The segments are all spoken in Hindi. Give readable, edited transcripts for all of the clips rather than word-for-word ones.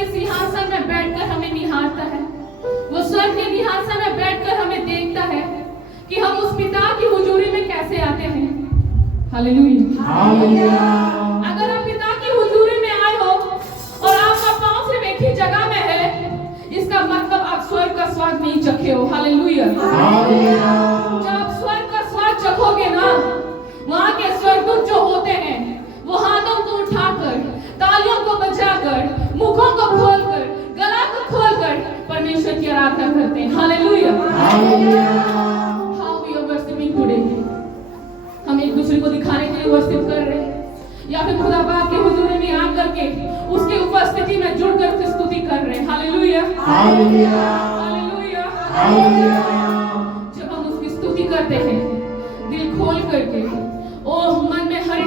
के सिंहासन में बैठकर हमें निहारता है, वो स्वर्ग के सिंहासन में बैठकर हमें देखता है कि हम उस पिता की हुजूरी में कैसे आते हैं। हालेलुया। अगर आप पिता की हुजूरी में आए हो और आपका पांव सिर्फ एक ही जगह में है, इसका मतलब आप स्वर्ग का स्वाद नहीं चखे हो। हालेलुया। जब आप स्वर्ग का स्वाद चखोगे ना, वहां के स्वर्गदूत जो होते हैं वो हाथों को उठाकर, तालियों को बजाकर, मुखों को खोलकर, गला को खोलकर परमेश्वर की आराधना करते हैं। Hallelujah. How we are worshipping today. हम एक दूसरे को दिखाने के लिए वर्शिप कर रहे हैं या फिर खुदा बाप के हुजूरी में आकर के उसकी उपस्थिति में जुड़कर उसकी स्तुति कर रहे हैं। हालेलुया। हालेलुया। जब हम उसकी स्तुति करते हैं दिल खोल करके, ओ मन में हर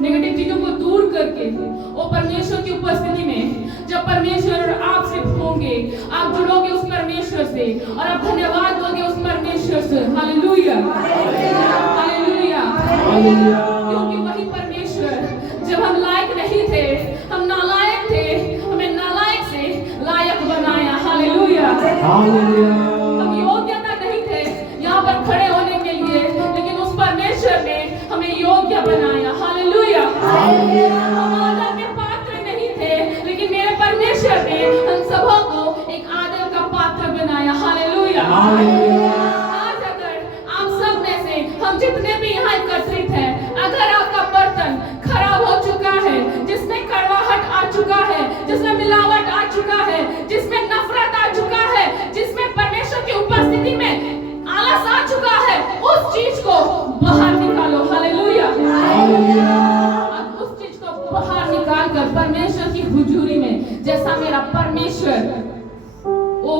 नेगेटिव चीजों को दूर करके, ओ परमेश्वर की उपस्थिति में जब परमेश्वर और आप सिर्फ होंगे, आप जुड़ोगे उस परमेश्वर से और आप धन्यवाद दोगे उस परमेश्वर से। हालेलुया। हालेलुया। क्योंकि वही परमेश्वर जब हम लायक नहीं थे, हम नालायक थे, हमें नालायक से लायक बनाया। हालेलुया। हम योग्यता नहीं थे यहाँ पर खड़े होने के लिए, लेकिन उस परमेश्वर ने हमें योग्य बनाया। हालेलुया। हम आदर के पात्र नहीं थे, लेकिन मेरे परमेश्वर ने हम सबों को एक आदर का पात्र बनाया। हालेलुया। आज अगर आप सब में से हम जितने भी यहाँ एकत्रित हैं, अगर आपका बर्तन खराब हो चुका है, जिसमें कड़वाहट आ चुका है, जिसमें मिलावट आ चुका है, जिसमें नफरत आ चुका है, जिसमें परमेश्वर की उपस्थिति में आलस आ चुका है, उस चीज को बाहर निकालो। हालेलुया। उस चीज को बाहर निकाल कर परमेश्वर की हुजूरी में, जैसा मेरा परमेश्वर ओ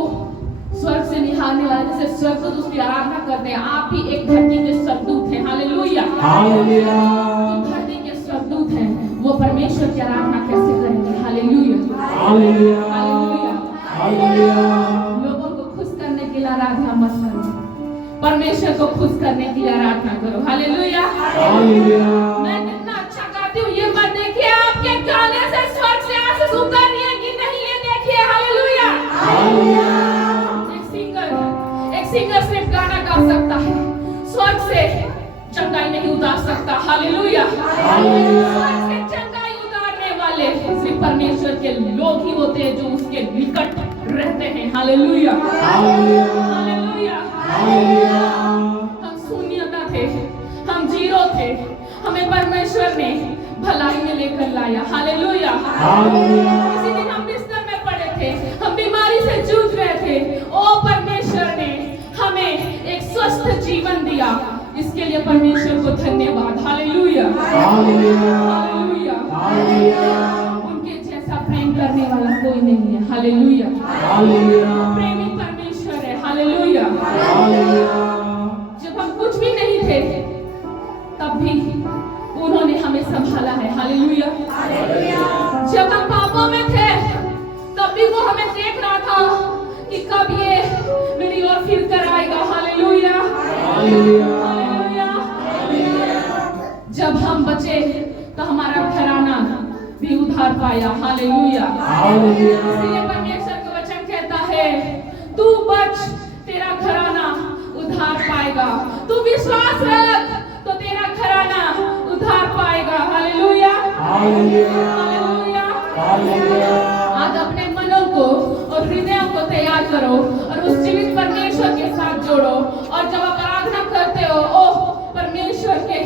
स्वर्ग से निहारने वाला, जैसे स्वर्गदूत उसकी आराधना करते हैं, आप भी एक धरती के स्वर्गदूत हैं। हालेलुया। जो धरती के स्वर्गदूत हैं वो परमेश्वर की आराधना कैसे करेंगे। हालेलुया। हालेलुया। लोगों को खुश करने के लिए आराधना मत करो, परमेश्वर को खुश करने के लिए आराधना करो। हालेलुया। मैं कितना अच्छा गाती हूँ ये मत देखिए आपके गाने से स्वर्ग से आशीष उतर रही है कि नहीं, ये देखिए। हालेलुया। एक सिंगर सिर्फ गाना गा सकता है, स्वर्ग से चंगाई नहीं उतार सकता। हालेलुया। स्वर्ग से चंगाई उतारने वाले सिर्फ परमेश्वर के लोग ही होते हैं जो उसके निकट रहते हैं। हालेलुया। हालेलुया। हम शून्यता थे, हम जीरो थे, हमें परमेश्वर ने भलाई में लेकर लाया। हालेलुया। किसी दिन हम बिस्तर में पड़े थे, हम बीमारी से जूझ रहे थे, ओ परमेश्वर ने हमें एक स्वस्थ जीवन दिया। इसके लिए परमेश्वर को धन्यवाद। हालेलुया। हालेलुया। उनके जैसा प्रेम करने वाला कोई नहीं है। हालेलुया। प्रेमी परमेश्वर है। हालेलुया। जब हम कुछ भी नहीं थे तब भी उन्होंने हमें संभाला है। हालेलुया। जब हम पापों में थे तब भी वो हमें देख रहा था कि कब ये मेरी ओर फिर कर आएगा। हालेलुया। हालेलुया। जब हम बचे तो हमारा घराना भी उधार पाया। हालेलुया। इसलिए परमेश्वर का वचन कहता है, तू बच, तेरा घराना उधार पाएगा। तू विश्वास रख तो तेरा घराना उधार पाएगा। हालेलुया। हालेलुया। आज अपने मनों को और हृदयों को तैयार करो और उस जीवित परमेश्वर के साथ जोड़ो, और जब आप आराधना करते हो, ओह परमेश्वर के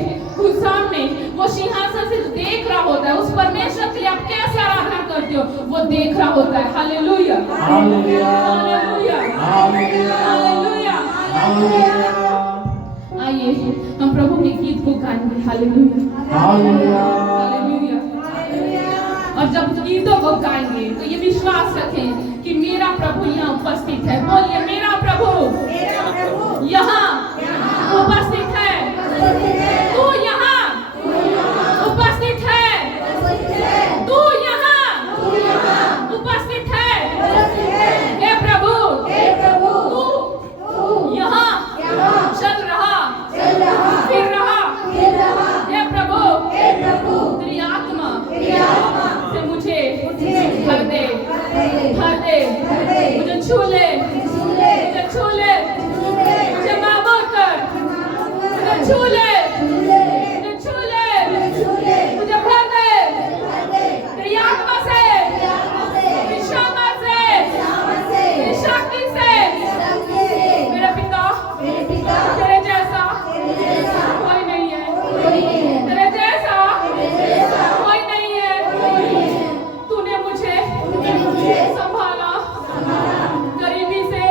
सामने वो सिंहासन से देख रहा होता है, उस परमेश्वर के लिए आप कैसे आराधना करते हो वो देख रहा होता है। हालेलुया। हालेलुया। हालेलुया। आइए हम प्रभु के गीत को गाएंगे। हालेलुया। हालेलुया। और जब गीतों को गाएंगे तो ये विश्वास रखें कि मेरा प्रभु यहाँ उपस्थित है। बोलिए, मेरा प्रभु यहाँ उपस्थित है। तू यहाँ उपस्थित है। तू यहाँ उपस्थित है। हे प्रभु, तू यहाँ चल रहा फिर रहा। हे प्रभु, तेरी आत्मा से मुझे भर दे। मुझे छू ले, मुझे छू ले, मुझे माबूद कर, मुझे छू ले, मुझे छू ले, मुझे भर दे तेरी आत्मा से, तेरी शामत से, तेरी शक्ति से। मेरे पिता तेरे जैसा कोई नहीं है, तेरे जैसा कोई नहीं है। तूने मुझे संभाला, गरीबी से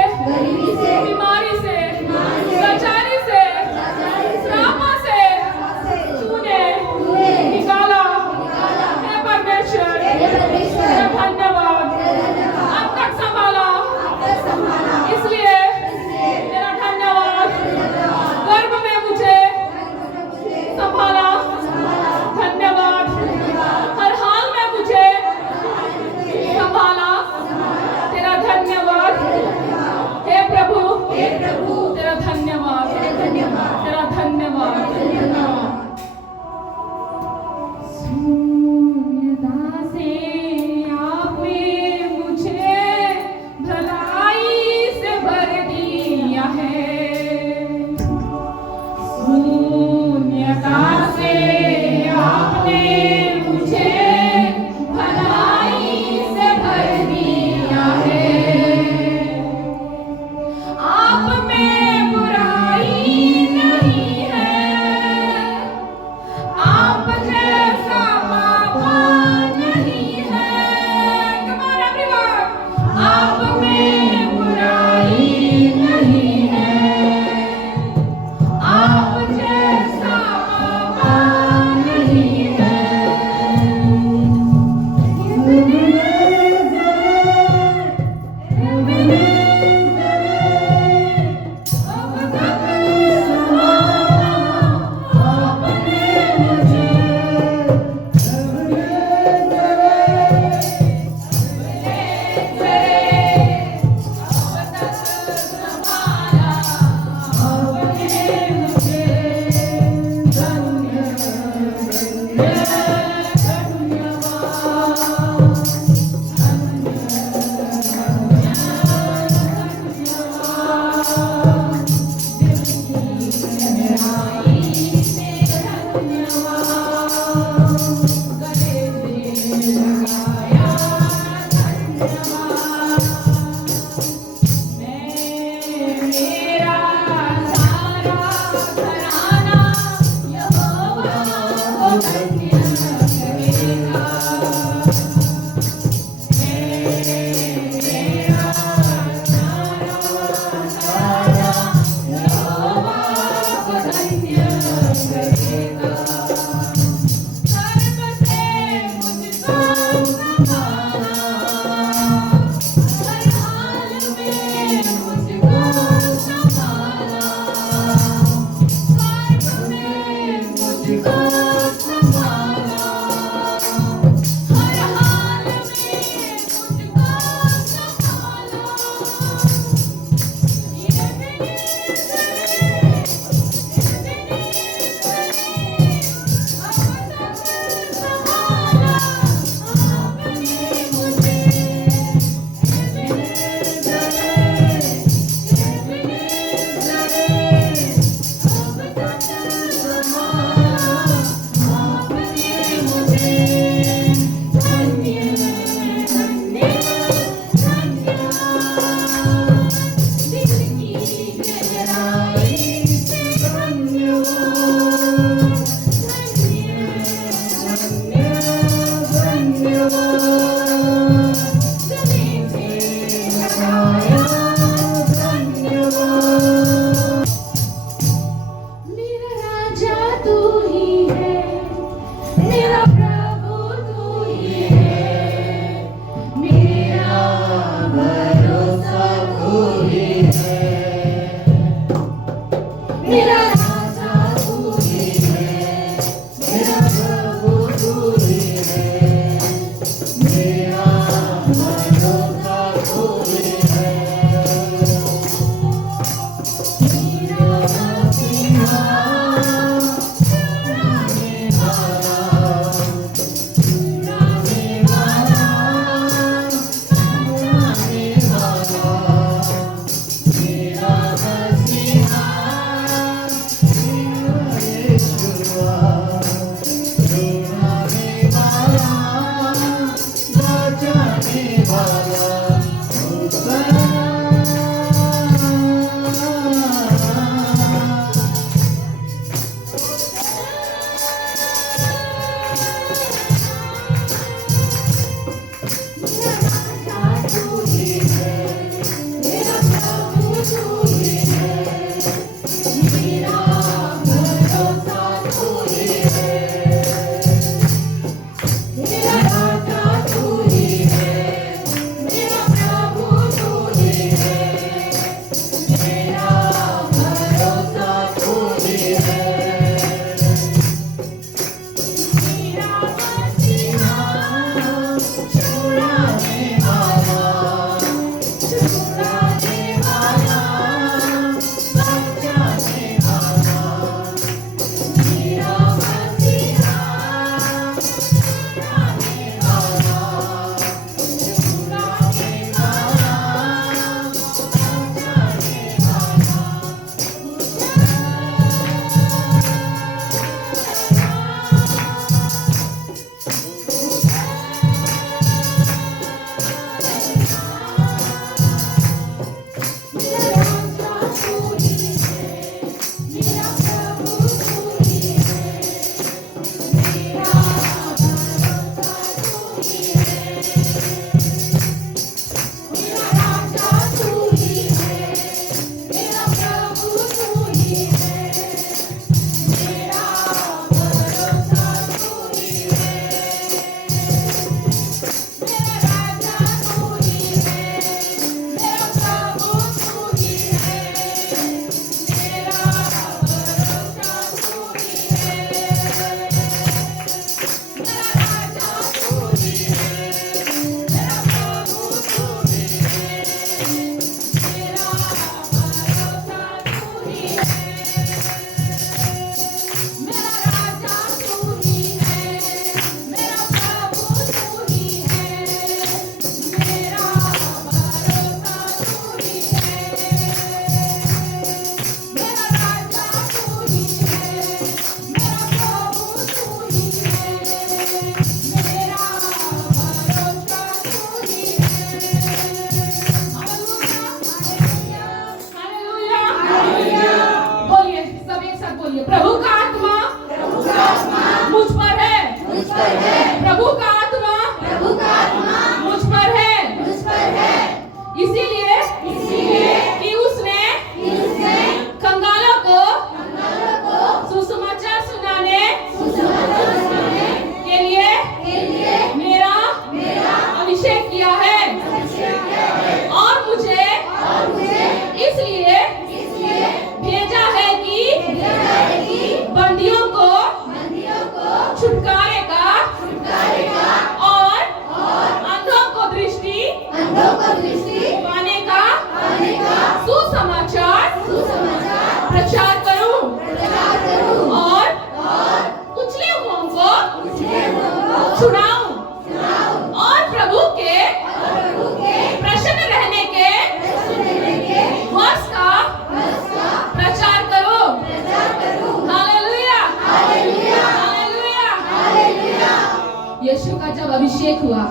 अभिषेक हुआ,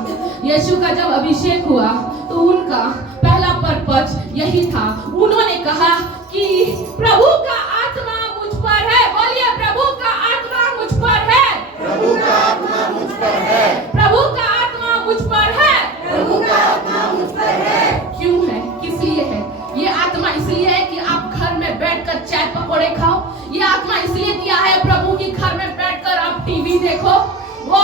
यीशु का जब अभिषेक हुआ तो उनका पहला पर्पस यही था। उन्होंने कहा कि प्रभु का आत्मा मुझ पर है। बोलिए, प्रभु का आत्मा मुझ पर है। प्रभु का आत्मा मुझ पर है। प्रभु का आत्मा मुझ पर है। प्रभु का आत्मा मुझ पर है। क्यों है? किस लिए है? ये आत्मा इसलिए है कि आप घर में बैठकर चाय पकौड़े खाओ। ये आत्मा इसलिए दिया है प्रभु की घर में बैठकर आप टीवी देखो। वो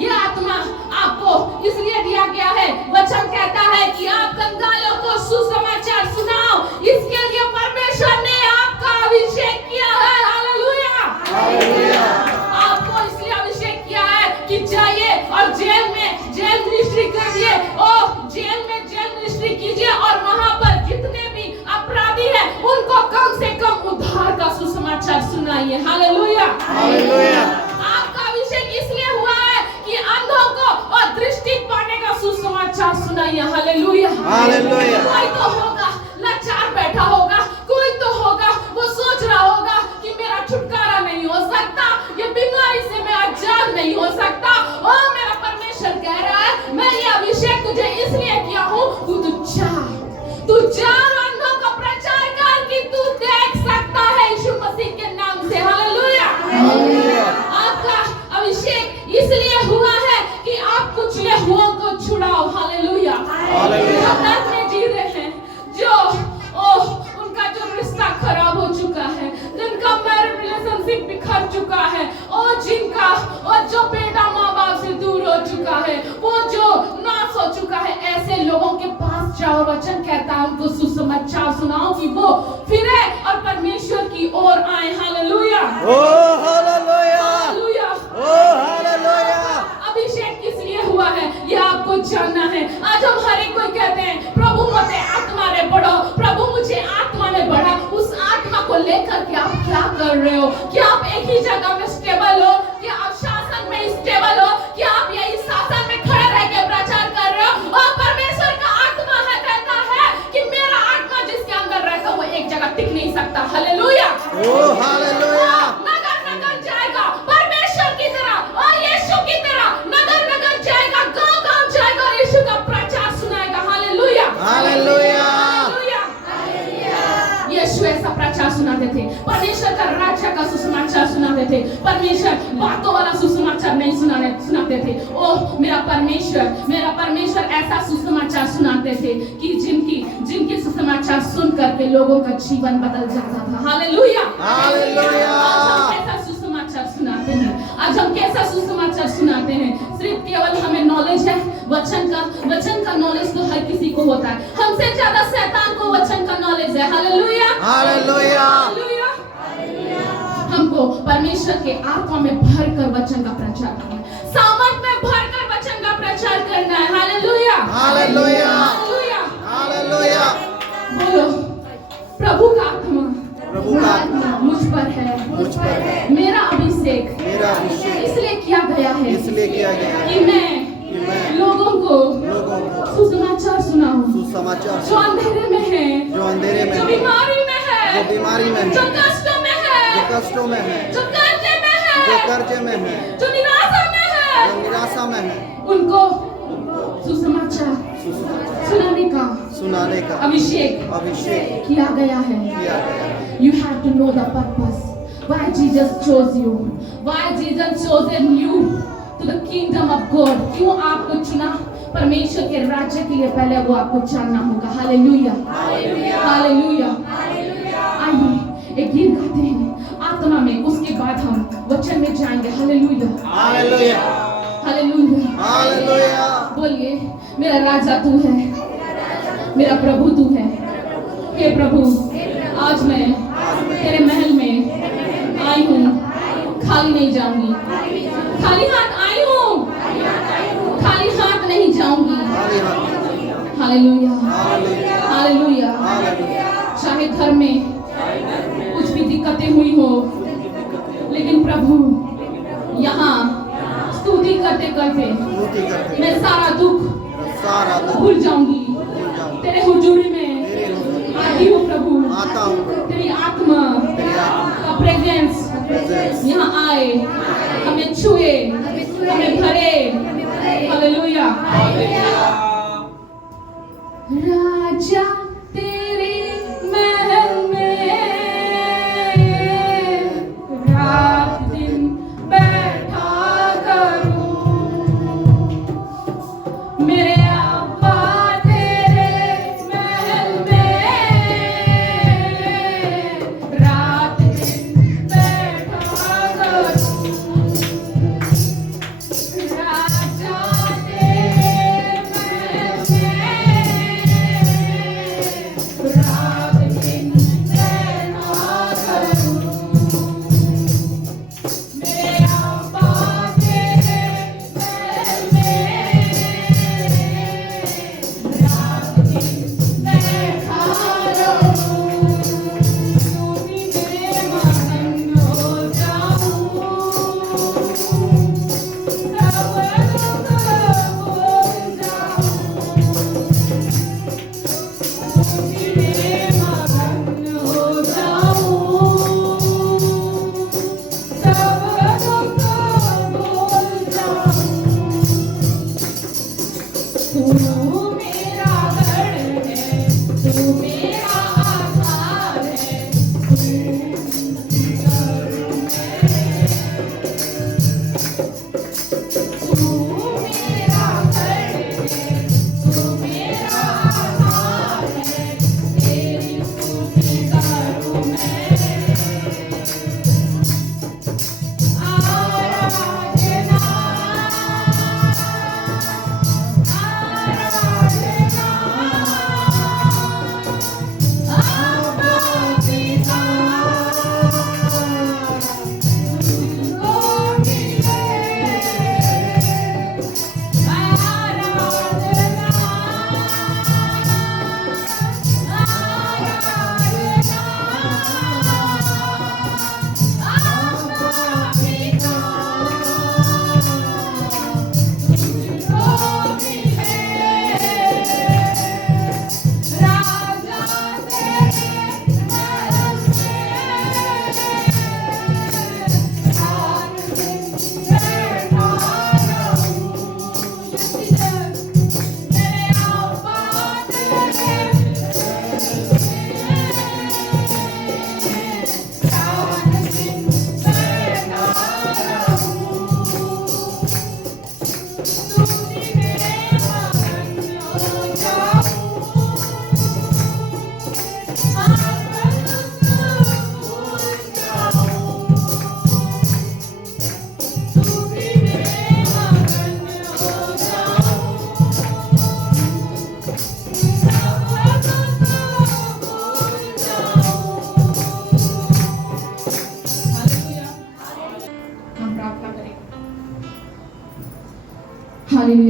ये आत्मा आपको इसलिए दिया गया है। वचन कहता है कि आप कंगालों को सुसमाचार सुनाओ। इसके लिए परमेश्वर ने आपका अभिषेक किया है। Hallelujah, hallelujah. आपको इसलिए अभिषेक किया है कि जाइए और जेल मिनिस्ट्री करिए। ओ जेल मिनिस्ट्री कीजिए और वहां पर जितने भी अपराधी हैं उनको कम से कम उद्धार का सुसमाचार सुनाइए। Hallelujah, hallelujah. आपका अभिषेक इसलिए हुआ है कि अंधों को और दृष्टि पाने का सुसमाचार सुनाइए। Hallelujah, hallelujah. कोई तो होगा लाचार बैठा होगा, कोई तो होगा वो सोच रहा होगा कि मेरा छुटकारा नहीं हो सकता, ये बीमारी से मैं आजाद नहीं हो सकता। ओ मेरा परमेश्वर कह रहा है मैं ये अभिषेक तुझे इसलिए जाओ, वचन कहता है उनको सुसमाचार सुनाओ कि वो फिरे और परमेश्वर की ओर आए। Hallelujah, Oh, hallelujah. Hallelujah. Oh, hallelujah. अभिषेक किस लिए हुआ है ये आपको जानना है। आज हम हर एक कोई कहते हैं प्रभु मुझे आत्मा में बढ़ो, प्रभु मुझे आत्मा में बढ़ा। उस आत्मा को लेकर के आप क्या कर रहे हो? क्या आप एक ही जगह में स्टेबल हो? क्या आप शासन में स्टेबल हो? क्या आप यही शासन में खड़े रह के प्रचार कर रहे हो? और परमेश्वर का आत्मा है कहता है कि मेरा आत्मा जिसके अंदर रहता है वो एक जगह टिक नहीं सकता। Hallelujah, Oh, hallelujah. नगर नगर जाएगा परमेश्वर की तरह और यीशु की तरह, नगर नगर जाएगा, गांव गांव जाएगा और यीशु का प्रचार सुनाएगा। Hallelujah, Hallelujah. हालेलुया। यीशु ऐसा प्रचार सुनाते थे, परमेश्वर का राज्य का सुसमाचार सुनाते थे। परमेश्वर बातों वाला सुसमाचार नहीं सुनाते थे। ओह मेरा परमेश्वर ऐसा सुसमाचार सुनाते थे कि जिनके सुसमाचार सुन करके लोगों का जीवन बदल जाता था। Hallelujah, Hallelujah. आज हम कैसा सुसमाचार सुनाते हैं? सिर्फ केवल हमें नॉलेज है वचन का नॉलेज तो हर किसी को होता है। हमसे ज्यादा शैतान को वचन का नॉलेज है। Hallelujah, Hallelujah. हालेलुया। हमको परमेश्वर के आत्मा में भरकर वचन का प्रचार करना है, सामर्थ में भरकर वचन का प्रचार करना है। Hallelujah, Hallelujah. हालेलुया। Hallelujah. बोलो, प्रभु का आत्मा मुझ पर है, मेरा अभिषेक मेरा अभिषेक इसलिए किया गया है इसलिए किया गया है कि मैं मैं लोगों को सुसमाचार सुनाऊं सुसमाचार जो अंधेरे में है, जो अंधेरे में जो है, बीमारी में है, जो बीमारी में है, जो कष्टों में है, जो कष्टों में है, जो कर्जे में जो है, कर्जे में है, जो निराशा में है, जो निराशा में है, उनको सुसमाचार सुनाने का अभिषेक किया गया है। किया गया है। You have to know the purpose. Why Jesus chose you? Why Jesus chosen you to the kingdom of God? क्यों आपको चुना? परमेश्वर के राज्य के लिए पहले वो आपको जानना होगा। Hallelujah, hallelujah. आइए एक गीत गाते हैं आत्मा में, उसके बाद हम वचन में जाएंगे। Hallelujah, hallelujah, hallelujah, hallelujah. बोलिए, मेरा राजा तू है, मेरा प्रभु तू है। हे प्रभु, आज मैं तेरे महल में आई हूँ, खाली नहीं जाऊंगी, खाली हाथ आई हूँ, खाली हाथ नहीं जाऊंगी। Hallelujah, hallelujah. चाहे घर में कुछ भी दिक्कतें हुई हो, लेकिन प्रभु यहाँ स्तुति करते करते मैं सारा दुख भूल जाऊंगी। तेरे हुजूरी में आती हूँ प्रभु, आता हूँ। तेरी आत्मा का प्रेजेंस यहाँ आए, हमें छुए, हमें भरे। हालेलुया। राजा तेरे महल में रात दिन बैठा करूं, मेरे अब्बा तेरे महल में रात दिन बैठा करूं, राजा तेरे महल में रात दिन बैठा करूं, मेरे अब्बा तेरे महल में रात दिन बैठा रहूं, सुनी में मगन हो जाऊं, सब दुख भूल जाऊं, सुनी में मगन हो जाऊं, सब दुख भूल जाऊं। तू मेरा गढ़ है, तू मेरा आधार है, तू मेरा गढ़ है, तू मेरा आधार है, तेरी स्तुति करूं मैं। आराधना, आराधना,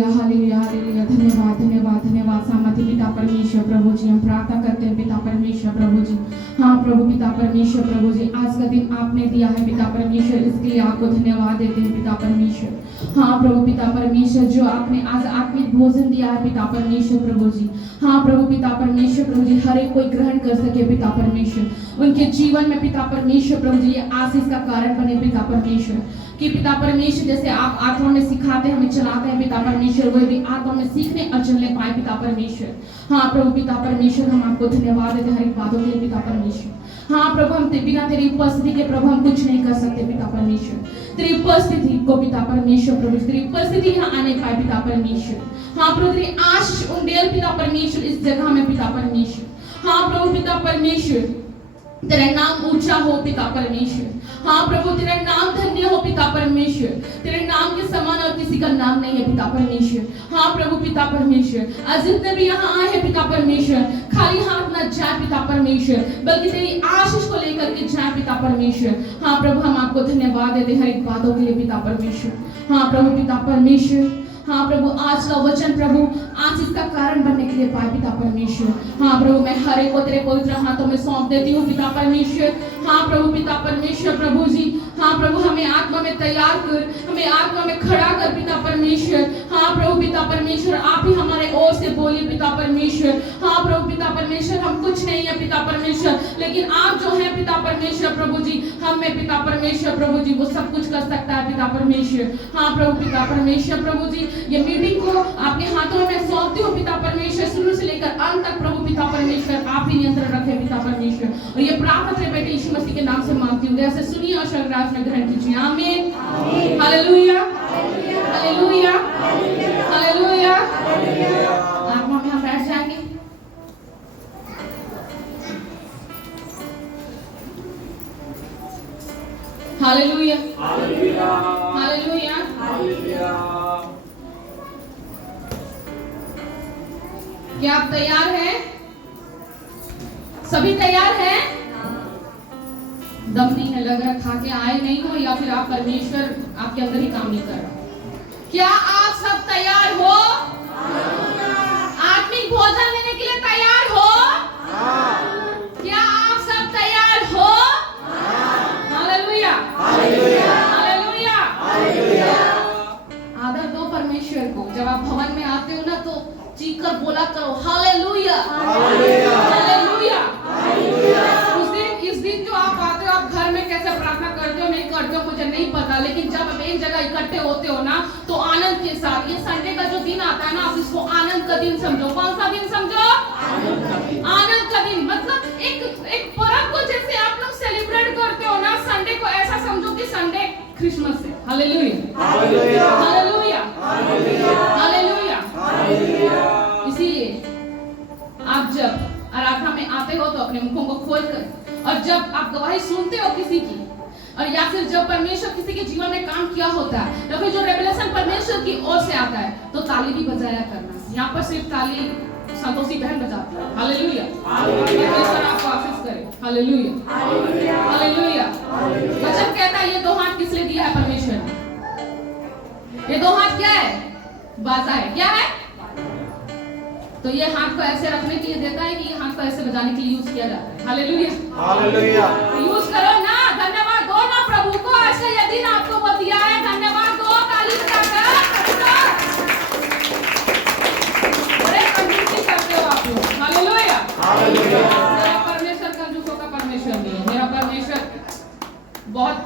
हालेलुया हालेलुया हालेलुया। धन्यवाद धन्यवाद धन्यवाद सामर्थ्य पिता परमेश्वर प्रभु जी, हम प्रार्थना करते हैं पिता परमेश्वर प्रभु जी। हाँ प्रभु पिता परमेश्वर प्रभु जी, आज का दिन आपने दिया है पिता परमेश्वर, इसके लिए आपको धन्यवाद देते हैं पिता परमेश्वर। हाँ प्रभु पिता परमेश्वर, जो आपने आज आत्मिक भोजन दिया है पिता परमेश्वर प्रभु जी। हाँ प्रभु पिता परमेश्वर प्रभु जी, हर एक कोई ग्रहण कर सके पिता परमेश्वर, उनके जीवन में पिता परमेश्वर प्रभु जी ये आशीष का कारण बने पिता परमेश्वर। कि पिता परमेश्वर जैसे आप आत्मा में सिखाते हमें चलाते हैं पिता परमेश्वर, वही भी आत्मा में सीखने और चलने पाए पिता परमेश्वर। हाँ प्रभु पिता परमेश्वर, हम आपको धन्यवाद देते हैं हर एक बातों के लिए पिता परमेश्वर। हाँ प्रभु, हम बिना तेरी उपस्थिति के प्रभु हम कुछ नहीं कर सकते पिता परमेश्वर। तेरी उपस्थिति को पिता परमेश्वर प्रभु, तेरी उपस्थिति यहाँ आने पाए पिता परमेश्वर। हाँ प्रभु, तेरी आशीष उंडेल पिता परमेश्वर इस जगह में पिता परमेश्वर। हाँ प्रभु पिता परमेश्वर, तेरा नाम ऊंचा हो पिता परमेश्वर। हाँ प्रभु, तेरा नाम धन्य हो पिता परमेश्वर। तेरे नाम के समान और किसी का नाम नहीं है पिता परमेश्वर। हाँ प्रभु पिता परमेश्वर, आज जितने भी यहाँ आए हैं पिता परमेश्वर, खाली हाथ न जाए पिता परमेश्वर, बल्कि तेरी आशीष को लेकर के जाए पिता परमेश्वर। हाँ प्रभु, हम आपको धन्यवाद देते हर एक बातों के लिए पिता परमेश्वर। हाँ प्रभु पिता परमेश्वर, हाँ प्रभु, आज का वचन प्रभु आशीष का कारण बनने के लिए पाए पिता परमेश्वर। हाँ प्रभु, मैं हर एक को तेरे पवित्र हाथों में सौंप देती हूँ पिता परमेश्वर। हाँ प्रभु पिता परमेश्वर प्रभु जी, हाँ प्रभु, हमें आत्मा में तैयार कर, हमें आत्मा में खड़ा कर पिता परमेश्वर। हाँ प्रभु पिता परमेश्वर, आप ही हमारे ओर से बोलिए पिता परमेश्वर। हाँ प्रभु पिता परमेश्वर, हम कुछ नहीं है पिता परमेश्वर, लेकिन आप जो है पिता परमेश्वर प्रभु जी, हम में पिता परमेश्वर प्रभु जी वो सब कुछ कर सकता है पिता परमेश्वर। हाँ प्रभु पिता परमेश्वर प्रभु जी, ये मीटिंग को आपके हाथों में सौंपती हूँ पिता परमेश्वर, शुरू से लेकर अंत तक प्रभु पिता परमेश्वर आप ही नियंत्रण रखे पिता परमेश्वर। और ये प्रार्थना तेरे बेटे यीशु मसीह के नाम से मांगती हूँ, ऐसे सुनिए और स्वर्गराज में ग्रहण कीजिए। आमीन हालेलुया हालेलुया हालेलुया। आत्मा में हम बैठ जाएंगे। Hallelujah hallelujah hallelujah. क्या आप तैयार हैं? सभी तैयार हैं? दम नहीं है, लग रहा खा के आए नहीं हो, या फिर आप परमेश्वर आपके अंदर ही काम नहीं कर रहा। क्या आप सब तैयार हो? आत्मिक भोजन लेने के लिए तैयार हो? क्या आप सब तैयार हो? Hallelujah hallelujah hallelujah. आदर दो परमेश्वर को। जब आप भवन में आते हो ना तो चीख कर बोला करो हालेलुया हालेलुया। इस दिन जो आप आते हो, आप घर में कैसे प्रार्थना करते हो नहीं करते हो मुझे नहीं पता, लेकिन जब आप एक जगह इकट्ठे होते हो ना तो आनंद के साथ, ये संडे का जो दिन आता है ना, आप इसको आनंद का दिन समझो। कौन सा दिन समझो? आनंद का दिन। मतलब एक पर्व को जैसे आप लोग सेलिब्रेट करते हो ना, संडे को ऐसा समझो कि संडे क्रिसमस है। Hallelujah hallelujah hallelujah hallelujah. इसीलिए आप जब आराधना में आते हो तो अपने मुखों को खोलकर, और जब आप गवाही सुनते हो किसी की, और या फिर जब परमेश्वर किसी के जीवन में काम किया होता है, या फिर जो रेवलेशन परमेश्वर की ओर से आता है, तो ताली भी बजाया करना। यहाँ पर सिर्फ ताली संतोषी बहन बजाती है। हालेलुया परमेश्वर आपको आशीष करे। Hallelujah hallelujah. वचन कहता है ये दो हाथ किस लिए दिया है परमेश्वर ने? ये दो हाथ क्या है? बाजा है। क्या है? तो ये हाथ को ऐसे रखने के लिए देता है कि ये हाथ को ऐसे बजाने के लिए यूज किया जाता है। Hallelujah hallelujah. यूज करो ना, धन्यवाद दो ना प्रभु को। ऐसे ये दिन आपको वो दिया है, धन्यवाद दो, ताली बजाकर। बड़े कंजूसी करते हो आप लोग। Hallelujah hallelujah. मेरा परमेश्वर कंजूसों का परमेश्वर नहीं है। मेरा परमेश्वर बहुत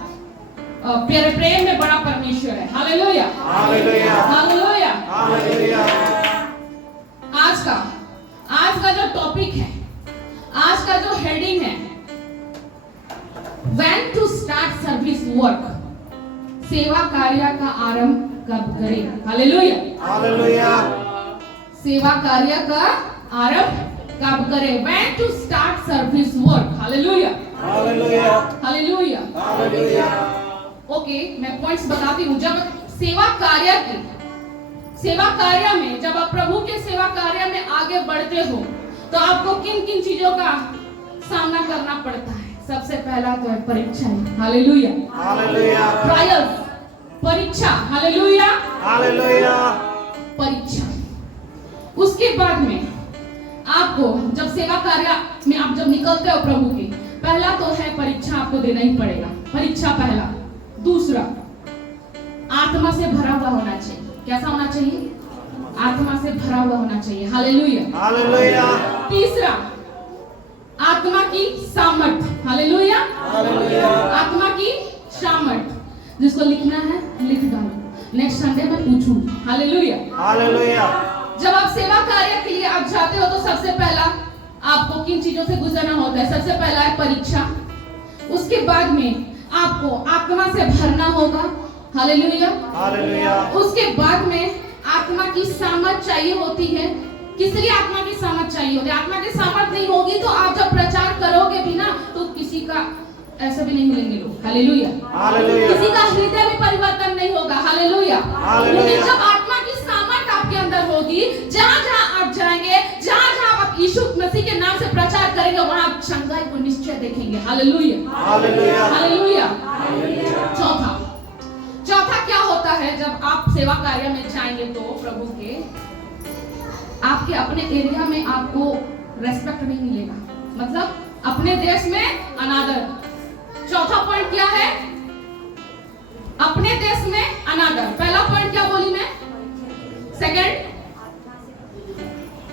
प्यारे प्रेम में बड़ा परमेश्वर है। Hallelujah hallelujah hallelujah hallelujah. आज का जो टॉपिक है, आज का जो हेडिंग है, When to start service work, सेवा कार्य का आरंभ कब करें? Hallelujah hallelujah. सेवा कार्य का आरंभ कब करें? When to start service work, hallelujah hallelujah hallelujah hallelujah. Okay, मैं पॉइंट्स बताती हूँ। जब सेवा कार्य में जब आप प्रभु के सेवा कार्य में आगे बढ़ते हो तो आपको किन किन चीजों का सामना करना पड़ता है? सबसे पहला तो है परीक्षाएं। Hallelujah hallelujah. ट्रायल्स, परीक्षा। Hallelujah hallelujah. परीक्षा। उसके बाद में आपको जब सेवा कार्य में आप जब निकलते हो प्रभु की, पहला तो है परीक्षा, आपको देना ही पड़ेगा, परीक्षा पहला। दूसरा, आत्मा से भरा हुआ होना चाहिए। कैसा होना चाहिए? आत्मा से भरा हुआ होना चाहिए। हालेलुया, हालेलुया, तीसरा, आत्मा की सामर्थ। हालेलुया, हालेलुया, आत्मा की सामर्थ। जिसको लिखना है लिख डालो, नेक्स्ट संडे में पूछूं। हालेलुया, हालेलुया, जब आप सेवा कार्य के लिए आप जाते हो तो सबसे पहला आपको किन चीजों से गुजरना होता है? सबसे पहला है परीक्षा। उसके बाद में आपको आत्मा से भरना होगा। हालेलुया, हालेलुया, उसके बाद में आत्मा की सामर्थ चाहिए होती है। किस लिए आत्मा की सामर्थ चाहिए होती है? आत्मा की सामर्थ नहीं होगी तो आप जब प्रचार करोगे भी ना तो किसी का ऐसा भी नहीं मिलेंगे लोग। हालेलुया, हालेलुया, किसी का हृदय में परिवर्तन नहीं होगा। Hallelujah, hallelujah. लेकिन जब आत्मा की सामर्थ आपके अंदर होगी, जहाँ जहाँ आप जाएंगे, जहाँ जहाँ आप यीशु मसीह के नाम से प्रचार करेंगे, वहाँ आप चंगाई को निश्चय देखेंगे। Hallelujah, hallelujah, hallelujah. चौथा क्या होता है? जब आप सेवा कार्य में जाएंगे तो प्रभु के, आपके अपने एरिया में आपको रेस्पेक्ट नहीं मिलेगा। मतलब अपने देश में अनादर। चौथा पॉइंट क्या है? अपने देश में अनादर। पहला पॉइंट क्या बोली मैं? सेकंड,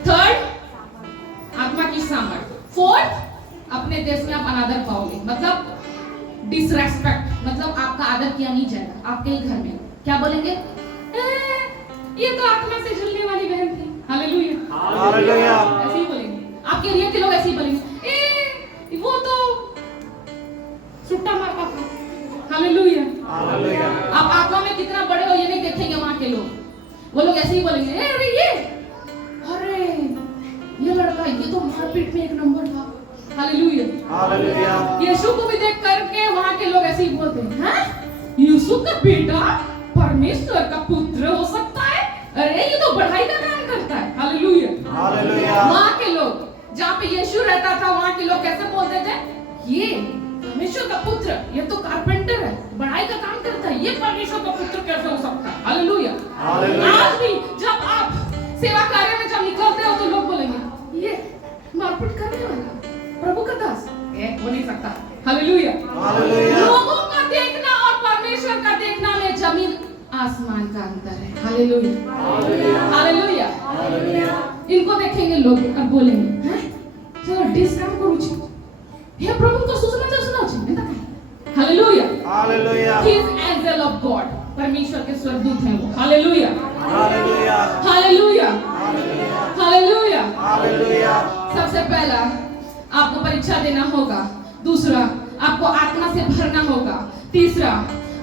थर्ड, आत्मा की सामर्थ। फोर्थ, अपने देश में आप अनादर पाओगे, मतलब डिसरेस्पेक्ट, मतलब आपका आदर किया नहीं जाएगा। आपके ही घर में क्या बोलेंगे? ये तो आत्मा से जलने वाली बहन थी। हालेलुया, हालेलुया, ऐसे ही बोलेंगे। आपके एरिया के लोग ऐसे ही बोलेंगे, वो तो सुट्टा मारता था। हालेलुया, हालेलुया, आप आत्मा में कितना बड़े हो ये नहीं देखेंगे वहां के लोग। वो लोग ऐसे ही बोलेंगे, अरे ये लड़का, ये तो मारपीट में एक नंबर था। हालेलुया, हालेलुया, यीशु को भी देख करके वहां के लोग ऐसे ही बोलते हैं, हैं? यीशु का बेटा परमेश्वर का पुत्र हो सकता है? अरे ये तो बढ़ाई का काम करता है। हालेलुया, हालेलुया, वहां के लोग जहाँ पे यीशु रहता था, वहां के लोग कैसे बोलते थे? ये परमेश्वर का पुत्र, ये तो कारपेंटर है, बढ़ाई का काम करता है, ये परमेश्वर का पुत्र कैसे हो सकता है? Hallelujah, hallelujah. आज भी जब आप सेवा कार्य में जब निकलते हो तो लोग बोलेंगे, ये मारपीट करने वाला प्रभु का दास, हो नहीं सकता। हालेलुया, हालेलुया, लोगों का देखना और परमेश्वर का देखना में जमीन आसमान का अंतर है। हालेलुया, हालेलुया, हालेलुया, इनको देखेंगे लोग और बोलेंगे, हैं? चलो डिस काम करू छी, हे प्रभु को सुसमाचार सुनाओ छी, एंता काय? Hallelujah, hallelujah, he is angel of God, परमेश्वर के स्वर्गदूत हैं वो। Hallelujah, hallelujah, hallelujah, hallelujah. Hallelujah, सबसे पहला आपको परीक्षा देना होगा। दूसरा, आपको आत्मा से भरना होगा। तीसरा,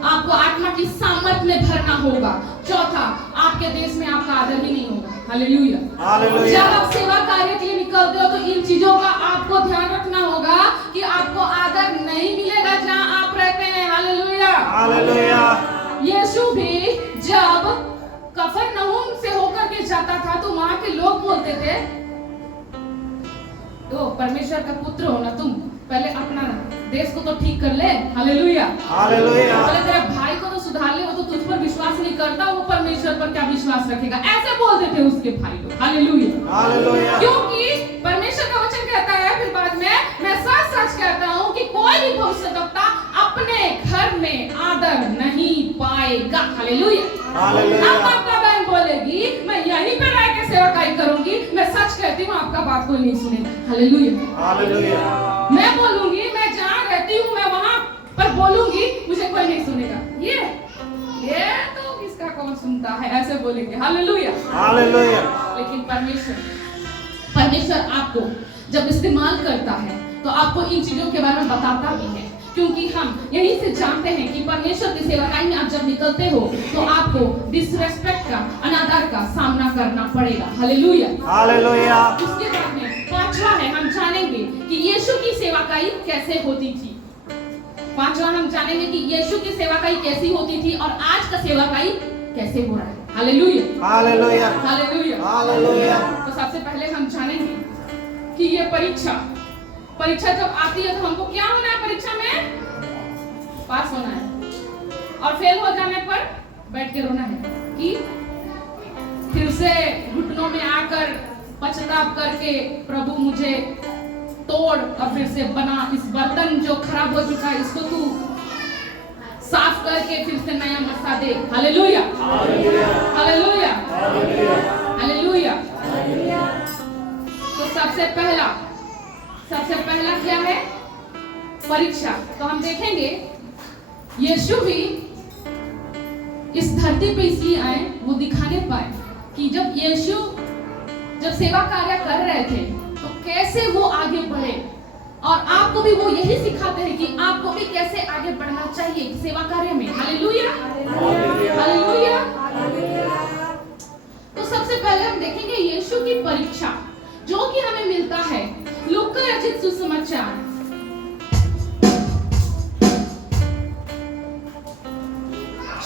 आपको आत्मा की सामर्थ में भरना होगा। चौथा, आपके देश में आपका आदर ही नहीं होगा। हालेलुया, हालेलुया, जब आप सेवा कार्य के लिए निकलते हो तो इन चीजों का आपको ध्यान रखना होगा कि आपको आदर नहीं मिलेगा जहाँ आप रहते हैं। हालेलुया, हालेलुया, यीशु भी जब कफरनहूम से होकर के जाता था तो वहां के लोग बोलते थे, तो परमेश्वर का पुत्र हो ना तुम, पहले अपना देश को तो ठीक कर ले। हालेलुया, हालेलुया, पहले तेरे भाई को तो सुधार ले, वो तो तुझ पर विश्वास नहीं करता, वो परमेश्वर पर क्या विश्वास रखेगा? ऐसे बोलते थे उसके भाई लोग। हालेलुया, हालेलुया, क्योंकि परमेश्वर का वचन कहता है फिर बाद में, मैं सच सच कहता हूँ कि कोई भी भविष्यद्वक्ता अपने घर में आदर नहीं पाएगा। हालेलुया, हालेलुया, अब आपका बहन बोलेगी मैं यहीं पे रह के सेवकाई करूंगी, मैं सच कहती हूँ आपका बात कोई नहीं सुनेगा। हालेलुया, हालेलुया, मैं बोलूंगी, मैं जहाँ रहती हूँ मैं वहां पर बोलूंगी, मुझे कोई नहीं सुनेगा। ये तो किसका कौन सुनता है, ऐसे बोलेंगे। हालेलुया, हालेलुया, लेकिन परमेश्वर आपको जब इस्तेमाल करता है तो आपको इन चीजों के बारे में बताता भी है, क्योंकि हम यहीं से जानते हैं कि परमेश्वर की सेवकाई में आप जब निकलते हो तो आपको डिसरेस्पेक्ट का, अनादर का सामना करना पड़ेगा। हालेलुया, हालेलुया, उसके बाद में पांचवा है, हम जानेंगे कि यीशु की सेवकाई कैसे होती थी। पांचवा हम जानेंगे कि यीशु की सेवकाई कैसी होती थी और आज का सेवकाई कैसे हो रहा है। हालेलुया, हालेलुया, हालेलुया, हालेलुया, तो सबसे पहले हम जानेंगे कि ये परीक्षा जब आती है तो हमको क्या होना है? परीक्षा में पास होना है और फेल हो जाने पर बैठ के रोना है कि फिर से घुटनों में आकर पश्चाताप करके प्रभु मुझे तोड़ और फिर से बना, इस बर्तन जो खराब हो चुका है इसको तू साफ करके फिर से नया मसा दे। Hallelujah, hallelujah, hallelujah. तो सबसे पहला क्या है? परीक्षा। तो हम देखेंगे यीशु भी इस धरती पे इसलिए आए, वो दिखाने पाए कि जब यीशु सेवा कार्य कर रहे थे तो कैसे वो आगे बढ़े, और आपको भी वो यही सिखाते हैं कि आपको भी कैसे आगे बढ़ना चाहिए सेवा कार्य में। Hallelujah, hallelujah. तो सबसे पहले हम देखेंगे यीशु की परीक्षा, जो कि हमें मिलता है लूका रचित सुसमाचार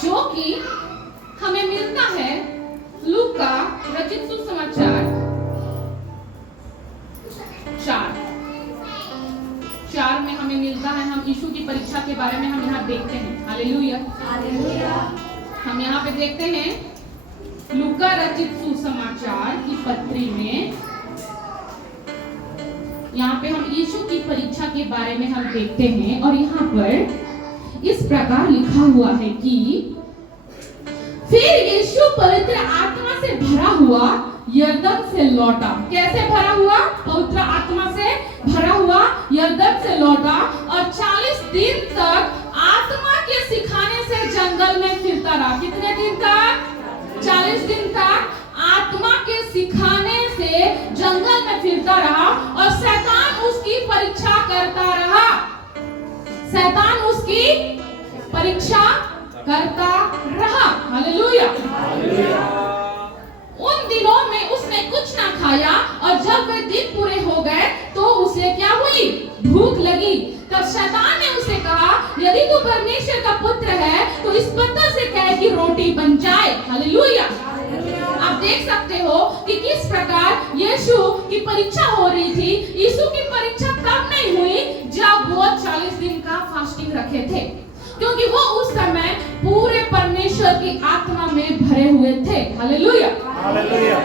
जो कि हमें मिलता है लूका रचित सुसमाचार 4 में हमें मिलता है। हम यीशु की परीक्षा के बारे में हम यहाँ देखते हैं। Hallelujah, hallelujah. हम यहाँ पे देखते हैं लूका रचित सुसमाचार की पत्री में, यहाँ पे हम यीशु की परीक्षा के बारे में हम देखते हैं, और यहाँ पर इस प्रकार लिखा हुआ है कि फिर यीशु पवित्र आत्मा से भरा हुआ यरदन से लौटा। कैसे भरा हुआ? पवित्र आत्मा से भरा हुआ यरदन से लौटा, और 40 दिन तक आत्मा के सिखाने से जंगल में फिरता रहा। कितने दिन तक? 40 दिन तक आत्मा के सिखाने से जंगल में फिरता रहा, और शैतान उसकी परीक्षा करता रहा। शैतान उसकी परीक्षा करता रहा। हालेलुया। उन दिनों में उसने कुछ ना खाया, और जब वे दिन पूरे हो गए तो उसे क्या हुई? भूख लगी। तब शैतान ने उसे कहा, यदि तू परमेश्वर का पुत्र है तो इस पत्थर से कह कि रोटी बन जाए। हालेलुया। आप देख सकते हो कि किस प्रकार यीशु की परीक्षा हो रही थी। यीशु की परीक्षा तब नहीं हुई जब वो 40 दिन का फास्टिंग रखे थे, क्योंकि वो उस समय पूरे परमेश्वर की आत्मा में भरे हुए थे। Hallelujah, hallelujah.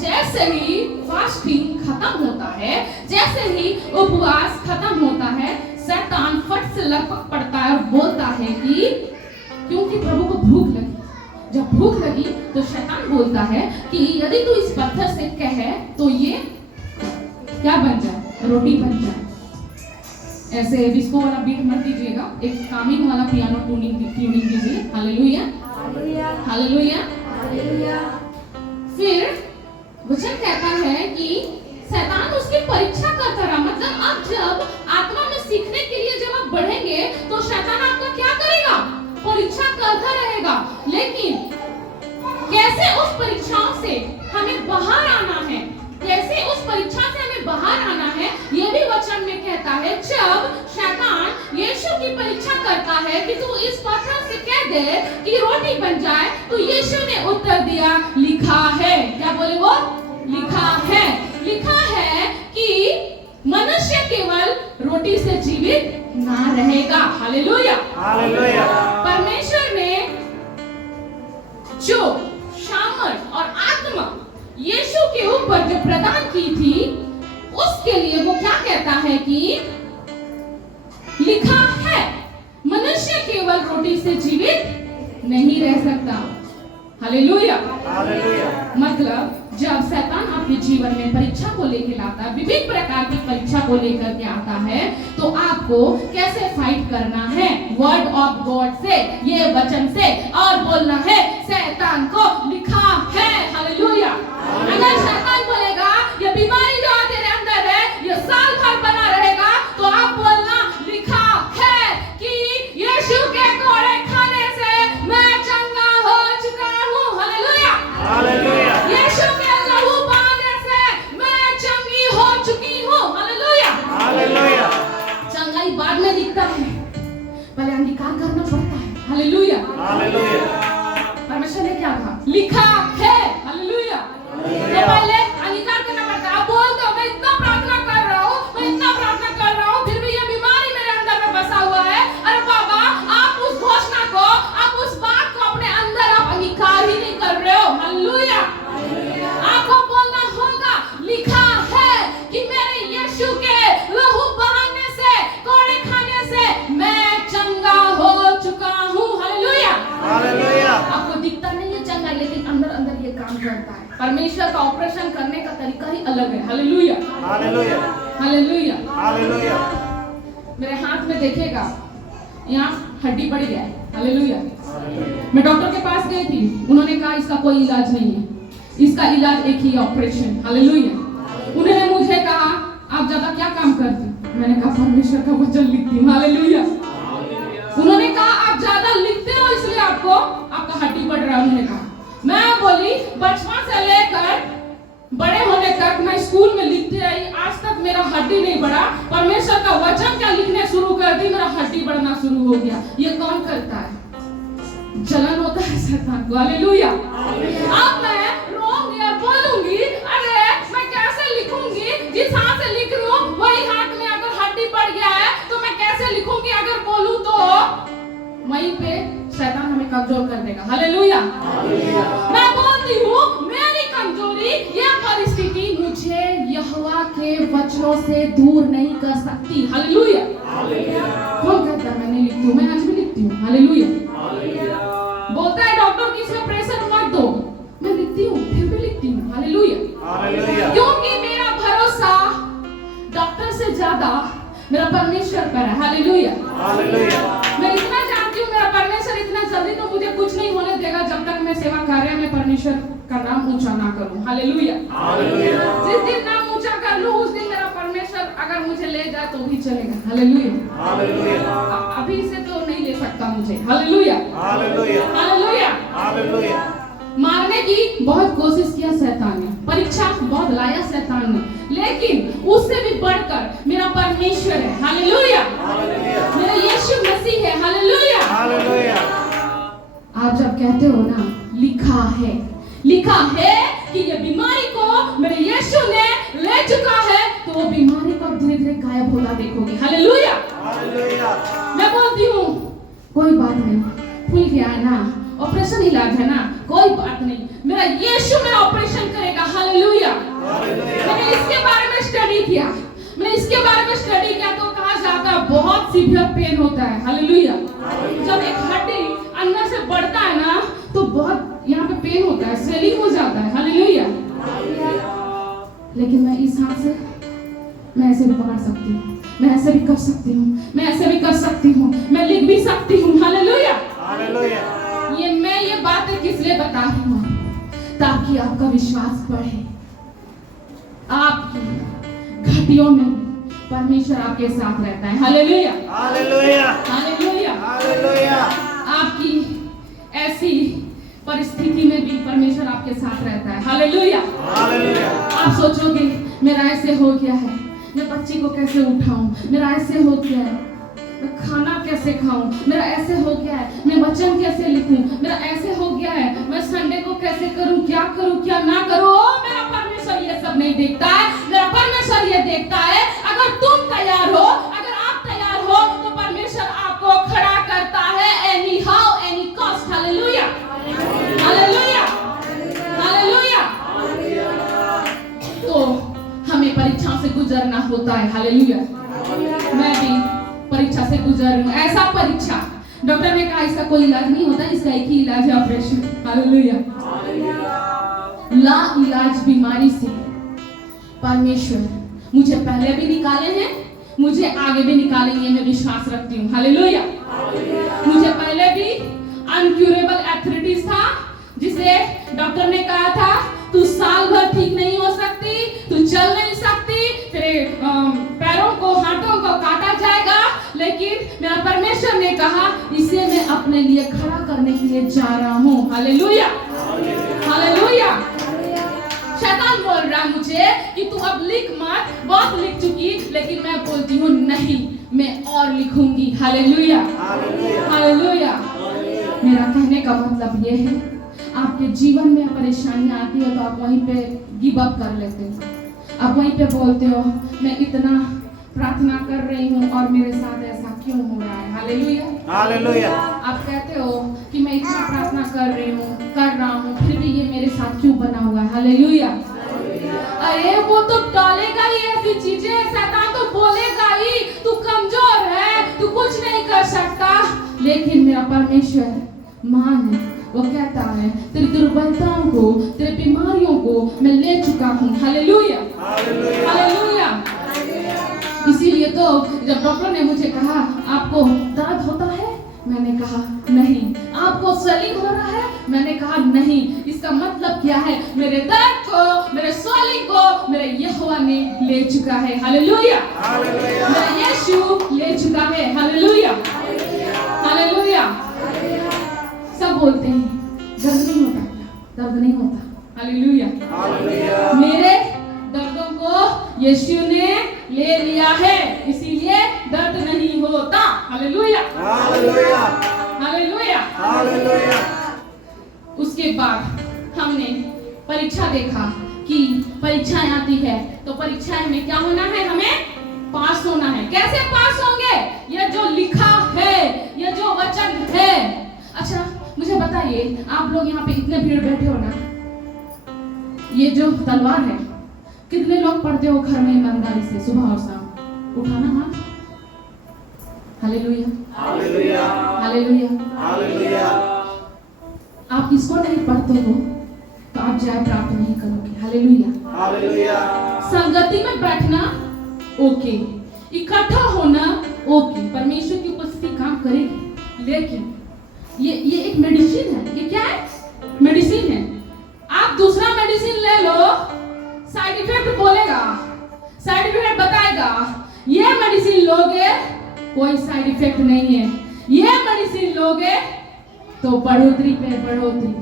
जैसे ही फास्टिंग खत्म होता है, जैसे ही उपवास खत्म होता है, शैतान फट से लपक पड़ता है और बोलता है कि क्योंकि प्रभु को भूख लगी। जब भूख लगी तो शैतान बोलता है कि यदि तू इस पत्थर से कहे तो ये क्या बन जाए? रोटी बन जाए। ऐसे डिस्को वाला बीट मत दीजिएगा, एक कामिंग वाला पियानो ट्यूनिंग दीजिए। Hallelujah, hallelujah, hallelujah. फिर वचन कहता है कि शैतान उसकी परीक्षा करता रहा। मतलब अब जब आत्मा में सीखने के लिए जब आप बढ़ेंगे तो शैतान आपका क्या करेगा? परीक्षा करता रहेगा। लेकिन कैसे उस परीक्षाओं से हमें बाहर आना है, कैसे उस परीक्षा से हमें बाहर आना है, ये भी वचन में कहता है। जब शैतान यीशु की परीक्षा करता है कि तू इस पत्थर से कह दे कि रोटी बन जाए, तो यीशु ने उत्तर दिया, लिखा है। क्या बोले वो? लिखा है। लिखा है कि मनुष्य केवल रोटी से जीवित ना रहेगा। Hallelujah, hallelujah. परमेश्वर ने जो सामर्थ और आत्मा यीशु के ऊपर जो प्रदान की थी, उसके लिए वो क्या कहता है कि लिखा है मनुष्य केवल रोटी से जीवित नहीं रह सकता। Hallelujah, hallelujah. मतलब जब शैतान आपके जीवन में परीक्षा को लेकर आता है, विभिन्न प्रकार की परीक्षा को लेकर के आता है, तो आपको कैसे फाइट करना है? वर्ड ऑफ गॉड से, ये वचन से, और बोलना है शैतान को लिखा है। हालेलुया। अगर शैतान बोलेगा ये बीमारी जो तेरे अंदर है ये साल भर बना रहेगा, तो आप बोलना लिखा है कि यीशु के कोड़े खाने से मैं चंगा हो चुका हूँ। Hallelujah, hallelujah. यीशु के लहू बहाने से मैं चंगी हो चुकी हूँ। Hallelujah, hallelujah. चंगाई बाद में दिखता है, पहले अंगीकार करना पड़ता है। Hallelujah, hallelujah. परमेश्वर ने क्या कहा? लिखा है। हालेलुया। तो पहले अंगीकार करना पड़ता है। आप बोलते हो मैं इतना प्रार्थना कर रहा हूँ, मैं इतना प्रार्थना कर रहा हूँ, फिर भी ये बीमारी मेरे अंदर में बसा हुआ है। अरे बाबा, आप उस घोषणा को, आप उस बात को अपने अंदर आप अंगीकार ही नहीं कर रहे हो। हालेलुया, अलग है। Hallelujah, hallelujah, hallelujah. हालेलुया, मेरे हाथ में देखिएगा, यहाँ हड्डी पड़ गया है। हालेलुया। मैं डॉक्टर के पास गई थी, उन्होंने कहा इसका कोई इलाज नहीं है, इसका इलाज एक ही है, ऑपरेशन। हालेलुया। उन्होंने मुझे कहा आप ज्यादा क्या काम करती हो? मैंने कहा परमेश्वर का वचन लिखती हूँ। हालेलुया। उन्होंने कहा आप ज्यादा लिखते हो इसलिए आपको आपका हड्डी बढ़ रहा है। उन्होंने कहा, मैं बोली बचपन से लेकर बड़े होने तक मैं स्कूल में लिखती रही, आज तक मेरा हड्डी नहीं बढ़ा। परमेश्वर का वचन क्या लिखने शुरू कर दी, मेरा हड्डी बढ़ना शुरू हो गया। ये कौन करता है? जलन होता है शैतान को। हालेलुया। अब मैं रोऊंगी और बोलूंगी, अरे मैं कैसे लिखूंगी? जिस हाथ से लिख रही हूँ वही हाथ में अगर हड्डी बढ़ गया है तो मैं कैसे लिखूंगी? अगर बोलूं तो वहीं पे शैतान हमें कमजोर कर देगा। हालेलुया। मैं बोलती हूँ मेरी कमजोरी, ये परिस्थिति मुझे यहोवा के वचनों से दूर नहीं कर सकती। हालेलुया। कौन कहता है मैं नहीं लिखती हूँ? मैं आज भी लिखती हूँ। हालेलुया। बोलता है डॉक्टर की इसमें प्रेशर मत दो, मैं लिखती हूँ, फिर भी लिखती हूँ। हालेलुया। क्योंकि मेरा भरोसा डॉक्टर से ज्यादा मेरा परमेश्वर पर है। हालेलुया। मैं इतना जानती हूँ मेरा परमेश्वर इतना जल्दी तो मुझे कुछ नहीं होने देगा जब तक मैं सेवा कार्य में परमेश्वर का नाम ऊंचा ना करूं। हालेलुया। जिस दिन नाम ऊंचा कर लूं उस दिन मेरा परमेश्वर अगर मुझे ले जाए तो भी चलेगा। हालेलुया। अभी से तो नहीं ले सकता मुझे। Hallelujah, hallelujah. मारने की बहुत कोशिश किया शैतान ने, परीक्षा बहुत लाया शैतान ने, लेकिन उससे भी बढ़कर मेरा परमेश्वर है। हालेलुया। मेरा यीशु मसीह है। हालेलुया। आप जब कहते हो ना लिखा है कि ये बीमारी को मेरे यीशु ने ले चुका है, तो वो बीमारी को धीरे धीरे गायब होता देखोगे। हालेलुया। मैं बोलती हूँ कोई बात नहीं, खुल गया है ना, ऑपरेशन इलाज है ना, कोई बात नहीं, मेरा यीशु मेरा ऑपरेशन करेगा। हालेलुया। मैंने इसके बारे में स्टडी किया, तो कहा जाता है बहुत सीवियर पेन होता है। हालेलुया। जब एक हड्डी अंदर से बढ़ता है ना तो बहुत यहाँ पे पेन होता है, स्वेलिंग हो जाता है। हालेलुया। लेकिन मैं इस हाथ से मैं ऐसे भी पकड़ सकती हूँ, मैं ऐसे भी कर सकती हूँ, मैं ऐसे भी कर सकती हूँ, मैं लिख भी सकती हूँ। हालेलुया। मैं ये बातें किस लिए बता रही हूँ? ताकि आपका विश्वास बढ़े, आपकी घटियों में परमेश्वर आपके साथ रहता है। Hallelujah, hallelujah, hallelujah, hallelujah. आपकी ऐसी परिस्थिति में भी परमेश्वर आपके साथ रहता है। Hallelujah, hallelujah. आप सोचोगे मेरा ऐसे हो गया है, मैं बच्ची को कैसे उठाऊं, मेरा ऐसे हो गया है, मैं खाना कैसे खाऊं, मेरा ऐसे हो गया है, मैं वचन कैसे लिखूं, मेरा ऐसे हो गया है, मैं संडे को कैसे करूं, क्या ना करूं। मेरा परमेश्वर ये सब नहीं देखता है। मेरा परमेश्वर ये देखता है अगर तुम तैयार हो, अगर आप तैयार हो तो परमेश्वर आपको खड़ा करता है, any how any cost. Hallelujah, hallelujah, hallelujah. तो हमें परीक्षा से गुजरना होता है। हालेलुया। मैं भी परीक्षा से गुजर रही हूँ। ऐसा परीक्षा डॉक्टर ने कहा इसका कोई इलाज नहीं होता, इसका एक ही इलाज है, ऑपरेशन। हालेलुया। ला इलाज बीमारी से परमेश्वर मुझे पहले भी निकाले हैं, मुझे आगे भी निकालेंगे, मैं विश्वास रखती हूँ। हालेलुया। मुझे पहले भी अनक्यूरेबल आर्थराइटिस था, जिसे डॉक्टर ने कहा था तू साल भर ठीक नहीं हो सकती, तू चल नहीं सकती, तेरे पैरों को हाथों को काटा जाएगा। लेकिन मेरा परमेश्वर ने कहा इसे मैं अपने लिए खड़ा करने के लिए जा रहा हूँ। Hallelujah, hallelujah. शैतान बोल रहा मुझे कि तू अब लिख मत, बहुत लिख चुकी, लेकिन मैं बोलती हूँ नहीं, मैं और लिखूंगी। Hallelujah, hallelujah. मेरा कहने का मतलब ये है, आपके जीवन में परेशानियां आती है तो आप वहीं पे गिव अप कर लेते हो, आप वहीं पे बोलते हो मैं इतना प्रार्थना कर रही हूँ और मेरे साथ ऐसा क्यों हो रहा है। Hallelujah, hallelujah. आप कहते हो कि मैं इतना प्रार्थना कर रहा हूँ फिर भी ये मेरे साथ क्यों बना हुआ है। हालेलुया। अरे वो तो डालेगा ही ऐसी चीजें, शैतान तो बोलेगा ही तू कमजोर है, तू कुछ नहीं कर सकता। लेकिन मेरा परमेश्वर महान है, वो कहता है तेरी दुर्बलताओं को, तेरी बीमारियों को मैं ले चुका हूँ। हालेलुया, जब डॉक्टर ने मुझे कहा आपको दर्द होता है, मैंने कहा नहीं। आपको स्वेलिंग हो रहा है, मैंने कहा नहीं। इसका मतलब क्या है? मेरे दर्द को, मेरे स्वेलिंग को मेरे यहोवा ने ले चुका है। हालेलुया, मेरा यीशु ले चुका है। Hallelujah, hallelujah. सब बोलते हैं दर्द नहीं होता, दर्द नहीं होता। हालेलुया, मेरे दर्दों को यीशु ने ले लिया है, इसीलिए दर्द नहीं होता। Hallelujah, hallelujah, hallelujah, hallelujah. उसके बाद हमने परीक्षा देखा कि परीक्षाएं आती है तो परीक्षाएं में क्या होना है? हमें पास होना है। कैसे पास होंगे? ये जो लिखा है, ये जो वचन है। अच्छा मुझे बताइए, आप लोग यहाँ पे इतने भीड़ बैठे हो ना, ये जो तलवार है, कितने लोग पढ़ते हो घर में ईमानदारी से सुबह और शाम? उठाना हाथ। Hallelujah, hallelujah, hallelujah. हालेलुया। आप किसको नहीं पढ़ते हो तो आप जय प्राप्त नहीं करोगे। Hallelujah, hallelujah. संगति में बैठना ओके, इकट्ठा होना ओके, परमेश्वर की उपस्थिति काम करेगी, लेकिन ये एक मेडिसिन है। ये क्या है? मेडिसिन है। आप दूसरा मेडिसिन ले लो, साइड इफेक्ट बोलेगा, साइड इफेक्ट बताएगा। ये मेडिसिन लोगे, कोई साइड इफेक्ट नहीं है। ये मेडिसिन लोगे तो बढ़ोतरी पे बढ़ोतरी,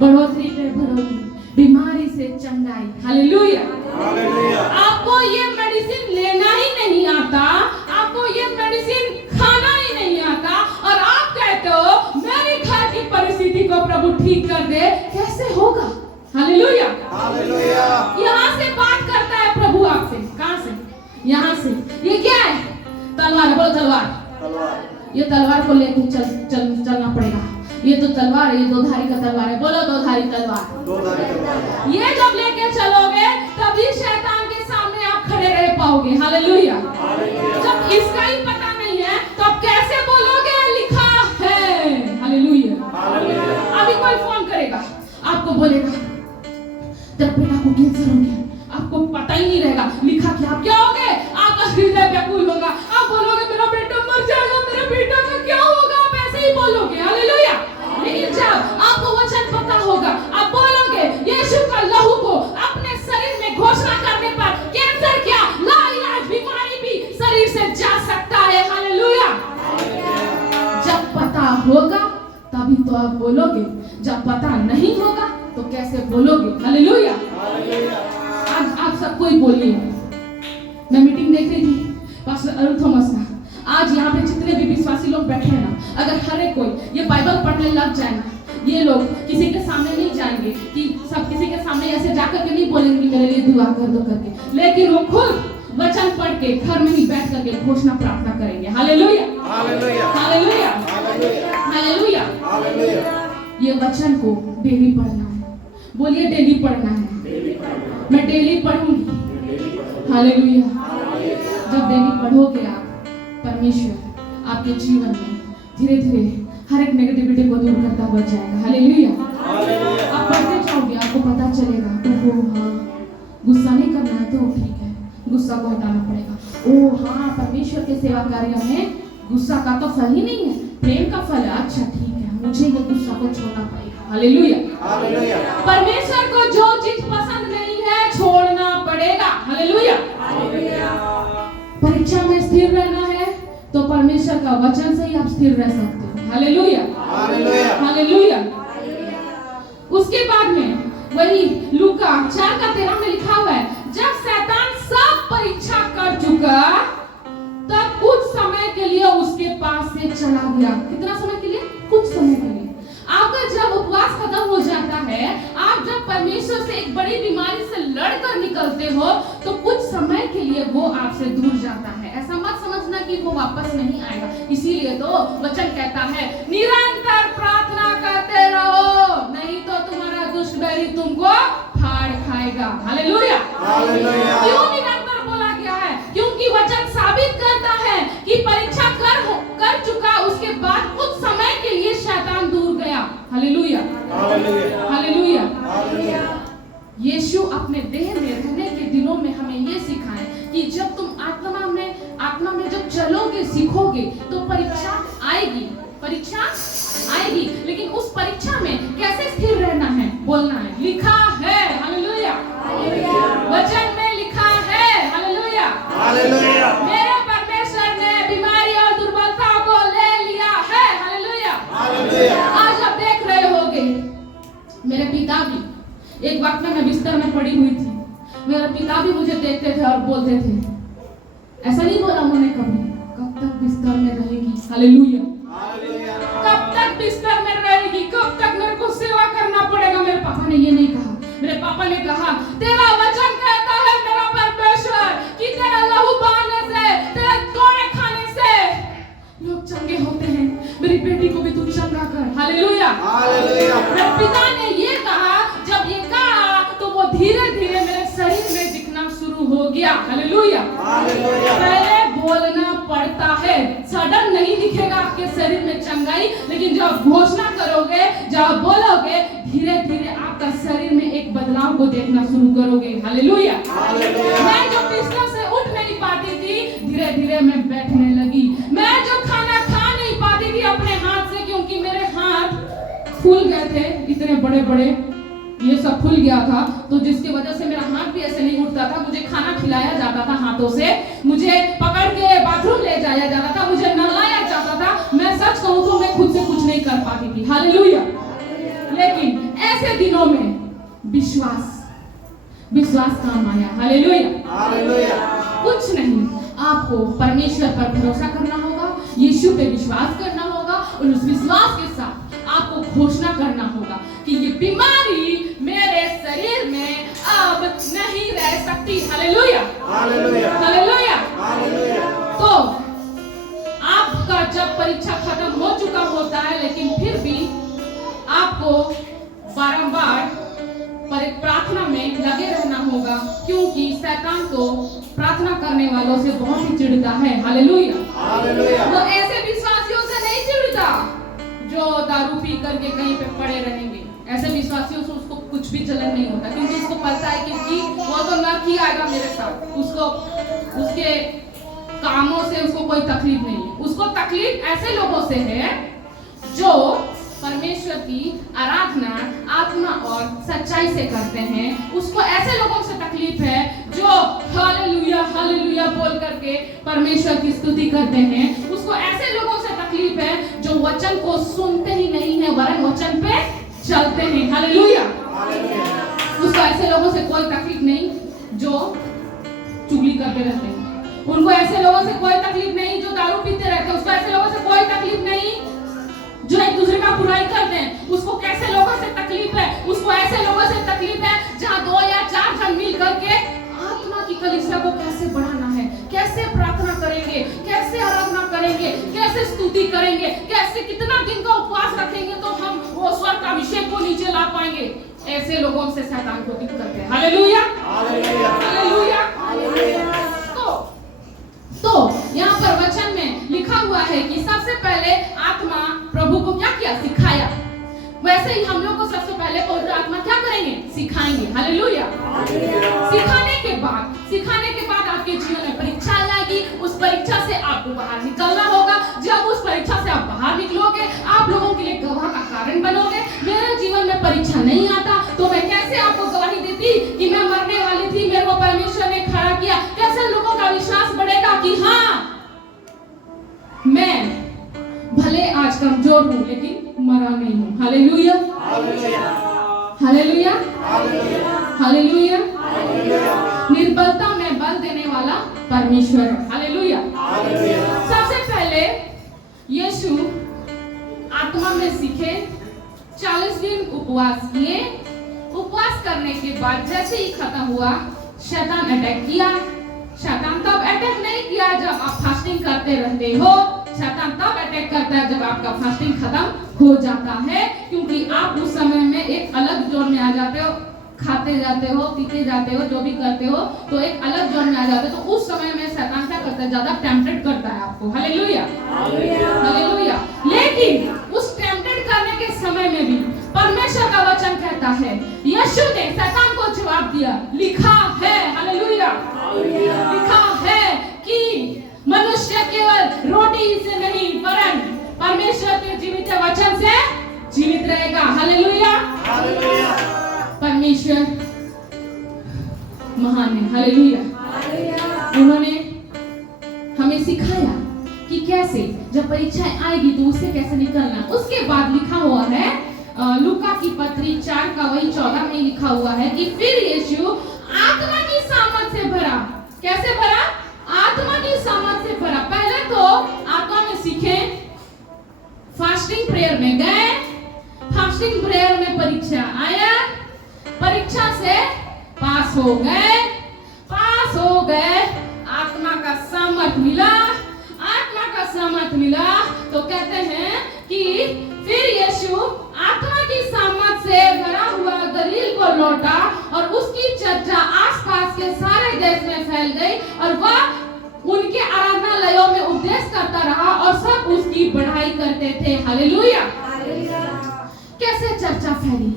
बढ़ोतरी पे बढ़ोतरी, बीमारी से चंगाई। Hallelujah, hallelujah. आपको ये मेडिसिन लेना ही नहीं आता, आपको ये मेडिसिन खाना ही नहीं आता, और आप कहते हो मेरे घर की परिस्थिति को प्रभु ठीक कर दे। कैसे होगा? Hallelujah, hallelujah. यहाँ से बात करता है प्रभु आपसे। कहाँ से? यहाँ से। ये क्या है? तलवार। बोलो तलवार। तलवार। ये तलवार को लेके चलना पड़ेगा। ये तो तलवार है, ये दो धारी का तलवार है। बोलो दो धारी तलवार। दो धारी तलवार। ये जब लेके चलोगे तभी शैतान के सामने आप खड़े रह पाओगे। हालेलुया, जब इसका ही पता नहीं है तो आप कैसे बोलोगे लिखा है? हालेलुया, अभी कोई फोन करेगा, आपको बोलेगा तेरे बेटा को कैंसर हो गया, आपको पता ही नहीं रहेगा लिखा क्या। आप क्या होगे? आपका हृदय व्याकुल होगा, आप बोलोगे मेरा बेटा मर जाएगा, मेरे बेटा का क्या होगा? आप ऐसे ही बोलोगे। हालेलुया, लेकिन जब आपको वचन पता होगा, आप बोलोगे यीशु का लहू को अपने शरीर में घोषणा करने पर कैंसर क्या, लाइलाज बीमारी भी शरीर से जा सकता है। हालेलुया, जब पता होगा तभी तो आप बोलोगे, जब पता नहीं होगा तो कैसे बोलोगे? हालेलुया, आज आप सब कोई बोलिए। मैं मीटिंग देख रही थी पास्टर अरुण थॉमस का। आज यहाँ पे जितने भी विश्वासी लोग बैठे हैं ना, अगर हर एक कोई ये बाइबल पढ़ने लग जाए ना, ये लोग किसी के सामने नहीं जाएंगे कि सब किसी के सामने ऐसे जाकर के नहीं बोलेंगे मेरे लिए दुआ कर दो करके, लेकिन वो खुद वचन पढ़ के घर में ही बैठ करके घोषणा प्रार्थना करेंगे। Hallelujah, hallelujah, hallelujah, hallelujah, hallelujah. ये वचन को डेली पढ़ना है। बोलिए डेली पढ़ना है। मैं डेली पढ़ूंगी। हालेलुया, जब डेली पढ़ोगे आप, परमेश्वर आपके जीवन में धीरे धीरे हर एक नेगेटिविटी को दूर करता हुआ जाएगा। हालेलुया, आप पढ़ते जाओगे, आपको पता चलेगा ओहो हाँ, गुस्सा नहीं करना है तो ठीक है, गुस्सा को हटाना पड़ेगा। ओ हाँ, परमेश्वर के सेवा कार्य में गुस्सा का तो फल ही नहीं है, प्रेम का फल है। अच्छा ठीक है, मुझे ये गुस्सा को छोड़ना पड़ेगा। Hallelujah, hallelujah. परमेश्वर को जो चीज पसंद नहीं है छोड़ना पड़ेगा। Hallelujah, hallelujah. परीक्षा में स्थिर रहना है तो परमेश्वर का वचन से ही आप स्थिर रह सकते हो। Hallelujah, hallelujah, hallelujah. उसके बाद में वही लूका 4:13 में लिखा हुआ है, जब शैतान सब परीक्षा कर चुका तब कुछ समय के लिए उसके पास से चला गया। कितना समय के लिए? कुछ समय के लिए। आपका जब उपवास खत्म हो जाता है, आप जब परमेश्वर से एक बड़ी बीमारी से लड़कर निकलते हो तो कुछ समय के लिए वो आपसे दूर जाता है। ऐसा मत समझना कि वो वापस नहीं आएगा। इसीलिए तो वचन कहता है निरंतर प्रार्थना करते रहो, नहीं तो तुम्हारा दुष्ट बैरी तुमको फाड़ खाएगा। Hallelujah, hallelujah. क्यों निरंतर बोला गया है? क्योंकि वचन साबित करता है कि परीक्षा कर चुका, उसके बाद कुछ समय के लिए शैतान दूर गया। Hallelujah, hallelujah, hallelujah. यीशु अपने देह में रहने के दिनों में हमें ये सिखाए कि जब तुम आत्मा में जब चलो रहोगे तो परीक्षा आएगी, परीक्षा आएगी, लेकिन उस परीक्षा में कैसे स्थिर रहना है, बोलना है। लिखा है, हालेलुया, वचन में लिखा है, हालेलुया, हालेलुया, मेरे परमेश्वर ने बीमारी और दुर्बलता को ले लिया है, हालेलुया, हालेलुया। आज आप देख रहे होगे, मेरे पिता भी, एक वक्त में मैं बिस्तर में पड़ी हुई थी, मेरे पिता भी मुझे देखते थे और बोलते थे, ऐसा नहीं बोला उन्होंने कभी, कब तक बिस्तर में रहेगी, हालेलुया, कब तक बिस्तर में रहेगी, कब तक मेरे को सेवा करना पड़ेगा। मेरे पापा ने ये नहीं कहा, मेरे पापा ने कहा, तेरा वचन कहता है मेरा परमेश्वर कि तेरा लहू बहाने से, तेरे तोड़े खाने से लोग चंगे होते हैं, मेरी बेटी को भी तू चंगा कर, हालेलुया, हालेलुया। मेरे पिता ने ये कहा, जब ये कहा तो वो धीरे धीरे मेरे शरीर में दिखना शुरू हो गया, हालेलुया, हालेलुया। पहले बोलना पड़ता है, सडन नहीं दिखेगा आपके शरीर में चंगाई, लेकिन जब आप घोषणा करोगे, जब आप बोलोगे, धीरे धीरे आपका शरीर में एक बदलाव को देखना शुरू करोगे, हालेलुया, हालेलुया। मैं जो बिस्तर से उठ नहीं पाती थी, धीरे धीरे मैं बैठने लगी, मैं जो खाना खा नहीं पाती थी अपने हाथ से, क्योंकि मेरे हाथ फूल गए थे, इतने बड़े बड़े, ये सब फूल गया था, तो जिसकी वजह से मेरा हाथ भी ऐसे नहीं उठता था, मुझे खाना खिलाया जाता था हाथों से, मुझे पकड़ के बाथरूम ले जाया जाता था, मुझे नहलाया जाता था, मैं सच कहूं तो मैं खुद से कुछ नहीं कर पाती थी, हालेलुया, लेकिन ऐसे दिनों में विश्वास काम आया, हालेलुया, हालेलुया। कुछ नहीं, आपको परमेश्वर पर भरोसा करना होगा, यीशु पे विश्वास करना होगा, और उस विश्वास के साथ आपको घोषणा करना होगा कि ये बीमारी मेरे शरीर में अब नहीं रह सकती, हालेलुया, हालेलुया, हालेलुया। हालेलुया। तो आपका जब परीक्षा खत्म हो चुका होता है, लेकिन फिर भी आपको बारंबार प्रार्थना में लगे रहना होगा, क्योंकि शैतान तो प्रार्थना करने वालों से बहुत ही चिढ़ता है, हालेलुया, हालेलुया। वो ऐसे विश्वासियों से नहीं चिढ़ता जो दारू पी करके कहीं पे पड़े रहेंगे, ऐसे विश्वासियों से उसको कुछ भी जलन नहीं होता, क्योंकि उसको पता है कि वो तो नर्क ही आएगा मेरे साथ, उसको उसके कामों से उसको कोई तकलीफ नहीं है, उसको तकलीफ ऐसे लोगों से है जो परमेश्वर की आराधना आत्मा और सच्चाई से करते हैं, उसको ऐसे लोगों से तकलीफ है जो हालेलुया हालेलुया बोल करके परमेश्वर की स्तुति करते हैं, उसको ऐसे लोगों से तकलीफ है जो वचन को सुनते ही नहीं है वरन वचन पे चलते हैं, हालेलुया, उसको ऐसे लोगों से कोई तकलीफ नहीं जो चुगली करते रहते हैं, उनको ऐसे लोगों से कोई तकलीफ नहीं जो दारू पीते रहते हैं, उसको ऐसे लोगों से कोई तकलीफ नहीं जो एक दूसरे का बुराई करते हैं, उसको कैसे लोगों से तकलीफ है, उसको ऐसे लोगों से तकलीफ है जहां 2 या 4 जन मिल करके आत्मा की कलीसिया को कैसे बढ़ाना है, कैसे प्रार्थना करेंगे, कैसे आराधना करेंगे, कैसे स्तुति करेंगे, कैसे कितना दिन का उपवास रखेंगे तो हम वो स्वर्ग का अभिषेक को नीचे ला पाएंगे, ऐसे लोगों से शैतान को दिक्कत है, हालेलुया, हालेलुया, हालेलुया, हालेलुया। तो यहाँ पर वचन में लिखा हुआ है कि सबसे पहले आत्मा प्रभु को क्या किया, सिखाया, वैसे ही हम लोग को सबसे पहले पवित्र आत्मा क्या करेंगे, सिखाएंगे, हालेलुया, सिखाने के बाद आपके जीवन में परीक्षा आएगी, उस परीक्षा से आपको बाहर निकलना होगा, जब उस परीक्षा से आप बाहर निकलोगे आप लोगों के लिए गवाह का कारण बनोगे। मेरे जीवन में परीक्षा नहीं आता तो मैं कैसे आपको गवाही देती कि मैं मरने वाली थी, मेरे को परमेश्वर ने खड़ा किया, कैसे लोगों का विश्वास बढ़ेगा कि हाँ मैं भले आज कमजोर हूँ लेकिन मरा नहीं हूँ, हालेलुया, हालेलुया, हालेलुया, निर्बलता में बल देने वाला परमेश्वर है, हालेलुया। सबसे पहले यीशु आत्मा में सीखे, 40 दिन उपवास किए, उपवास करने के बाद जैसे ही खत्म हुआ शैतान अटैक किया। शैतान तब अटैक नहीं किया जब आप फास्टिंग करते रहते हो, शैतान तब अटैक करता है जब आपका फास्टिंग खत्म हो जाता है, क्योंकि आप उस समय में एक अलग जोन में आ जाते हो, खाते जाते हो, पीते जाते हो, जो भी करते हो तो एक अलग जोन में आ जाते हो, तो उस समय में शैतान क्या करता है, ज्यादा टेम्पटेड करता है आपको, हालेलुया, हालेलुया। लेकिन उस टेम्पटेड करने के समय में भी परमेश्वर का वचन कहता है, यीशु ने शैतान को जवाब दिया, लिखा है, हालेलुया, लिखा है कि मनुष्य केवल रोटी से जीवित रहेगा। हालेलुया। हालेलुया। परमेश्वर महान है। हालेलुया। उन्होंने हमें सिखाया कि कैसे जब परीक्षाएं आएगी तो उससे कैसे निकलना। उसके बाद लिखा हुआ है लूका की पत्री 4 का वही 14 में लिखा हुआ है कि फिर यीशु आत्मा की सामर्थ से भरा। कैसे भरा? आत्मा की सामर्थ से भरा। पहले तो आत्मा में सीखे, फास्टिंग प्रेयर में गए, फास्टिंग प्रेयर में परीक्षा आया, परीक्षा से पास हो गए, पास हो गए, आत्मा का सामर्थ मिला, आत्मा का सामर्थ मिला तो कहते हैं कि फिर यीशु आत्मा की सामर्थ से भरा हुआ गलील को लौटा और उसकी चर्चा आसपास के सारे देश में फैल गई और वह उनके आराधनालयों में उपदेश करता रहा और सब उसकी बढ़ाई करते थे। हालेलुया। कैसे चर्चा फैली?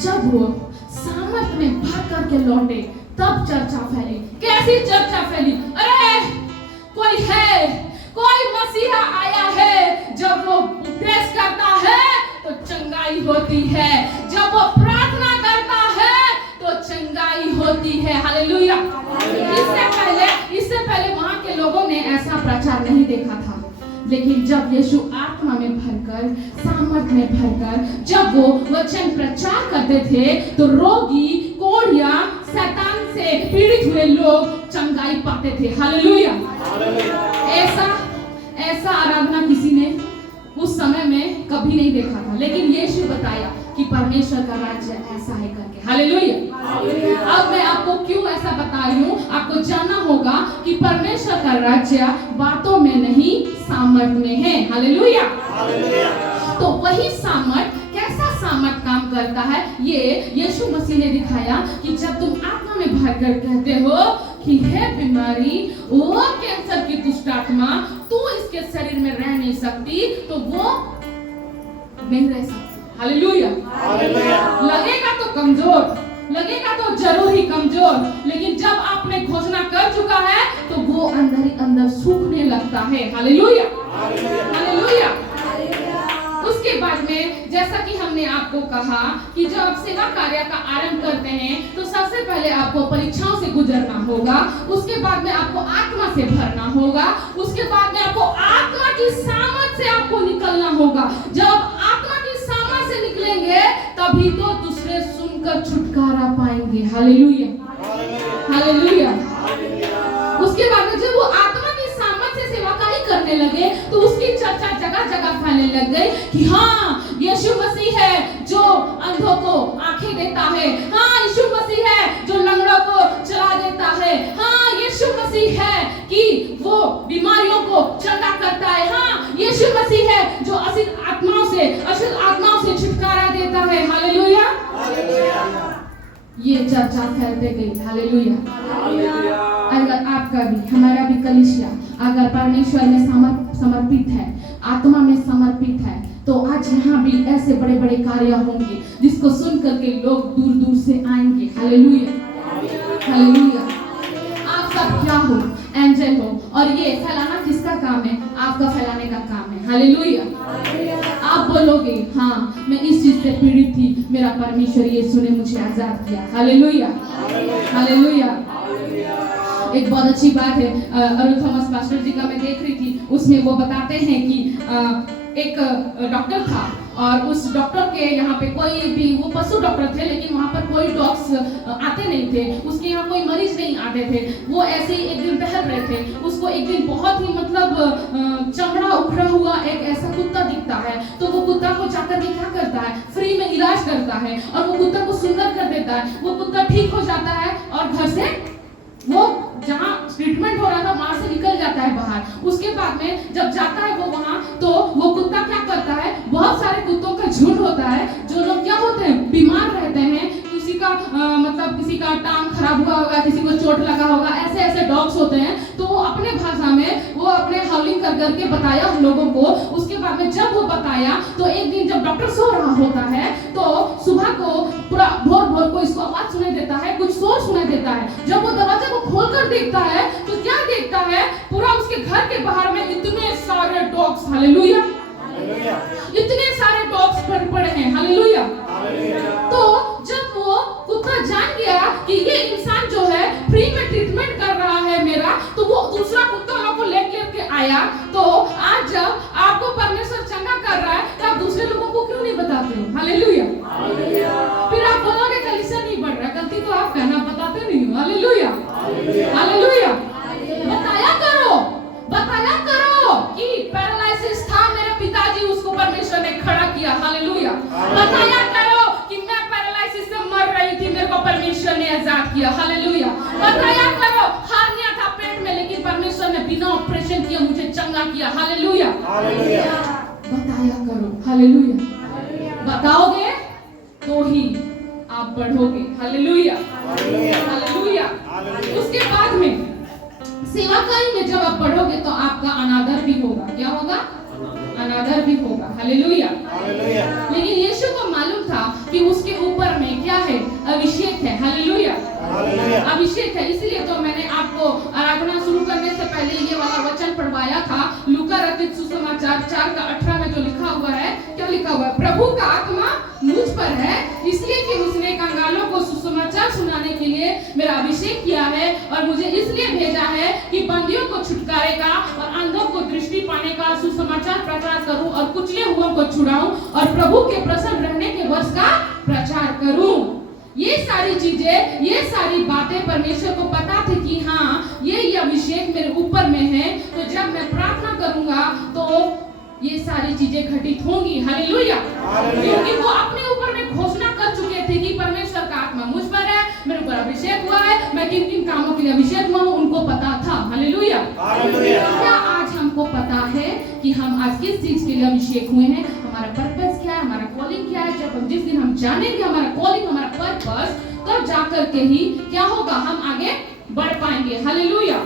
जब वो सामर्थ में भर करके लौटे तब चर्चा फैली। कैसी चर्चा फैली? अरे कोई है, कोई मसीहा आया है, जब वो उपदेश करता है तो चंगाई होती है, जब वो प्रार्थना करता है तो चंगाई होती है। हालेलुया। इससे पहले वहां के लोगों ने ऐसा प्रचार नहीं देखा था, लेकिन जब यीशु आत्मा में भरकर, सामर्थ में भरकर जब वो वचन प्रचार करते थे तो रोगी, कोढ़िया, शैतान से पीड़ित हुए लोग चंगाई पाते थे। हालेलुया। ऐसा आराधना किसी ने उस समय में कभी नहीं देखा था, लेकिन यीशु बताया कि परमेश्वर का राज्य ऐसा है करके। हालेलुया। अब मैं आपको क्यों ऐसा बता रही हूँ, आपको जानना होगा कि परमेश्वर का राज्य बातों में नहीं सामर्थ में है। हालेलुया। तो वही सामर्थ, कैसा सामर्थ काम करता है ये यीशु मसीह ने दिखाया कि जब तुम आत्मा में भरकर कहते हो कि है बीमारी, वो कैंसर की दुष्ट आत्मा, तू इसके शरीर में रह नहीं सकती, तो वो नहीं रह सकती। हालेलुया। लगेगा तो कमजोर, लगेगा तो जरूर ही कमजोर, लेकिन जब आपने घोषणा कर चुका है तो वो अंदर ही अंदर सूखने लगता है। हालेलुया। हालेलुया। उसके बाद में जैसा कि हमने आपको कहा कि जब आप सेवा कार्य का आरंभ करते हैं तो सबसे पहले आपको परीक्षाओं से गुजरना होगा, उसके बाद में आपको आत्मा से भरना होगा, उसके बाद में आपको आत्मा की सामर्थ से आपको निकलना होगा। जब आत्मा की सामर्थ से निकलेंगे तभी तो दूसरे सुनकर छुटकारा पाएंगे। हालेलुया। हालेलुया। उसके बाद में जब वो आत्मा की सामर्थ से सेवाकार्य करने लगे तो उसकी चर्चा जगह जगह फैलने लग गई कि हाँ यीशु मसीह है जो अंधों को आंखें देता है, हाँ यीशु मसीह है जो लंगड़ों को चला देता है, हाँ यीशु मसीह है कि वो बीमारियों को चंगा करता है, हाँ यीशु मसीह है जो अशुद्ध आत्माओं से छुटकारा देता है। हालेलुया। ये चर्चा फैलते गई। हालेलुया। अगर आपका भी, हमारा भी कलीसिया अगर परमेश्वर में समर्पित है, आत्मा में समर्पित है, तो आज यहाँ भी ऐसे बड़े बड़े कार्य होंगे जिसको सुन करके लोग दूर दूर से आएंगे। हालेलुया। हालेलुया। आप सब क्या हो? एंजल हो, और ये फैलाना किसका काम है? आपका फैलाने का काम है। हालेलुया। आप बोलोगे हाँ मैं इस चीज से पीड़ित थी, मेरा परमेश्वर यीशु ने मुझे आजाद किया। हालेलुया। हालेलुया। एक बहुत अच्छी बात है, अरुण थॉमस पास्टर जी का मैं देख रही थी, उसमें वो बताते हैं कि एक डॉक्टर था और उस डॉक्टर के यहाँ पे कोई भी, वो पशु डॉक्टर थे लेकिन वहाँ पर कोई डॉग्स आते नहीं थे, उसके यहाँ कोई मरीज नहीं आते थे। वो ऐसे ही एक दिन टहल रहे थे, उसको एक दिन बहुत ही मतलब चमड़ा उखड़ा हुआ एक ऐसा कुत्ता दिखता है, तो वो कुत्ता को जाकर के क्या करता है, फ्री में इलाज करता है और वो कुत्ता को सुंदर कर देता है। वो कुत्ता ठीक हो जाता है और घर से वो जहाँ ट्रीटमेंट हो रहा था वहां से निकल जाता है बाहर। उसके बाद में जब जाता है वो वहां, तो वो कुत्ता क्या करता है, बहुत सारे कुत्तों का झुंड होता है जो लोग क्या होते हैं, बीमार रहते हैं, किसी का मतलब किसी का टांग खराब हुआ होगा, किसी को चोट लगा होगा, ऐसे ऐसे डॉग्स होते हैं। तो वो अपने भाषा में वो अपने हाउलिंग कर करके बताया हम लोगों को। उसके बाद में जब वो बताया तो एक दिन जब डॉक्टर सो रहा होता है तो सुबह को पूरा भोर को इसको आवाज सुनाई देता है, कुछ शोर सुनाई देता है। जब वो दरवाजा को खोलकर देखता है तो क्या देखता है, पूरा उसके घर के बाहर में इतने सारे डॉग्स। हालेलुया। हालेलुया, इतने सारे डॉग्स पड़े हैं, हालेलुया। हालेलुया, तो जब वो कुत्ता जान गया कि ये इंसान जो है फ्री में ट्रीटमेंट कर रहा है मेरा, तो वो दूसरा कुत्ता लोग को लेकर के आया। तो आज जब आपको परमेश्वर चंगा कर रहा है तो आप दूसरे लोगों को क्यों नहीं बताते हो? हालेलुया। फिर आप बोलोगे कलीसिया नहीं बढ़ रहा, गलती तो आप कहना बताते नहीं हो। Hallelujah, hallelujah. बताया करो कि पैरालिसिस था मेरे पिताजी, उसको परमेश्वर ने खड़ा किया। हालेलुया। बताया करो कि मैं पैरालिसिस से मर रही थी, मेरे को परमेश्वर ने आजाद किया। हालेलुया। बताया करो हार्निया था पेट में, लेकिन परमेश्वर ने बिना ऑपरेशन किए मुझे चंगा किया। हालेलुया, बताया करो। हालेलुया। बताओगे तो ही आप बढ़ोगे। Hallelujah, hallelujah. उसके बाद में सेवाकाई में जब आप बढ़ोगे तो आपका अनादर भी होगा। क्या होगा? अनादर भी होगा। हालेलुया। लेकिन यीशु को मालूम था कि उसके ऊपर में क्या है? अभिषेक है। हालेलुया, अभिषेक है। इसलिए तो मैंने आपको आराधना शुरू करने से पहले ये वाला वचन पढ़वाया था। लूका रचित सुसमाचार 4:18 में जो लिखा हुआ है, क्या लिखा हुआ है? प्रभु का आत्मा मुझ पर है, इसलिए कि उसने कंगालों को सुसमाचार सुनाने के लिए मेरा अभिषेक किया है, और मुझे इसलिए भेजा है कि बंदियों को छुटकारे का और अंधों को दृष्टि पाने का सुसमाचार प्रचार करूं, और कुचले हुओं को छुड़ाऊं, और प्रभु के प्रसन्न रहने के वर्ष का प्रचार करूं। ये सारी चीजें, ये सारी बातें परमेश्वर को पता थी कि हाँ ये अभिषेक मेरे ऊपर में है, तो जब मैं प्रार्थना करूंगा तो ये सारी चीजें घटित होंगी। हालेलुया। क्योंकि वो अपने ऊपर में घोषणा कर चुके थे कि परमेश्वर का आत्मा मुझ पर है, मेरे ऊपर अभिषेक हुआ है, मैं किन किन कामों के लिए अभिषेक हुआ हूँ, उनको पता था। हालेलुया। क्या आज हमको पता है कि हम आज किस चीज के लिए अभिषेक हुए हैं? हमारा पर्पस क्या है, हमारा कॉलिंग क्या है? जब जिस दिन हम जानेंगे हमारा कॉलिंग, हमारा पर्पस, तब जाकर के ही क्या होगा? हम आगे बढ़ पाएंगे। हालेलुया।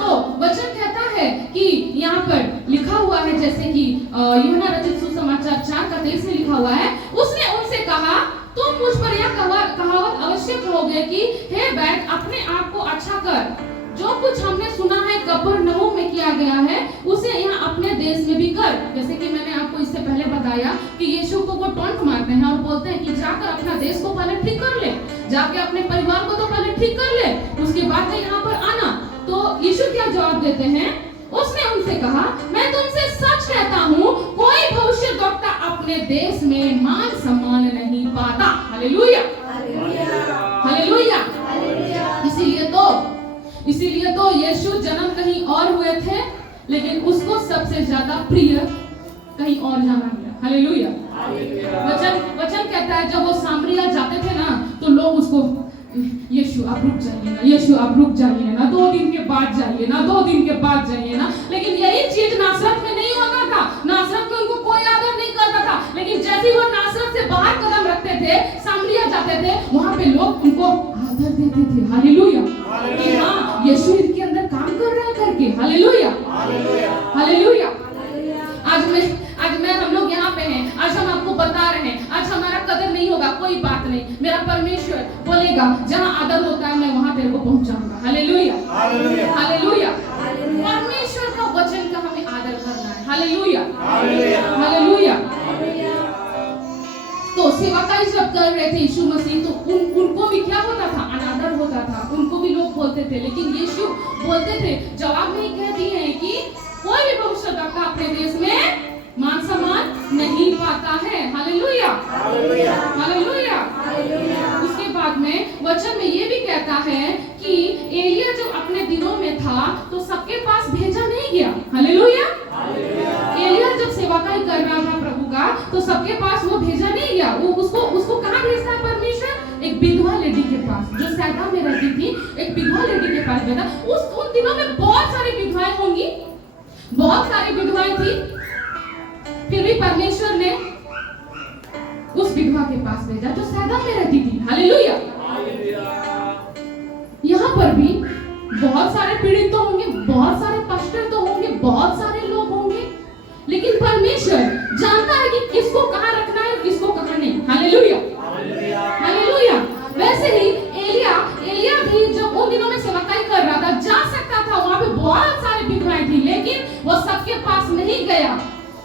तो वचन कहता है कि यहाँ पर लिखा हुआ है, जैसे कि यूहन्ना रचित सुसमाचार 4:23 में लिखा हुआ है, उसने उनसे कहा तुम मुझ पर यह कहावत अवश्य कहोगे कि हे बैत अपने आप को अच्छा कर, जो कुछ हमने सुना है कफरनहूम में किया गया है उसे यहाँ अपने देश में भी कर। जैसे कि मैंने आपको इससे पहले बताया कि यीशु को वो टॉन्ट मारते हैं और बोलते हैं कि जाकर अपना देश को पहले ठीक कर ले, जाके अपने परिवार को तो पहले ठीक कर ले, उसके बाद में यहाँ पर आना। तो यीशु क्या जवाब देते हैं? उसने उनसे कहा मैं तुमसे सच कहता हूँ कोई भविष्यद्वक्ता अपने देश में मान सम्मान नहीं पाता। Hallelujah, hallelujah. इसीलिए तो यीशु जन्म कहीं और हुए थे, लेकिन उसको सबसे ज्यादा प्रिय कहीं और जाना गया। हालेलुया। वचन कहता है जब वो सामरिया जाते थे ना, तो लोग उसको यीशु आप रुक जाइए ना, यीशु आप रुक जाइए ना, 2 दिन के बाद जाइए ना, 2 दिन के बाद जाइए ना। लेकिन यही चीज नासरत में नहीं होता था। नासरत में उनको कोई आदर नहीं करता था, लेकिन जैसे वो नासरत से बाहर कदम रखते थे, सामरिया जाते थे, वहां पे लोग उनको आदर देते थे। हालेलुया। कि हाँ यीशु इनके अंदर काम कर रहा है करके। Hallelujah, hallelujah. आज मैं हम लोग यहाँ पे हैं, आज हम आपको बता रहे हैं, आज हमारा कदर नहीं होगा, कोई बात नहीं, मेरा परमेश्वर बोलेगा जहाँ आदर होता है मैं वहाँ तेरे को पहुँचाऊंगा। Hallelujah, hallelujah. परमेश्वर का वचन का हमें आदर करना है। Hallelujah, hallelujah. तो सेवकाई जब कर रहे थे यीशु मसीह, तो उनको भी क्या होता था? अनादर होता था, उनको भी लोग बोलते थे, लेकिन यीशु बोलते थे, जवाब में ही कह दिए हैं कि कोई भी भविष्यद्वक्ता अपने देश में मान सम्मान नहीं पाता है। Hallelujah, hallelujah. उसके बाद में वचन में ये भी कहता है कि एलिया जब अपने दिनों में था तो सबके पास भेजा नहीं गया। हालेलुया। एलिया जब सेवकाई कर रहा था प्रभु का, तो सबके पास वो भेजा नहीं गया। वो उसको कहाँ भेजता है परमेश्वर? एक विधवा लेडी के पास, जो सैदा में रहती थी, एक विधवा लेडी के पास भेजा। उन दिनों में बहुत सारी विधवाएं होंगी, बहुत सारी विधवाएं थी, फिर भी परमेश्वर ने उस विधवा के पास भेजा जो सैदा में रहती थी। हालेलुया। यहाँ पर भी बहुत सारे पीड़ित तो होंगे, बहुत सारे पास्टर तो होंगे, बहुत सारे लोग होंगे, लेकिन परमेश्वर जानता है कि किसको कहाँ रखना है, किसको कहाँ नहीं। Hallelujah, hallelujah. वैसे ही एलिया भी जब उन दिनों में सेवकाई कर रहा था, जा सकता था, वहां पे बहुत सारी विधवाएं थी, लेकिन वो सबके पास नहीं गया।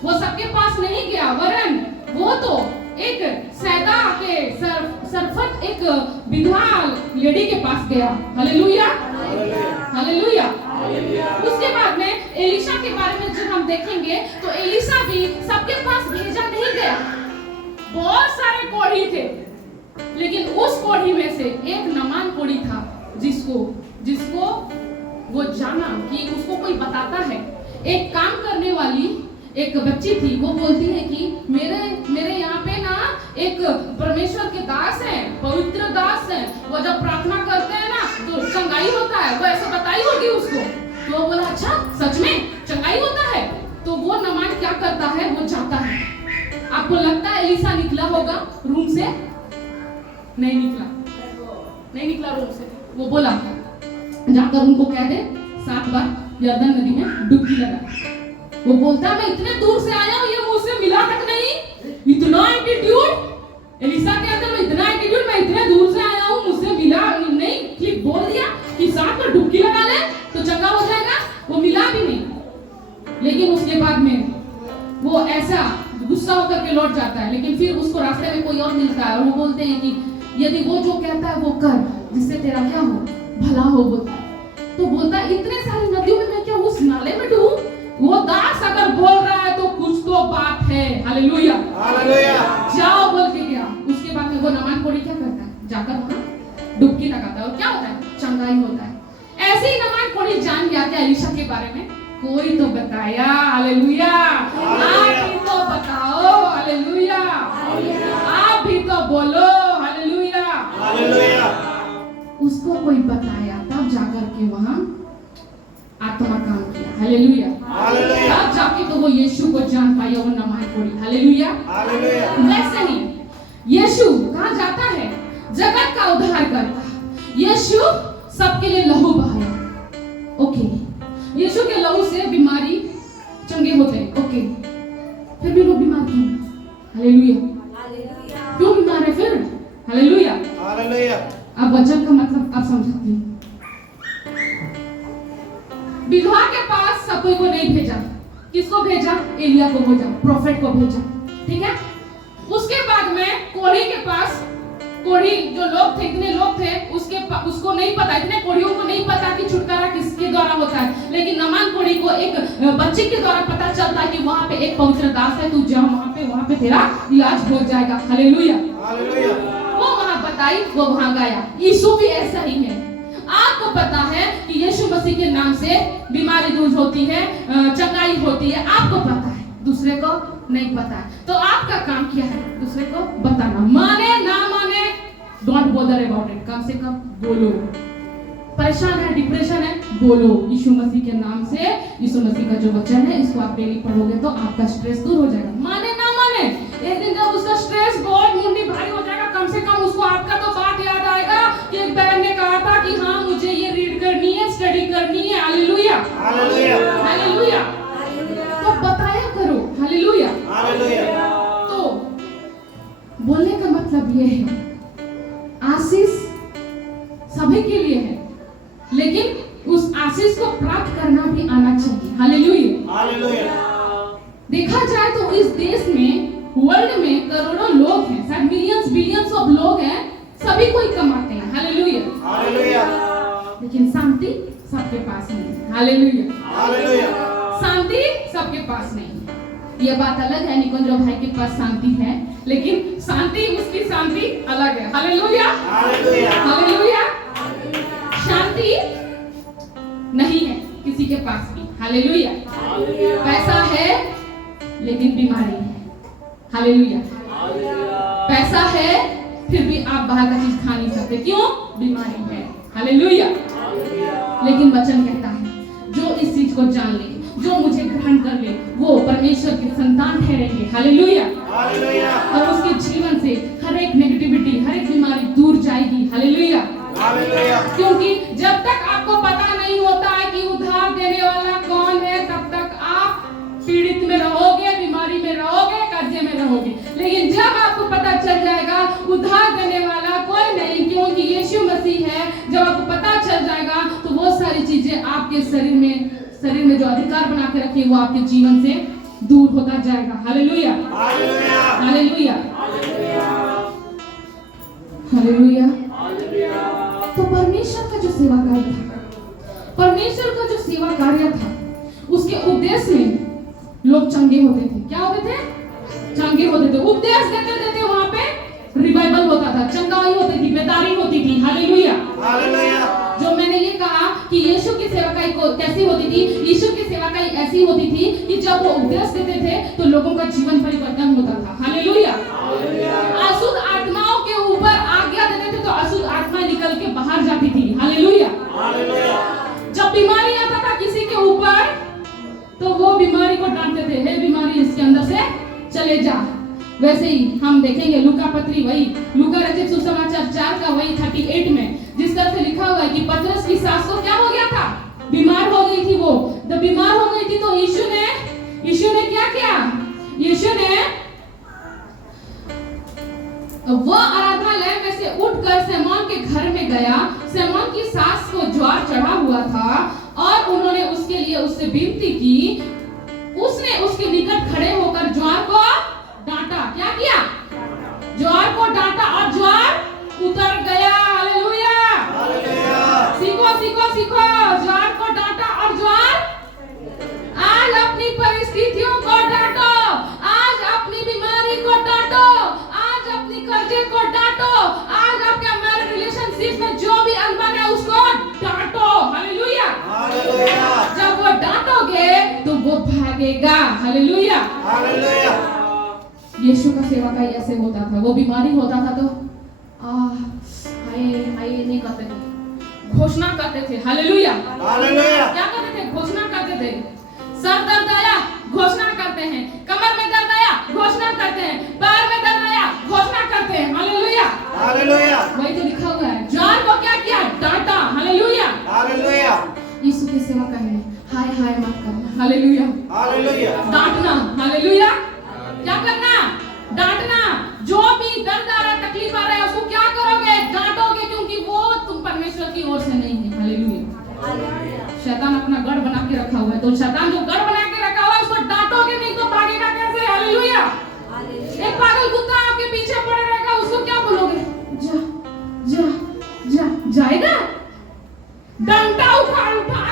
वो सबके पास नहीं गया, वरन वो तो एक सैदा के सरफत एक विधवा लेडी के पास गया। Hallelujah, hallelujah. उसके बाद में एलिशा के बारे में जब हम देखेंगे तो एलिशा भी सबके पास भेजा नहीं गया। बहुत सारे कोढ़ी थे, लेकिन उस कोढ़ी में से एक नमान कोढ़ी था जिसको वो जाना कि उसको कोई बताता है। एक काम करने वाली एक बच्ची थी, वो बोलती है कि मेरे यहाँ पे ना एक परमेश्वर के दास हैं, पवित्र दास हैं, वो जब प्रार्थना करते हैं ना तो चंगाई होता है। वो ऐसा बताई होगी उसको, तो वो बोला अच्छा सच में चंगाई होता है। तो वो नमान क्या करता है, वो जाता है। आपको लगता है एलिशा निकला होगा रूम से? नहीं निकला रूम से। वो बोला जाकर उनको कह दे 7 बार यरदन नदी में डुबकी लगा। वो बोलता मैं इतने दूर से आया हूँ, ये मुझसे मिला तक नहीं। इतना एटीट्यूड एलिशा के अंदर में, इतना एटीट्यूड, मैं इतने दूर से आया हूँ मुझसे मिला नहीं। ठीक बोल दिया कि 7 बार डुबकी लगा ले तो चंगा हो जाएगा, वो मिला भी नहीं। लेकिन उसके बाद में वो ऐसा गुस्सा होकर के लौट जाता है। लेकिन फिर उसको रास्ते में कोई और मिलता है और वो बोलते हैं कि यदि वो जो कहता है वो कर, जिससे तेरा क्या हो, भला हो। बोलता है तो बोलता है इतने सारे नदियों में मैं क्या उस नाले में डूबूं? वो दास अगर बोल रहा है तो कुछ तो बात है। Hallelujah, hallelujah. जाओ बोल के गया। उसके बाद में वो नमान कोढ़ी क्या करता है, जाकर वहां डुबकी लगाता है और क्या होता है, चंगाई होता है। ऐसे ही नमान कोढ़ी जान गया क्या एलिशा के बारे में? कोई तो बताया। हालेलुया, आप भी तो बताओ। हालेलुया, आप भी तो बोलो। Hallelujah, hallelujah. उसको कोई बताया, तब जाकर के वहां आत्मा काम किया। Hallelujah, hallelujah. तब जाके तो वो यीशु को जान पाया, वो नमान कोढ़ी। Hallelujah, hallelujah. वैसे ही यीशु कहाँ जाता है, जगत का उद्धार करता है। यीशु सबके लिए लहू बहाया। ओके, यीशु के लहू से बीमारी चंगे होते हैं। ओके, फिर भी लोग बीमार क्यों? हालेलुया, क्यों बीमार है फिर? Hallelujah, hallelujah. अब वचन का मतलब आप समझ सकते हैं। विधवा के पास सब कोई को नहीं भेजा। किसको भेजा? एलिया को भेजा, प्रोफेट को भेजा। ठीक है। उसके बाद में कोढ़ी के पास, कोढ़ी जो लोग थे, इतने लोग थे, उसको नहीं पता, इतने कोढ़ियों को नहीं पता कि छुटकारा किसके द्वारा होता है। लेकिन नमान कोढ़ी को एक बच्चे के द्वारा पता चलता है कि वहां पे एक पवित्र दास है, तू जा वहां पे तेरा इलाज हो जाएगा। Hallelujah, hallelujah. वो वहां बताई, वो वहां गया। यीशु भी ऐसा ही है। आपको पता है कि यीशु मसीह के नाम से बीमारी दूर होती है, चंगाई होती है, आपको पता है, दूसरे को नहीं पता है। तो आपका काम क्या है? दूसरे को बताना। माने ना माने, डोंट बॉदर अबाउट इट। कम से कम बोलो। परेशान है, डिप्रेशन है, बोलो। यीशु मसीह के नाम से, यीशु मसीह का जो वचन है, इसको आप डेली पढ़ोगे तो आपका स्ट्रेस दूर हो जाएगा। माने ना माने, एक दिन जब उसका स्ट्रेस बहुत मुंडी भारी हो जाएगा, कम से कम उसको आपका तो बात याद आएगा कि एक बहन ने कहा था कि हाँ मुझे ये रीड करनी है, स्टडी करनी है। Hallelujah, hallelujah, hallelujah. तो बताया करो। Hallelujah, hallelujah. तो बोलने का मतलब ये है, आशीष सभी के लिए है, लेकिन उस आशीष को प्राप्त करना भी आना चाहिए। Hallelujah, hallelujah. देखा जाए तो इस देश में, वर्ल्ड में करोड़ों लोग हैं, शायद मिलियंस बिलियंस ऑफ लोग हैं, सभी कोई कमाते हैं। Hallelujah, hallelujah. लेकिन शांति सबके पास नहीं है। Hallelujah, hallelujah. शांति सबके पास नहीं है। ये बात अलग है, निकुंज भाई के पास शांति है, लेकिन शांति, उसकी शांति अलग है। Hallelujah, hallelujah, hallelujah. शांति नहीं है किसी के पास भी। हालेलुया। पैसा है लेकिन बीमारी है। हालेलुया। पैसा है फिर भी आप बाहर का चीज खा नहीं सकते, क्यों? बीमारी है। हालेलुया। लेकिन वचन कहता है जो इस चीज को जान ले, जो मुझे ग्रहण कर ले, वो परमेश्वर के संतान ठहरेंगे। Hallelujah, hallelujah. और उसके जीवन से हर एक नेगेटिविटी, हर एक बीमारी दूर जाएगी। Hallelujah, hallelujah. क्योंकि जब तक आपको पता नहीं होता है कि उद्धार देने वाला कौन है, तब तक आप पीड़ित में रहोगे, बीमारी में रहोगे, कर्जे में रहोगे। लेकिन जब आपको पता चल जाएगा उद्धार देने वाला कोई नहीं, क्योंकि यीशु मसीह है, जब आपको पता चल जाएगा तो वो सारी चीजें आपके शरीर में जो अधिकार बना के रखी है, वो आपके जीवन से दूर होता जाएगा। Hallelujah, hallelujah, hallelujah, hallelujah. तो परमेश्वर का जो सेवा कार्य था, परमेश्वर का जो सेवा कार्य था, उसके उद्देश्य में लोग चंगे होते थे। क्या होते थे? चंगे होते थे। उपदेश देते देते वहां पे रिवाइवल होता था, चंगाई होती थी, बेदारी होती थी। Hallelujah, hallelujah. जो मैंने ये कहा कि यीशु की सेवकाई को कैसी होती थी, यीशु की सेवकाई ऐसी होती थी कि जब वो उपदेश देते थे तो लोगों का जीवन परिवर्तन होता था। हालेलुया। अशुद्ध आत्माओं के ऊपर आज्ञा देते थे तो अशुद्ध आत्माएं निकल के बाहर जाती थी। हालेलुया। जब बीमारी आता था किसी के ऊपर तो वो बीमारी को डांटते थे, हे बीमारी इसके अंदर से चले जा। वैसे ही हम देखेंगे लूका पत्री, वही लूका रचित सुसमाचार 4 का वही 38 में जिस तरह से लिखा हुआ है कि पतरस की सास को क्या हो गया था? बीमार हो गई थी। वो जब बीमार हो गई थी तो यीशु ने क्या किया? यीशु ने वो आराधनालय में से उठकर शमौन के घर में गया। शमौन की सास को ज्वर चढ़ा हुआ था और उन्होंने उसके लिए उससे विनती की। उसने उसके निकट खड़े होकर ज्वर को डांटा। क्या किया? ज्वर को डांटा और ज्वर उतर गया। हालेलुया, सीखो सीखो सीखो। ज्वर को डांटा और ज्वर। आज अपनी परिस्थितियों को डांटो, आज अपनी बीमारी को डांटो, आज अपनी कर्जे को डांटो, आज आपके मैरिज रिलेशनशिप में जो भी अनबन है उसको डांटो। हालेलुया, जब वो डांटोगे तो वो भागेगा। Hallelujah, hallelujah. यीशु का सेवा का ऐसे होता था। वो बीमारी होता था तो हाय हाय नहीं करते थे, घोषणा करते थे। Hallelujah, hallelujah. क्या करते थे? घोषणा करते थे। सर दर्द आया, घोषणा करते हैं। कमर में दर्द आया, घोषणा करते हैं। पैर में दर्द आया, घोषणा करते हैं। Hallelujah, hallelujah. वही तो लिखा हुआ है। ज्वर को क्या किया? डांटा। Hallelujah, hallelujah. यीशु की सेवा करने हाय हाय मत करना। Hallelujah, hallelujah. डांटना। हालेलुया, क्या करना? डांटना। जो भी दर्द आ रहा है, तकलीफ आ रहा है, उसको क्या करोगे? डांटोगे, क्योंकि वो तुम परमेश्वर की ओर से नहीं है। हालेलुया। शैतान अपना गढ़ बना के रखा हुआ है, तो शैतान जो गढ़ बना के रखा हुआ है उसको डांटोगे नहीं तो भागेगा कैसे? हालेलुया। एक पागल कुत्ता आपके पीछे पड़े रहेगा, उसको क्या बोलोगे? जा जा जा, जाएगा? डंडा उठा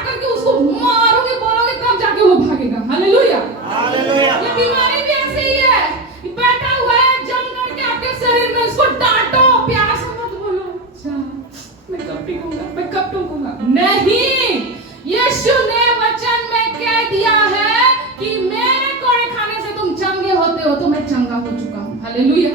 करके उसको मारोगे, बोलोगे, तब जाके वो भागेगा। Hallelujah, hallelujah. ये बीमारी भी ऐसे ही है, बैठा हुआ है जम करके आपके शरीर में। इसको डांटो, प्यार से मत बोलो, अच्छा मैं कब पीऊंगा, मैं कब टूकूंगा। नहीं, यीशु ने वचन में कह दिया है कि मेरे कोड़े खाने से तुम चंगे होते हो, तो मैं चंगा हो चुका हूँ। हालेलुया।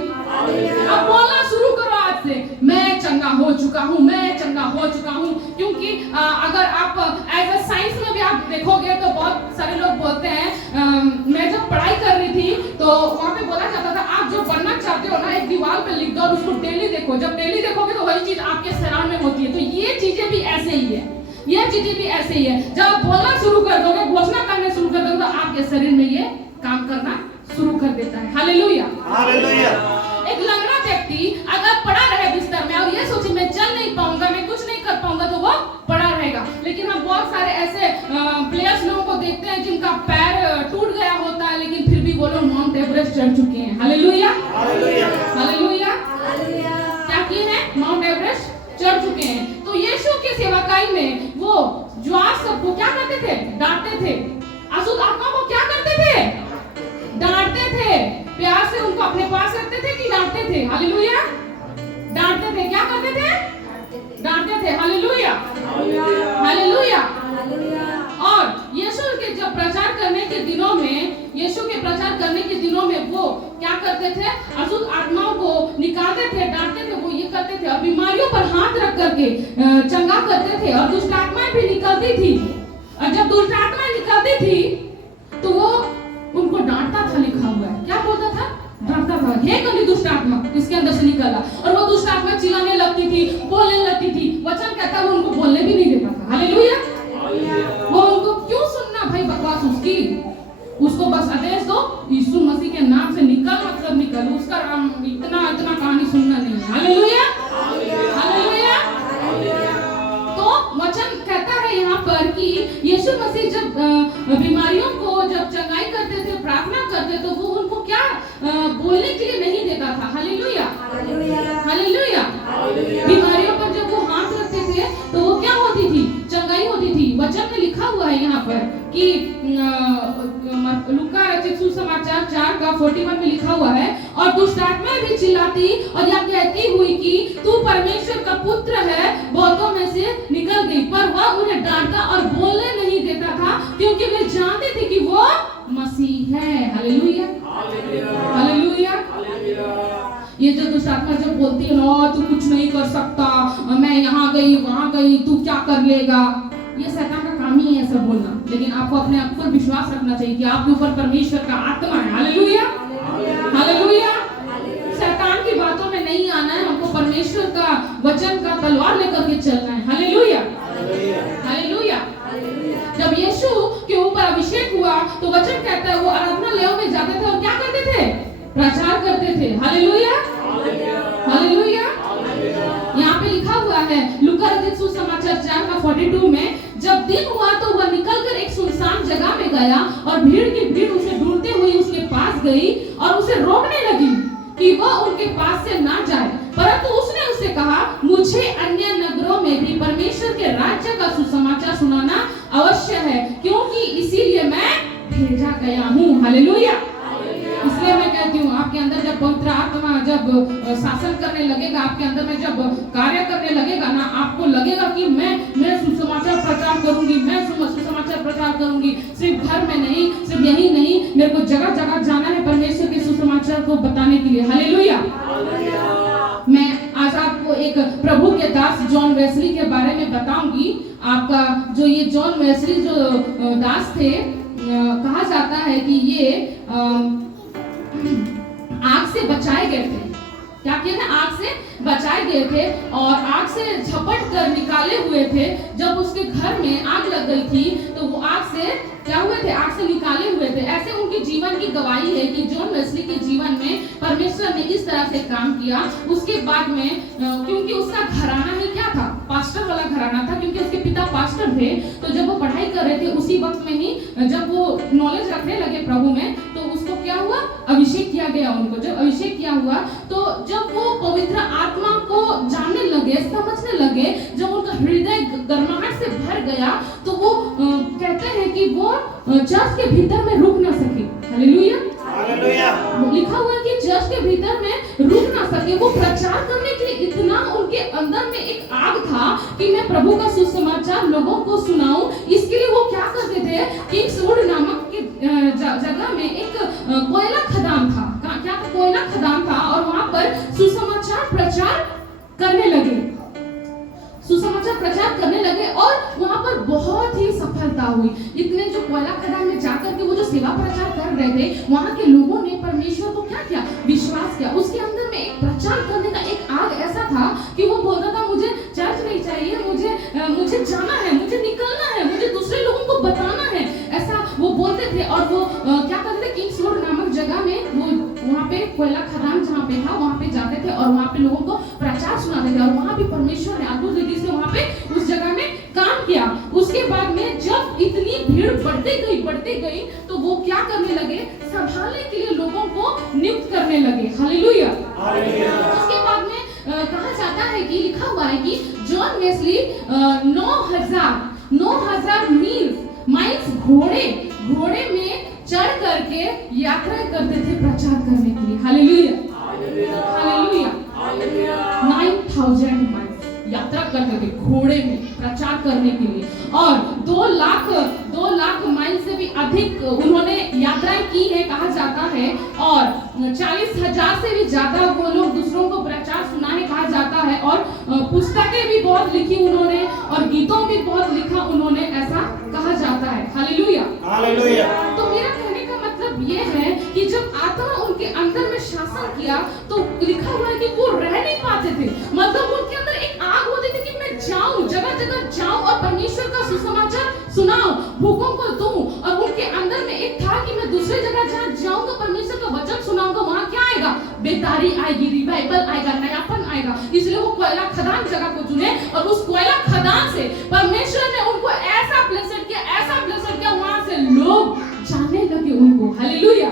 अब बोलना शुरू करो आज से, मैं चंगा हो चुका हूँ, मैं चंगा हो चुका हूँ। क्योंकि अगर आप एज अ साइंस में भी आप देखोगे तो बहुत सारे लोग बोलते हैं, मैं जब पढ़ाई कर रही थी तो वहाँ पे बोला जाता था आप जो बनना चाहते हो ना, एक दीवार पे लिख दो और उसको डेली देखो। जब डेली देखोगे तो वही चीज आपके सराउंड में होती है। तो ये चीजें भी ऐसे ही है, ये चीजें भी ऐसे ही है। जब आप बोलना शुरू कर दोगे, घोषणा करने शुरू कर दोगे, तो आपके शरीर में ये काम करना शुरू कर देता है। Hallelujah, hallelujah. एक लंगड़ा व्यक्ति अगर पड़ा रहे बिस्तर में और ये सोचे मैं चल नहीं पाऊंगा, मैं कुछ नहीं कर पाऊंगा, तो वो पड़ा रहेगा। लेकिन हम बहुत सारे ऐसे प्लेयर्स लोगों को देखते हैं जिनका पैर टूट गया होता है, लेकिन फिर भी वो लोग माउंट एवरेस्ट चढ़ चुके हैं। Hallelujah, hallelujah. हालेलुया। क्या किए हैं? माउंट एवरेस्ट चढ़ चुके हैं। तो यीशु की सेवकाई में वो ज्वार सबको क्या करते थे? डांटते थे। अशुद्ध आत्मा को क्या करते थे? डांटते थे। प्यार से उनको अपने पास रखते थे कि डांटते थे? हालेलुया, डांटते थे। क्या करते थे? डांटते थे। Hallelujah, hallelujah. और यीशु के जब प्रचार करने के दिनों में, यीशु के प्रचार करने के दिनों में वो क्या करते थे? अशुद्ध आत्माओं को निकालते थे, डांटते थे। वो ये करते थे और बीमारियों पर हाथ रख करके चंगा करते थे और दुष्ट आत्माएं भी निकलती थी। और जब दुष्ट आत्माएं निकलती थी तो वो उनको डांटता था। लिखा हुआ है, क्या बोलता था? डांटता था, हे गंदी दुष्ट आत्मा, इसके अंदर से निकला। और वो दुष्ट आत्मा चिल्लाने लगती थी, बोलने लगती थी। वचन कहता है वो उनको बोलने भी नहीं देता था। हालेलुया, वो उनको क्यों सुनना भाई बकवास उसकी? उसको बस आदेश दो, यीशु मसीह के नाम से निकल, मतलब निकल। उसका इतना कहानी सुनना नहीं है। Hallelujah, hallelujah. तो वचन कहता है यहाँ पर कि यीशु मसीह जब बीमारियों को जब चंगाई करते थे, प्रार्थना थे तो वो उनको क्या बोलने के लिए नहीं देता था। Hallelujah, hallelujah. बीमारियों पर जब वो हाथ रखते थे तो वो क्या होती थी? चंगाई होती थी। वचन में लिखा हुआ है यहाँ पर कि लूका रचित सुसमाचार 4:41 में लिखा हुआ है, और दुष्ट आत्माएं भी चिल्लाती और यह कहती हुई कि तू परमेश्वर का पुत्र है, बहुतों में से निकल गई। पर वह उन्हें डांटता और बोलने नहीं देता था, क्योंकि वे जानते थे कि वो मसीह है। Hallelujah, hallelujah. ये जो दुष्ट आत्मा जब बोलती है ना, तू कुछ नहीं कर सकता, मैं यहाँ गई वहां गई, तू क्या कर लेगा, ये शैतान का काम ही है ऐसा बोलना। लेकिन आपको अपने आप पर विश्वास रखना चाहिए कि आपके ऊपर परमेश्वर का आत्मा है। Hallelujah, hallelujah. शैतान की बातों में नहीं आना है, हमको परमेश्वर का वचन का तलवार लेकर के चलना है। Hallelujah, hallelujah. जब यीशु के ऊपर अभिषेक हुआ तो वचन कहता है वो आराधनालयों में जाते थे और क्या करते थे? प्रचार करते थे। Hallelujah, hallelujah. यहाँ पे लिखा हुआ है लूका रचित सुसमाचार 4:42 में, जब दिन हुआ तो वह निकलकर एक सुनसान जगह में गया और भीड़ की भीड़ उसे ढूंढते हुए उसके पास गई और उसे रोकने लगी कि वह उनके पास से ना जाए, परंतु उसने उससे कहा, मुझे अन्य नगरों में भी परमेश्वर के राज्य का सुसमाचार सुनाना अवश्य है, क्योंकि इसीलिए मैं भेजा गया हूँ। हालेलुया। इसलिए मैं कहती हूँ आपके अंदर जब पवित्र आत्मा जब शासन करने लगेगा, आपके अंदर में जब कार्य करने लगेगा ना, आपको लगेगा कि मैं सुसमाचार प्रचार करूंगी, मैं सुसमाचार प्रचार करूंगी। सिर्फ घर में नहीं, सिर्फ यही नहीं, मेरे को जगह जगह जाना है परमेश्वर के सुसमाचार को बताने के लिए। हालेलुया। मैं आज आपको एक प्रभु के दास जॉन वेस्ली के बारे में बताऊंगी। आपका जो ये जॉन वेस्ली जो दास थे, कहा जाता है कि ये आग से बचाए गए थे। क्या किया ना, आग से बचाए गए थे और आग से झपट कर निकाले हुए थे। जब उसके घर में आग लग गई थी तो वो आग से क्या हुए थे? आग से निकाले हुए थे। ऐसे उनके जीवन की गवाही है कि जॉन वेस्ली के जीवन में परमेश्वर ने इस तरह से काम किया। उसके बाद में क्योंकि उसका घराना ही क्या था? पास्टर वाला घराना था, क्योंकि उसके पिता पास्टर थे। तो जब वो पढ़ाई कर रहे थे उसी वक्त में ही जब वो नॉलेज रखने लगे प्रभु में, तो उसको क्या हुआ? अभिषेक किया गया उनको। जब अभिषेक किया हुआ तो जब वो पवित्र आत्मा को जानने लगे, समझने लगे, जब उनका हृदय गर्माहट से भर गया तो वो कहते हैं कि वो चर्च के भीतर में रुक ना सके। Hallelujah, hallelujah. लिखा हुआ है कि चर्च के भीतर में रुक ना सके। वो प्रचार करने के लिए इतना उनके अंदर में एक आग था कि मैं प्रभु का सुसमाचार लोगों को सुनाऊं। इसके लिए वो क्या करते थे? किंग्सवुड नामक के जगह में एक कोयला खदान था। क्या कोयला खदान था और वहां पर सुसमाचार प्रचार करने लगे, सुसमाचार प्रचार करने लगे और वहां पर बहुत ही सफलता हुई। इतने जो कोयला खदान में जाकर के वो जो सेवा प्रचार कर रहे थे, वहां के लोगों ने परमेश्वर को क्या किया? विश्वास किया। उसके अंदर में एक प्रचार करने का एक आग ऐसा था कि वो बोलता था, मुझे चर्च नहीं चाहिए, मुझे जाना है, मुझे निकलना है, मुझे दूसरे लोगों को बताना है, ऐसा वो बोलते थे। और वो क्या करते थे? किंग्सवुड नामक जगह में वो वहाँ पे कोयला खदान जहाँ पे था वहाँ पे जाते थे और वहाँ पे लोगों को प्रचार सुनाते थे। और वहाँ भी परमेश्वर ने अद्भुत रीति से वहाँ पे उस जगह में काम किया। उसके बाद में जब इतनी भीड़ बढ़ती गई तो वो क्या करने लगे? संभालने के लिए लोगों को नियुक्त करने लगे। Hallelujah, hallelujah. उसके बाद में कहा जाता है कि लिखा हुआ है कि जॉन वेस्ली 9,000 माइल्स घोड़े में चढ़ करके यात्रा करते थे प्रचार करने के लिए। Hallelujah, hallelujah, hallelujah. 9,000 माइल्स यात्रा करते थे घोड़े में प्रचार करने के लिए। और 2 लाख माइल से भी अधिक उन्होंने यात्राएं की है कहा जाता है। और 40,000 से भी ज्यादा वो लोग दूसरों को प्रचार सुना है कहा जाता है। और पुस्तकें भी बहुत लिखी उन्होंने और गीतों भी बहुत लिखा उन्होंने, ऐसा कहा जाता है। Hallelujah, hallelujah. तो मेरा कहने का मतलब ये है कि जब आत्मा उनके अंदर में शासन किया तो लिखा हुआ है कि वो रह नहीं पाते थे। मतलब उनके अंदर एक आग होती थी कि मैं जाऊं, जगह जगह जाऊं और परमेश्वर का सुसमाचार सुनाऊं, भूखों को दूं। और उनके अंदर में एक था कि मैं दूसरे जगह जहाँ जाऊंगा परमेश्वर का वचन सुनाऊंगा, वहां क्या आएगा? बेदारी आएगी, रिवाइवल आएगा, नयापन आएगा। इसलिए वो कोयला खदान जगह को चुने और उस कोयला खदान से परमेश्वर ने उनको ऐसा ब्लेसेड किया, वहां से लोग जानने लगे उनको। हालेलुया,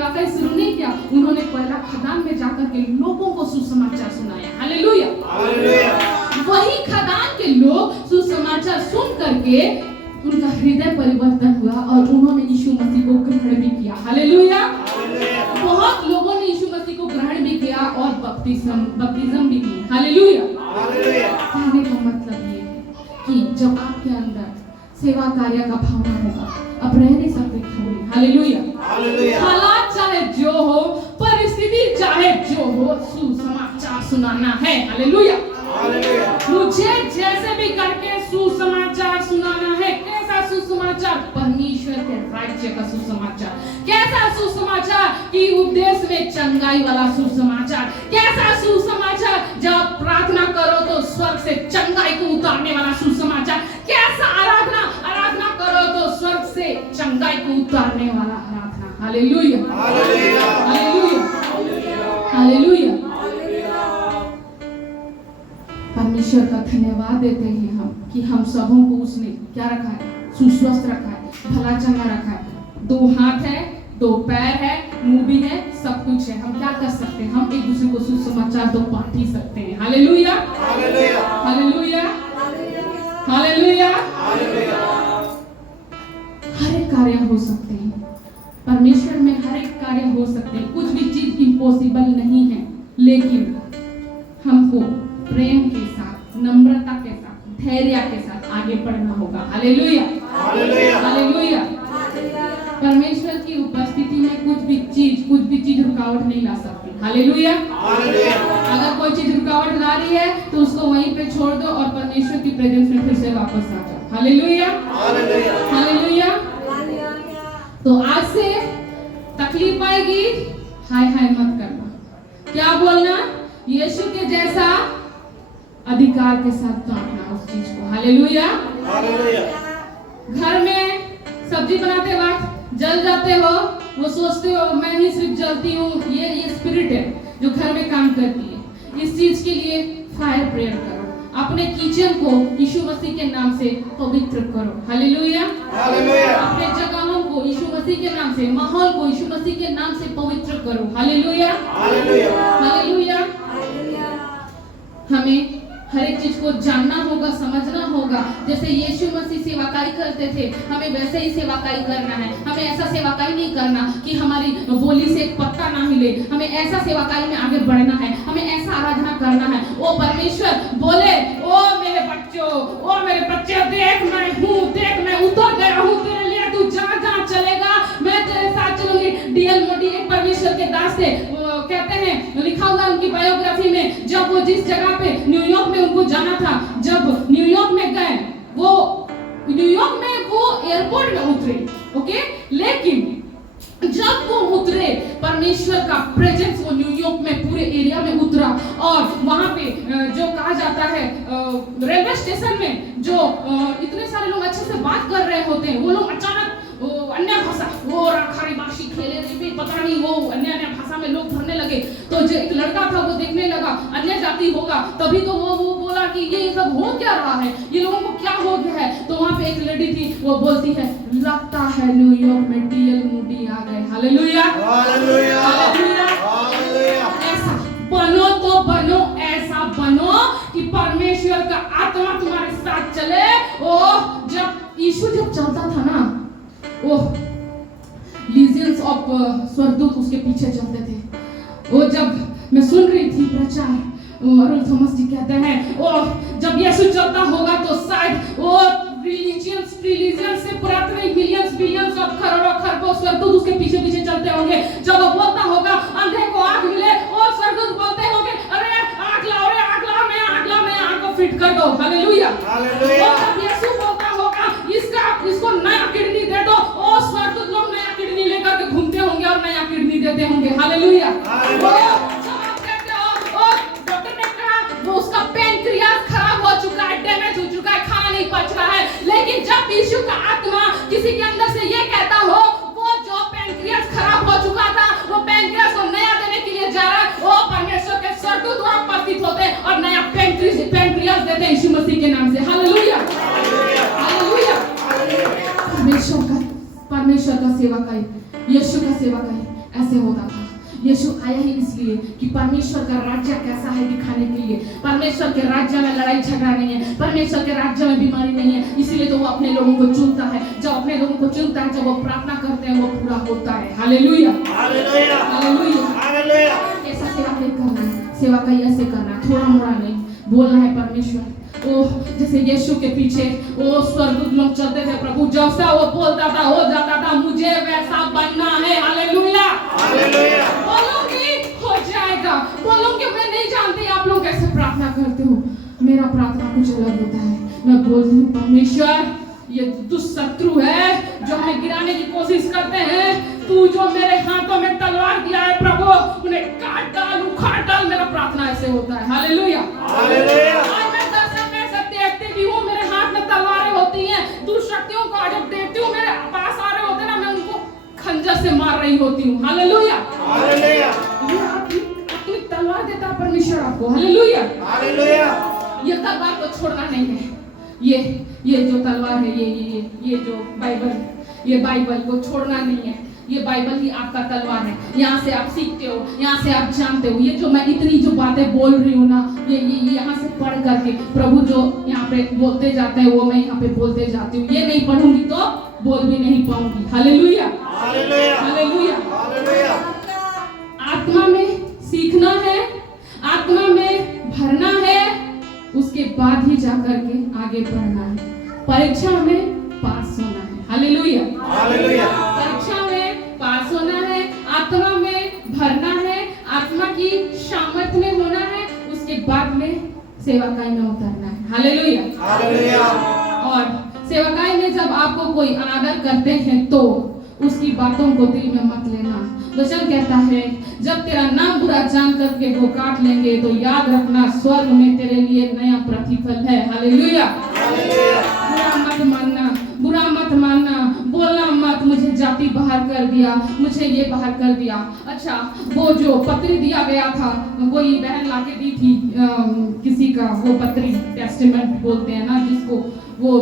सेवा का शुरू नहीं किया, उन्होंने पहला खदान में जाकर के लोगों को सुसमाचार सुनाया। हालेलुया। हालेलुया। वही खदान के लोग सुसमाचार सुन करके उनका हृदय परिवर्तन हुआ और उन्होंने यीशु मसीह को ग्रहण भी किया। हालेलुया। बहुत लोगों ने यीशु मसीह को ग्रहण भी किया और बपतिस्म भी की। हालेलुया। कहने का मतलब ये है कि जब आपके अंदर सेवा कार्य का भावना होगा, आप रह नहीं सकते खाली। हालेलुया। हालात चाहे जो हो, परिस्थिति चाहे जो हो, सुसमाचार सुनाना है। हालेलुया। मुझे जैसे भी करके सुसमाचार सुनाना है। कैसा सुसमाचार? परमेश्वर के राज्य का सुसमाचार। कैसा सुसमाचार? कि उपदेश में चंगाई वाला सुसमाचार। कैसा सुसमाचार? जब प्रार्थना करो तो स्वर्ग से चंगाई को उतारने वाला सुसमाचार। कैसा आराधना करो तो स्वर्ग से चंगाई को उतारने वाला आराधना। हालेलुया। हालेलुया। हालेलुया। परमेश्वर का धन्यवाद देते हैं हम कि हम सबों को उसने क्या रखा है? सुस्वस्थ रखा है, भला चंगा रखा है। 2 हाथ है, 2 पैर है, मुंह भी है, सब कुछ है। हम क्या कर सकते हैं? हम एक दूसरे को सुसमाचार तो बांट ही सकते हैं। हालेलुया। हालेलुया। हालेलुया। हालेलुया। हर एक कार्य हो सकते हैं परमेश्वर में, हर एक कार्य हो सकते हैं। कुछ भी चीज इम्पॉसिबल नहीं है, लेकिन हमको प्रेम के साथ, नम्रता के साथ, धैर्य के साथ आगे बढ़ना होगा। हालेलुया। हालेलुया। परमेश्वर की उपस्थिति में कुछ भी चीज रुकावट नहीं ला सकती। हालेलुया। अगर कोई चीज रुकावट ला रही है तो उसको वहीं पे छोड़ दो और परमेश्वर की प्रेजेंस में फिर से वापस आ जाओ। हालेलुया। हालेलुया। तो आज से तकलीफ आएगी, हाय मत करना। क्या बोलना? यीशु के जैसा अधिकार के साथ काटना उस चीज को। हालेलुया। घर में सब्जी बनाते वक्त जल जाते हो, वो सोचते हो मैं ही सिर्फ जलती हूँ। ये स्पिरिट है जो घर में काम करती है। इस चीज के लिए फायर प्रेयर करो। अपने किचन को यीशु मसीह के नाम से पवित्र करो। हालेलुया। अपने जगहों को यीशु मसीह के नाम से, माहौल को यीशु मसीह के नाम से पवित्र करो। हालेलुया। हालेलुया। हमें हर एक चीज को जानना होगा, समझना होगा। जैसे यीशु मसीह सेवाकाई करते थे, हमें वैसे ही सेवाकाई करना है। हमें ऐसा सेवाकाई नहीं करना कि हमारी बोली से एक पत्ता ना हिले। हमें ऐसा सेवाकाई में आगे बढ़ना है, हमें ऐसा आराधना करना है। ओ परमेश्वर बोले, ओ मेरे बच्चे देख मैं उतर गया हूँ तेरे लिए, तू जहाँ चलेगा मैं तेरे साथ चलूंगी। डीएल मोदी एक परमेश्वर के दास थे। कहते हैं, लिखा हुआ उनकी बायोग्राफी में, जब वो जिस जगह पे न्यूयॉर्क में उनको जाना था, जब न्यूयॉर्क में गए, वो न्यूयॉर्क में वो एयरपोर्ट में उतरे, ओके, लेकिन जब वो उतरे परमेश्वर का प्रेजेंस वो न्यूयॉर्क में पूरे एरिया में उतरा। और वहां पे जो कहा जाता है रेलवे स्टेशन में जो इतने सारे लोग अच्छे से बात कर रहे होते हैं, वो लोग अचानक अन्य भाषा, वो राखारी बाशी खेले रहे, पता नहीं वो अन्य भाषा में लोग भरने लगे। तो जो एक लड़का था वो देखने लगा अन्य जाति होगा, तभी तो वो बोला कि ये सब हो क्या रहा है, ये लोगों को क्या हो गया है। तो वहां पे एक लेडी थी, वो बोलती है, लगता है न्यूयॉर्क में डीएल मूडी आ गए। हालेलुया। हालेलुया। हालेलुया। ऐसा बनो तो बनो, ऐसा बनो कि परमेश्वर का आत्मा तुम्हारे साथ चले। ओ जब यीशु चलता था ना, ओह लीजियंस ऑफ स्वर्गदूत उसके पीछे चलते थे। वो जब मैं सुन रही थी प्रचार, अरुण थॉमस जी कहते हैं, ओह जब यीशु चलता होगा तो शायद वो रिलीजियंस से पुरातन बिलियंस और खरबों स्वर्गदूत उसके पीछे चलते होंगे। जब वो बोलता होगा अंधे को आग मिले, और स्वर्गदूत बोलते होंगे, अरे आग लाओ, मैं आग को फिट कर दो। हालेलुया। और जब यीशु बोलता होगा इसको नया किडनी दे दो, और स्वर्गदूत लोग नया किडनी लेकर के घूमते होंगे और नया किडनी देते होंगे। हालेलुया। डॉक्टर ने कहा वो उसका पैंक्रियास खराब हो चुका है, डैमेज हो चुका है, खाना नहीं पच रहा है। लेकिन जब यीशु का आत्मा किसी के अंदर से ये कहता हो, वो जो पैंक्रियास खराब हो चुका था, वो पैंक्रियास को नया देने के लिए जा रहा है, वो परमेश्वर के स्वर्गदूत वहां उपस्थित होते हैं और नया पैंक्रियास देते हैं यीशु मसीह के नाम से। हालेलुया। हालेलुया। परमेश्वर का सेवकाई, यीशु का सेवकाई ऐसे होता था। यीशु आया ही इसलिए कि परमेश्वर का राज्य कैसा है दिखाने के लिए। परमेश्वर के राज्य में लड़ाई झगड़ा नहीं है, परमेश्वर के राज्य में बीमारी नहीं है, इसीलिए तो वो अपने लोगों को चुनता है। जब अपने लोगों को चुनता है, जब वो प्रार्थना करते हैं, वो पूरा होता है। Hallelujah, hallelujah, hallelujah. हालेलुया। ऐसा सेवा नहीं करना है, सेवा का ऐसे करना है, थोड़ा मोड़ा नहीं, बोलना है परमेश्वर। ओ जैसे यीशु के पीछे वो स्वर्गदूत लोग चलते थे, प्रभु जब सा वो बोलता था हो जाता था, मुझे वैसा बनना है। Hallelujah, hallelujah. बोलूंगी हो जाएगा, बोलूंगी। मैं नहीं जानती आप लोग कैसे प्रार्थना करते हो, मेरा प्रार्थना कुछ अलग होता है। मैं बोलती हूँ परमेश्वर, ये दुष्शत्रु है जो हमें गिराने की कोशिश करते हैं, तू जो मेरे हाथों में तलवार दिया है प्रभु, उन्हें काट डाल, उखाड़ डाल। मेरा प्रार्थना ऐसे होता है। Hallelujah, hallelujah. आज मैं दर्शन में सब देखती भी हूँ, मेरे हाथ में तलवारें होती हैं, दुष्शक्तियों को जब देखती हूँ मेरे पास आ रहे होते ना, मैं उनको खंजर से मार रही होती हूँ। Hallelujah, hallelujah. ये अपनी तलवार देता है परमेश्वर आपको। Hallelujah, hallelujah. ये तलवार को छोड़ना नहीं है। ये जो तलवार है, ये जो बाइबल, ये बाइबल को छोड़ना नहीं है। ये बाइबल ही आपका तलवार है। यहाँ से आप सीखते हो, यहाँ से आप जानते हो। ये जो मैं इतनी जो बातें बोल रही हूँ ना, ये यहाँ से पढ़ करके प्रभु जो यहाँ पे बोलते जाते हैं, वो मैं यहाँ पे बोलते जाती हूँ। ये नहीं पढ़ूंगी तो बोल भी नहीं पाऊंगी। Hallelujah, hallelujah, hallelujah. हालेलुया। आत्मा में सीखना है, आत्मा में भरना है, उसके बाद ही जाकर के आगे बढ़ना है। परीक्षा में पास होना है। Hallelujah, hallelujah. परीक्षा में पास होना है, आत्मा में भरना है, आत्मा की सामर्थ में होना है, उसके बाद में सेवकाई में उतरना है। Hallelujah, hallelujah. और सेवकाई में जब आपको कोई अनादर करते हैं तो उसकी बातों को दिल में मत लेना। वचन कहता है जब तेरा नाम बुरा जान करके वो काट लेंगे तो याद रखना स्वर्ग में तेरे लिए नया प्रतिफल है। Hallelujah, hallelujah. बुरा मत मानना, बुरा मत मानना, बोलना मत मुझे जाति बाहर कर दिया, मुझे ये बाहर कर दिया। अच्छा, वो जो पत्री दिया गया था, कोई बहन लाके दी थी किसी का, वो पत्री टेस्टामेंट बोलते हैं ना जिसको, वो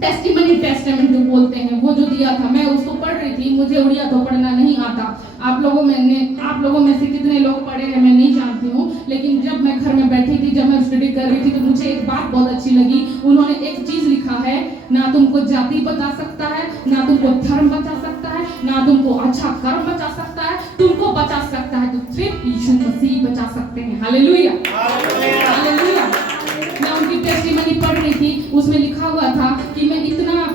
टेस्टिमनी टेस्टामेंट जो बोलते हैं, वो जो दिया था, मैं उसको पढ़ रही थी। मुझे उड़िया तो पढ़ना नहीं आता। आप लोगों में से कितने लोग पढ़े हैं मैं नहीं जानती हूँ, लेकिन जब मैं घर में बैठी थी, जब मैं स्टडी कर रही थी, तो मुझे एक बात बहुत अच्छी लगी। उन्होंने एक चीज लिखा है, ना तुमको जाति बचा सकता है, ना तुमको धर्म बचा सकता है, ना तुमको अच्छा कर्म बचा सकता है, तुमको बचा सकता है तो सिर्फ यीशु मसीह बचा सकते हैं। Hallelujah, hallelujah. मैं उनकी टेस्टिमनी पढ़ रही थी, उसमें लिखा हुआ था कि मैं इतना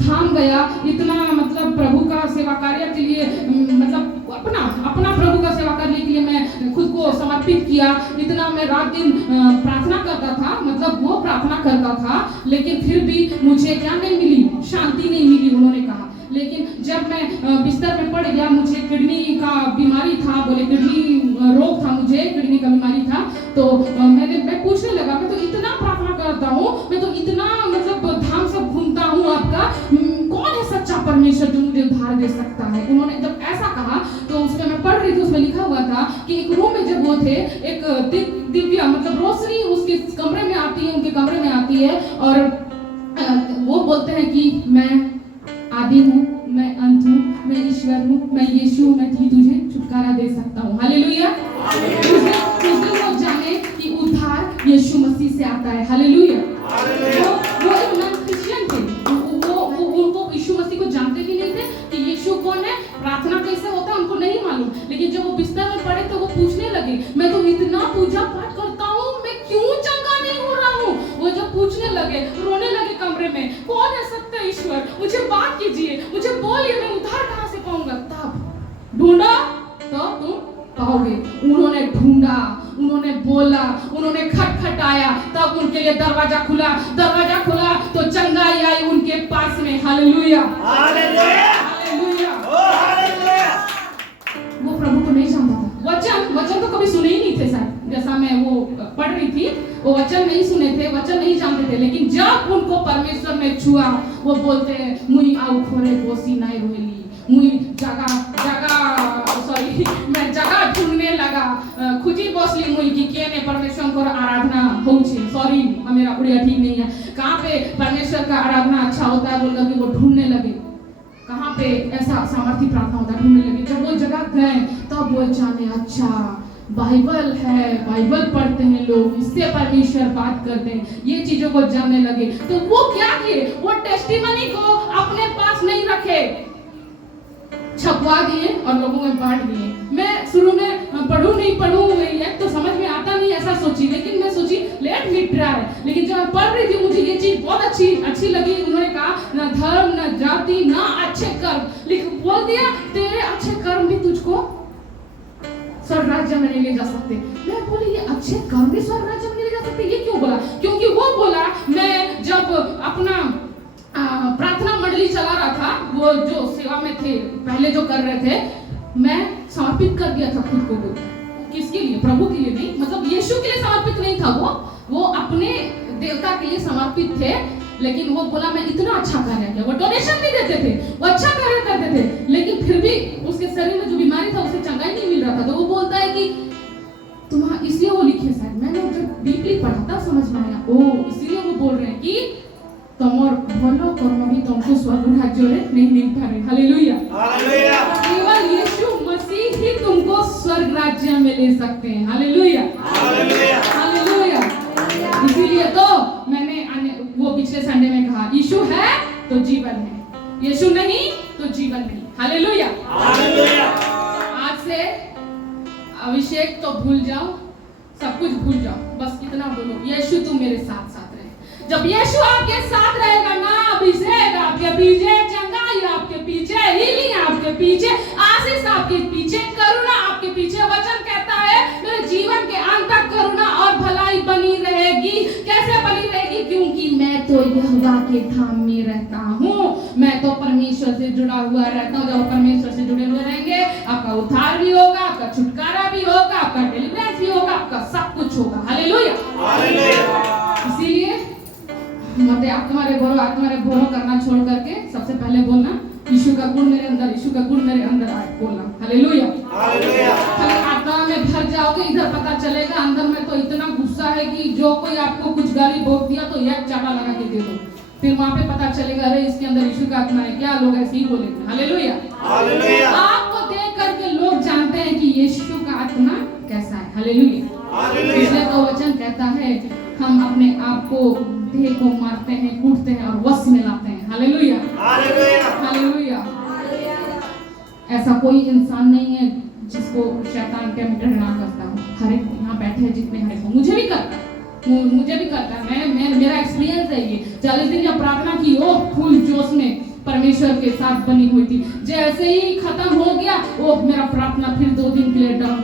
धाम गया, इतना मतलब प्रभु का सेवा कार्य के लिए, मतलब अपना प्रभु का सेवा करने के लिए मैं खुद को समर्पित किया। इतना मैं रात दिन प्रार्थना करता था, मतलब वो प्रार्थना करता था, लेकिन फिर भी मुझे क्या नहीं मिली, शांति नहीं मिली, उन्होंने कहा। लेकिन जब मैं बिस्तर में पड़ गया, मुझे किडनी का बीमारी था, बोले किडनी रोग था, मुझे किडनी का बीमारी था, तो मैं पूछने लगा, मैं तो इतना प्रार्थना करता हूँ, मैं तो इतना मतलब धाम सब घूमता हूँ, आपका कौन है सच्चा परमेश्वर जो मुझे उद्धार दे सकता है। उन्होंने जब ऐसा कहा तो उसमें मैं पढ़ रही थी, उसमें लिखा हुआ था कि एक रूम में जब वो थे, एक दिव्य मतलब रोशनी उसके कमरे में आती है, उनके कमरे में आती है, और वो बोलते हैं कि मैं आदि हूँ, मैं अंत हूँ, मैं ईश्वर हूँ, मैं यीशु हूँ, मैं तुझे छुटकारा दे सकता हूँ। हालेलुया, उस दिन वो जाने कि उद्धार यीशु मसीह से आता है। हालेलुया, वो एक नॉन क्रिश्चियन थे, उनको यीशु मसीह को जानते भी नहीं थे कि यीशु कौन है, प्रार्थना कैसे होता है उनको नहीं मालूम। लेकिन जब वो बिस्तर में पड़े तो वो पूछने लगे, मैं तो इतना पूजा पाठ करता हूँ, मैं क्यों चंगा नहीं हो रहा हूँ। वो जब पूछने लगे, रोने लगे कमरे में, कौन है सत्य ईश्वर, मुझे बात कीजिए, मुझे बोलिए, मैं उद्धार कहाँ से पाऊंगा। तब ढूंढा तो तुम पाओगे। उन्होंने ढूंढा, उन्होंने बोला, उन्होंने खटखटाया, तब उनके लिए दरवाजा खुला तो चंगाई आई उनके पास में। Hallelujah, hallelujah, hallelujah. ओ हालेलुया। वो प्रभु को नहीं जानता था, वचन तो कभी सुने ही नहीं थे शायद, जैसा मैं वो पढ़ रही थी, वो वचन नहीं सुने थे, वचन नहीं जानते थे। लेकिन जब उनको परमेश्वर ने छुआ, वो बोलते हैं मुई आउ खोरे बोसी नाई रोली, मुई मैं जगह ढूंढने लगा, खुजी बसली मुई की केने परमेश्वर को आराधना होउछे। सॉरी मेरा उड़िया ठीक नहीं है, कहाँ पे परमेश्वर का आराधना अच्छा होता है बोल करके वो ढूंढने लगे, कहाँ पे ऐसा सामर्थ्य प्रार्थना होता है, ढूंढने लगे। जब वो जगह गए जब वो जाने अच्छा बाइबल है, बाइबल पढ़ते हैं लोग, इससे परमेश्वर बात करते हैं, ये चीजों को जानने लगे, तो वो क्या किए, वो टेस्टिमनी को अपने पास नहीं रखे, छपवा दिए और लोगों में बांट दिए। मैं शुरू में पढ़ूं नहीं पढ़ूं एक तो समझ में आता नहीं ऐसा सोची, लेकिन मैं सोची लेट मी ट्राई। लेकिन जब मैं पढ़ रही थी मुझे ये चीज बहुत अच्छी लगी। उन्होंने कहा ना धर्म ना जाति ना अच्छे कर्म, लेकिन बोल दिया तेरे अच्छे कर्म भी तुझको स्वर्ग राज्य में नहीं ले जा सकते। मैं बोली ये अच्छे कर्म भी स्वर्ग राज्य में नहीं ले जा सकते, ये क्यों बोला? क्योंकि वो बोला मैं जब अपना प्रार्थना मंडली चला रहा था, वो जो सेवा में थे पहले जो कर रहे थे, मैं समर्पित कर दिया था खुद को। किसके लिए? प्रभु के लिए नहीं, मतलब यीशु के लिए समर्पित नहीं था, वो अपने देवता के लिए समर्पित थे। लेकिन वो बोला मैं इतना अच्छा कार्य किया, वो डोनेशन भी देते थे, वो अच्छा कार्य करते थे, लेकिन फिर भी उसके शरीर में जो बीमारी था उसे चंगाई नहीं मिल रहा था। तो वो बोलता है कि तुम्हारा, इसलिए वो लिखे शायद, मैंने जब डीपली पढ़ा था समझ में आया, ओ इसलिए वो बोल रहे हैं कि तमोर भलो कर्म भी तुमको स्वर्ग राज्य में नहीं मिल पाए। Hallelujah, hallelujah. केवल यीशु मसीह ही तुमको स्वर्ग राज्य में ले सकते हैं। Hallelujah, hallelujah, hallelujah. इसीलिए तो मैंने वो पिछले संडे में कहा, यीशु है तो जीवन है, यीशु नहीं तो जीवन नहीं। Hallelujah, hallelujah. आज से अभिषेक तो भूल जाओ, सब कुछ भूल जाओ, बस इतना बोलो यीशु तू मेरे साथ साथ रहे। जब यीशु आपके साथ रहेगा ना, अभिषेक आपके पीछे, चंगाई आपके पीछे, हीलिंग आपके पीछे, आशीष आपके पीछे, करुणा आपके पीछे। वचन कहता है मेरे जीवन के अंत तक करुणा और भलाई बनी रहेगी। कैसे बनी रहेगी? क्योंकि मैं तो यहोवा के धाम में रहता हूँ, मैं तो परमेश्वर से जुड़ा हुआ रहता हूँ। जब परमेश्वर से जुड़े हुए रहेंगे, आपका उद्धार भी होगा, आपका छुटकारा भी होगा, आपका डिलीवरेंस भी होगा, आपका सब कुछ होगा। Hallelujah, hallelujah. इसीलिए मत तुम्हारे बोरो करना छोड़ करके सबसे पहले बोलना यीशु का गुण मेरे अंदर, यीशु का गुण मेरे अंदर आए, बोलना। Hallelujah, hallelujah. खाली आत्मा में भर जाओगे, इधर पता चलेगा अंदर में तो इतना गुस्सा है कि जो कोई आपको कुछ गाली बोल दिया तो एक चाटा लगा के दे दो, फिर वहां पे पता चलेगा अरे इसके अंदर यीशु का आत्मा है। क्या लोग ऐसे ही बोलेंगे? Hallelujah, hallelujah. आपको देख करके लोग जानते हैं कि यीशु का आत्मा कैसा है। Hallelujah, hallelujah. इसलिए तो वचन कहता है हम अपने आप को देह को मारते हैं, कूटते हैं और वश में लाते हैं। Hallelujah, hallelujah, hallelujah. ऐसा कोई इंसान नहीं है जिसको शैतान टेम्प्ट ना करता हो। हर एक यहाँ बैठे हैं जितने हर एक, मुझे भी करता है, मैं मेरा एक्सपीरियंस है ये। 40 दिन जब प्रार्थना की, ओह फुल जोश में परमेश्वर के साथ बनी हुई थी। जैसे ही खत्म हो गया, ओह मेरा प्रार्थना फिर 2 दिन के लिए डाउन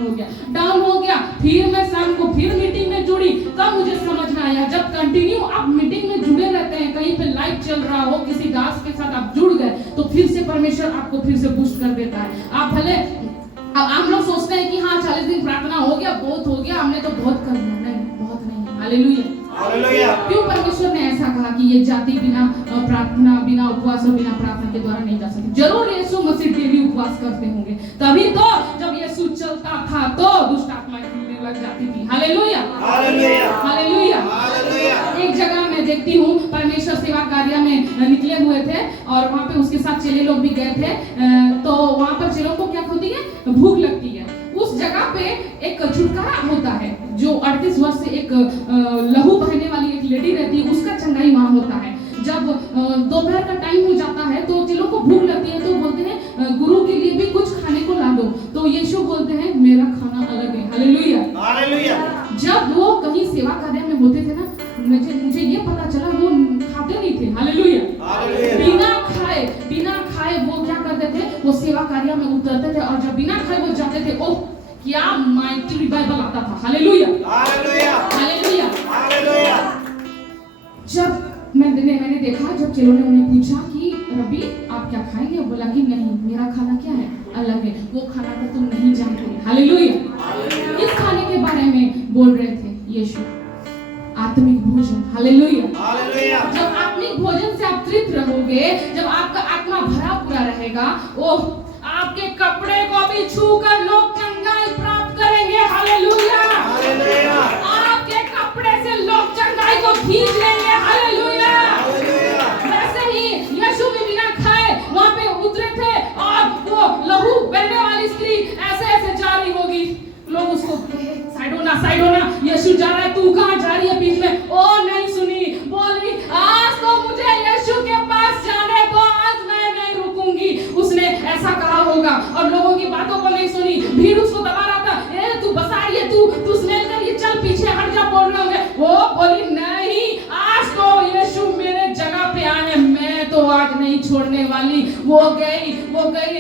हो गया। फिर मैं शाम को फिर मीटिंग में जुड़ी, तब मुझे समझ में आया जब कंटिन्यू आप मीटिंग में जुड़े रहते हैं, कहीं पे लाइव चल रहा हो, किसी दास के साथ आप जुड़ गए, तो फिर से परमेश्वर आपको फिर से बूस्ट कर देता है। आप भले हम लोग सोचते हैं कि हाँ 40 दिन प्रार्थना हो गया, बहुत हो गया, हमने तो बहुत कर लिया। नहीं, बहुत नहीं। Hallelujah, hallelujah. क्यों परमेश्वर ने ऐसा कहा कि ये जाति बिना प्रार्थना, बिना उपवास और बिना प्रार्थना के द्वारा नहीं जा सकती? जरूर यीशु मसीह डेली उपवास करते होंगे, तभी तो जब यीशु चलता था तो दुष्ट आत्माएं हिलने लग जाती थी। Hallelujah, hallelujah, hallelujah, hallelujah. एक जगह मैं देखती हूँ परमेश्वर सेवा कार्य में निकले हुए थे और वहाँ पे उसके साथ चेले लोग भी गए थे। तो वहाँ पर चेलों को क्या होती है? भूख लगती है। उस जगह पे एक छुटकारा होता है, जो 38 वर्ष से एक लहू बहने वाली एक लेडी रहती है, उसका चंगाई वहाँ होता है। जब दोपहर का टाइम हो जाता है तो चेलों को भूख लगती है, तो बोलते हैं गुरु के लिए भी कुछ खाने को ला दो। तो यीशु बोलते हैं मेरा खाना अलग है। Hallelujah, hallelujah. जब वो कहीं सेवा कार्य में होते थे ना, मुझे ये पता चला वो खाते नहीं थे। हालेलुया, बिना खाए वो क्या करते थे? वो सेवा कार्य में उतरते थे और जब बिना खाए वो जाते थे, ओह क्या माइटी रिवाइवल आता था। Hallelujah, hallelujah, hallelujah, hallelujah. जब मैंने देखा, जब चेलों ने उन्हें पूछा कि रबी आप क्या खाएंगे, बोला कि नहीं, मेरा खाना क्या है? अलग है, वो खाना तो तुम नहीं जानते। हालेलुया। इस खाने के बारे में बोल रहे थे यीशु, आत्मिक भोजन। Hallelujah, hallelujah. जब आत्मिक भोजन से आप तृप्त रहोगे, जब आपका आत्मा भरा पूरा रहेगा, ओह आपके कपड़े को भी छूकर लोग चंगाई प्राप्त करेंगे। Hallelujah, hallelujah. आपके कपड़े से लोग चंगाई को खींच लेंगे। Hallelujah, hallelujah. वैसे ही यीशु भी बिना खाए वहां पे उतरे थे और वो लहू बहने वाली स्त्री ऐसे ऐसे जा लोगों की बातों को नहीं सुनी, भीड़ उसको दबा रहा था, ए तू बसा, ये तू स्मेल कर, ये चल पीछे हट जा, बोल रहे होंगे। वो बोली नहीं, आज तो यीशु मेरे जगह पे आए, मैं तो आज नहीं छोड़ने वाली। वो गई